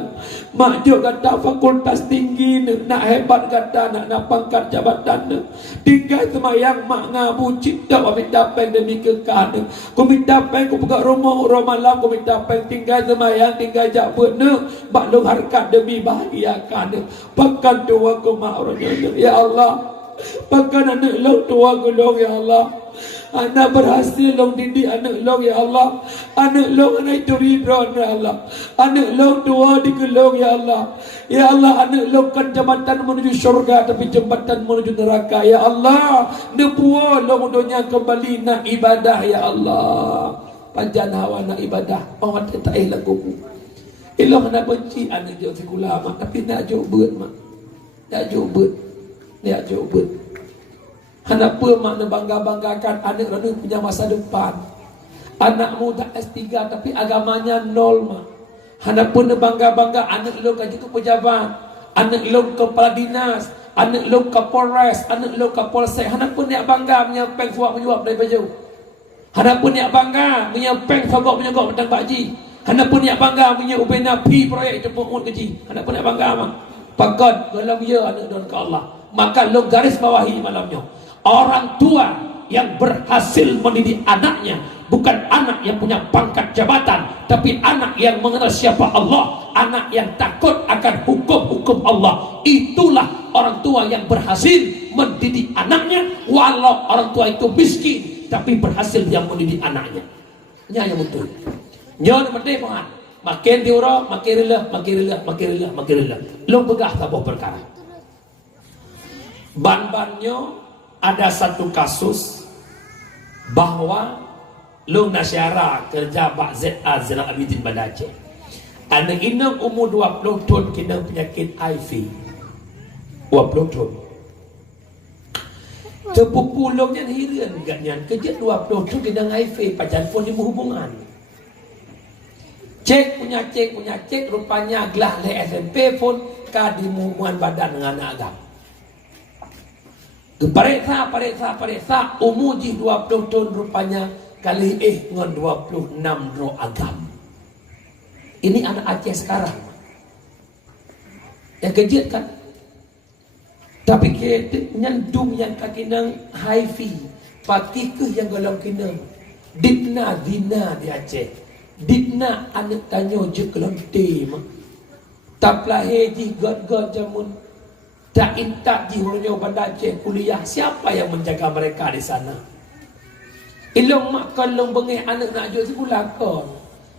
Mak juk gata fakultas tinggi ne. Nak hebat gata nak pangkat jabatan ne. Tinggal semayang mak ngabu cipta abak minta peng demi kekal ne. Ku minta peng ku pegak rumah uro malam ku minta peng tinggal semayang tinggal jabut ne. Bak long harkat demi bahagiakan ne. Pakan tua ku mak orangnya ya Allah. Bahkan anak long tua gulung ya Allah. Anak berhasil long didik anak long ya Allah. Anak long anak itu ridho ya Allah. Anak long tua digulung ya Allah. Ya Allah anak long kan jambatan menuju syurga tapi jambatan menuju neraka ya Allah. Nebuah long dunia kembali nak ibadah ya Allah. Panjang hawa nak ibadah. Orang tak elak kubu. Ilah nak benci anak jauh sekolah mak tapi nak jauh mak. Nak jauh Nak jawab. Kenapa makna bangga-banggakan anak rana punya masa depan? Anakmu dah S3 tapi agamanya nol mak. Kenapa nak bangga-bangga anak lo kaji ke pejabat, anak lo kepala dinas, anak lo kapolres, anak lo kapolsek. Kenapa nak bangga menyampeng suap menyuap dari baju? Kenapa nak bangga menyampeng fagok menyogok tentang bakji? Kenapa nak bangga menyubena pi proyek jemput umur keji? Kenapa nak bangga mak? Pakat kalau dia anak don ke Allah. Maka lo garis bawahi malamnya. Orang tua yang berhasil mendidik anaknya bukan anak yang punya pangkat jabatan, tapi anak yang mengenal siapa Allah, anak yang takut akan hukum-hukum Allah. Itulah orang tua yang berhasil mendidik anaknya, walau orang tua itu miskin, tapi berhasil yang mendidik anaknya. Nya yang betul. Nya yang betul pengat. Makin diurang, makin rela, makin rela, makin rela, makin rela. Lo begah tabuh perkara. Ban-bannya ada satu kasus bahwa lo nasyara kerja Pak ZA Zainal Abidin Banda Aceh. Anak inang umur 20 tahun kena penyakit HIV. 20 tahun. Terpupulungnya hiran katnya. Kerja 20 tahun kena HIV pacar pun di hubungan. Cek punya cek rupanya gelah le SMP pun kadimuan badan dengan anak agam. Pariksa umur ji 20 tahun rupanya kali ngon 26 ro agam. Ini anak Aceh sekarang. Yang kejut kan? Tapi kita nyandung yang kaki nang HIV. Pati ke yang golong kena. Dipna dina di Aceh. Dipna anak tanyo je kelon tim. Taplah heji god jamun. Tak intak di hulunya Banda Aceh kuliah. Siapa yang menjaga mereka di sana? Ilong mak kalong bengih anak nak jual sekolah kon.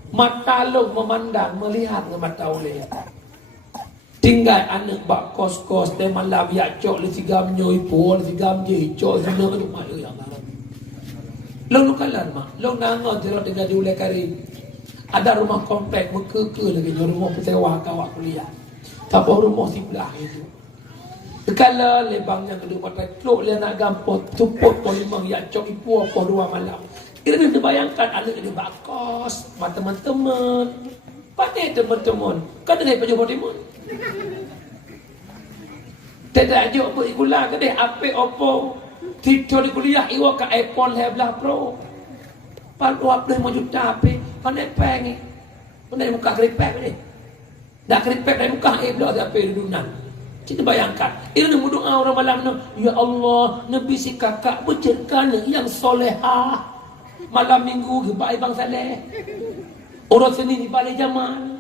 Mata long memandang melihat dengan mata oleh. Tinggal anak bak kos-kos teh malam ya cok le sigam nyoi pol sigam je cok sana tu mak yang malam. Long kalan mak. Long nango tero tinggal di ulai kari. Ada rumah komplek mekeke lagi rumah pesewa kawak kuliah. Tapi rumah sebelah itu. Kalau lebangnya kedua pakai klok dia nak gampang tupuk polimang ya cok ipu apa 2 malam. Kita nak bayangkan anak dia bakos, teman-teman. Pakai teman-teman. Kan dia pergi polimang. Tidak aja apa ikulah ke dia apa opo. Tidur di kuliah iwa ke iPhone 11 Pro. Pan 25 juta apa? Pandai pengi. Pandai muka keripek ni. Dak keripek dari muka iblis apa di dunan. Kita bayangkan, ini berdoa orang malam ni, ya Allah, Nabi si kakak bercerkan yang solehah. Malam minggu baik bang saleh. Orang sini di balik zaman.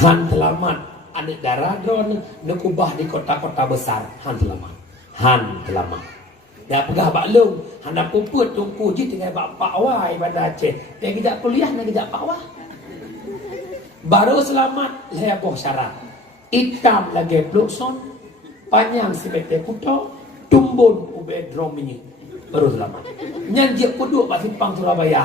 Han telamat anak darah drone nekubah di kota-kota besar. Han telamat. Dah pegah baklung, hendak puput tungku je tinggal pak wai Banda Aceh. Dia kejap kuliah nak kejap pak wai. Baru selamat leboh syarat. Hitam lagi plukson, panjang si bete kuto, tumbun ube drom ini. Baru selamat. Nyanjik kuduk pak simpang Surabaya.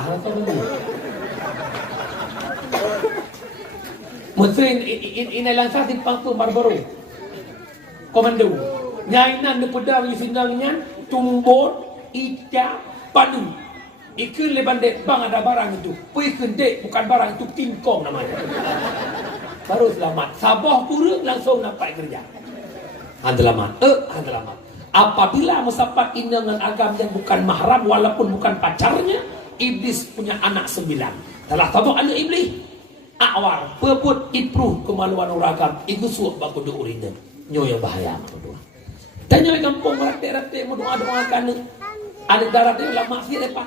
Mungkin ini langsung simpang tu baru. Komando. Nyainan de pedang di sindangnya tumbon ita padu ikun le bandek bang ada barang itu ikun dek bukan barang itu tingkong namanya. Baru selamat sabah kurang langsung nampak kerja. Selamat apabila musafat dengan agam yang bukan mahram walaupun bukan pacarnya, iblis punya anak 9. Telah tahu anak iblis awar pebut ipruh kemaluan uragam itu suap baku do urina nyo yang bahaya kedua. Tanya kampung ratik-ratik doa-doakan ada darah dia lah maksiat lepas.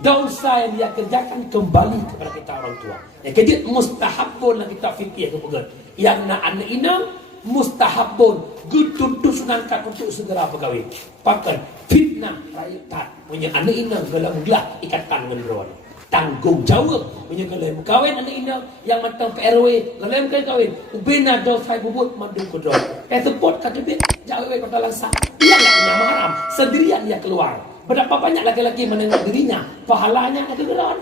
Dosa yang dia kerjakan kembali kepada kita orang tua. Yang kedua mustahabun yang kita fikir kemudian. Yang nak anak inang mustahabun gutuntu sunangkan untuk segera berkahwin. Pakai fitnah rakyat punya anak inang dalam gelah ikatan dengan beron. Tanggung jawab punya kalau berkahwin anak inang yang matang PRW kalau berkahwin ubena dosa bubut mandung kodok. Support kata dia jauh kota langsa. Dia tak punya mahram, sendirian dia keluar. Berapa banyak laki-laki menengok dirinya, pahalanya ada geran.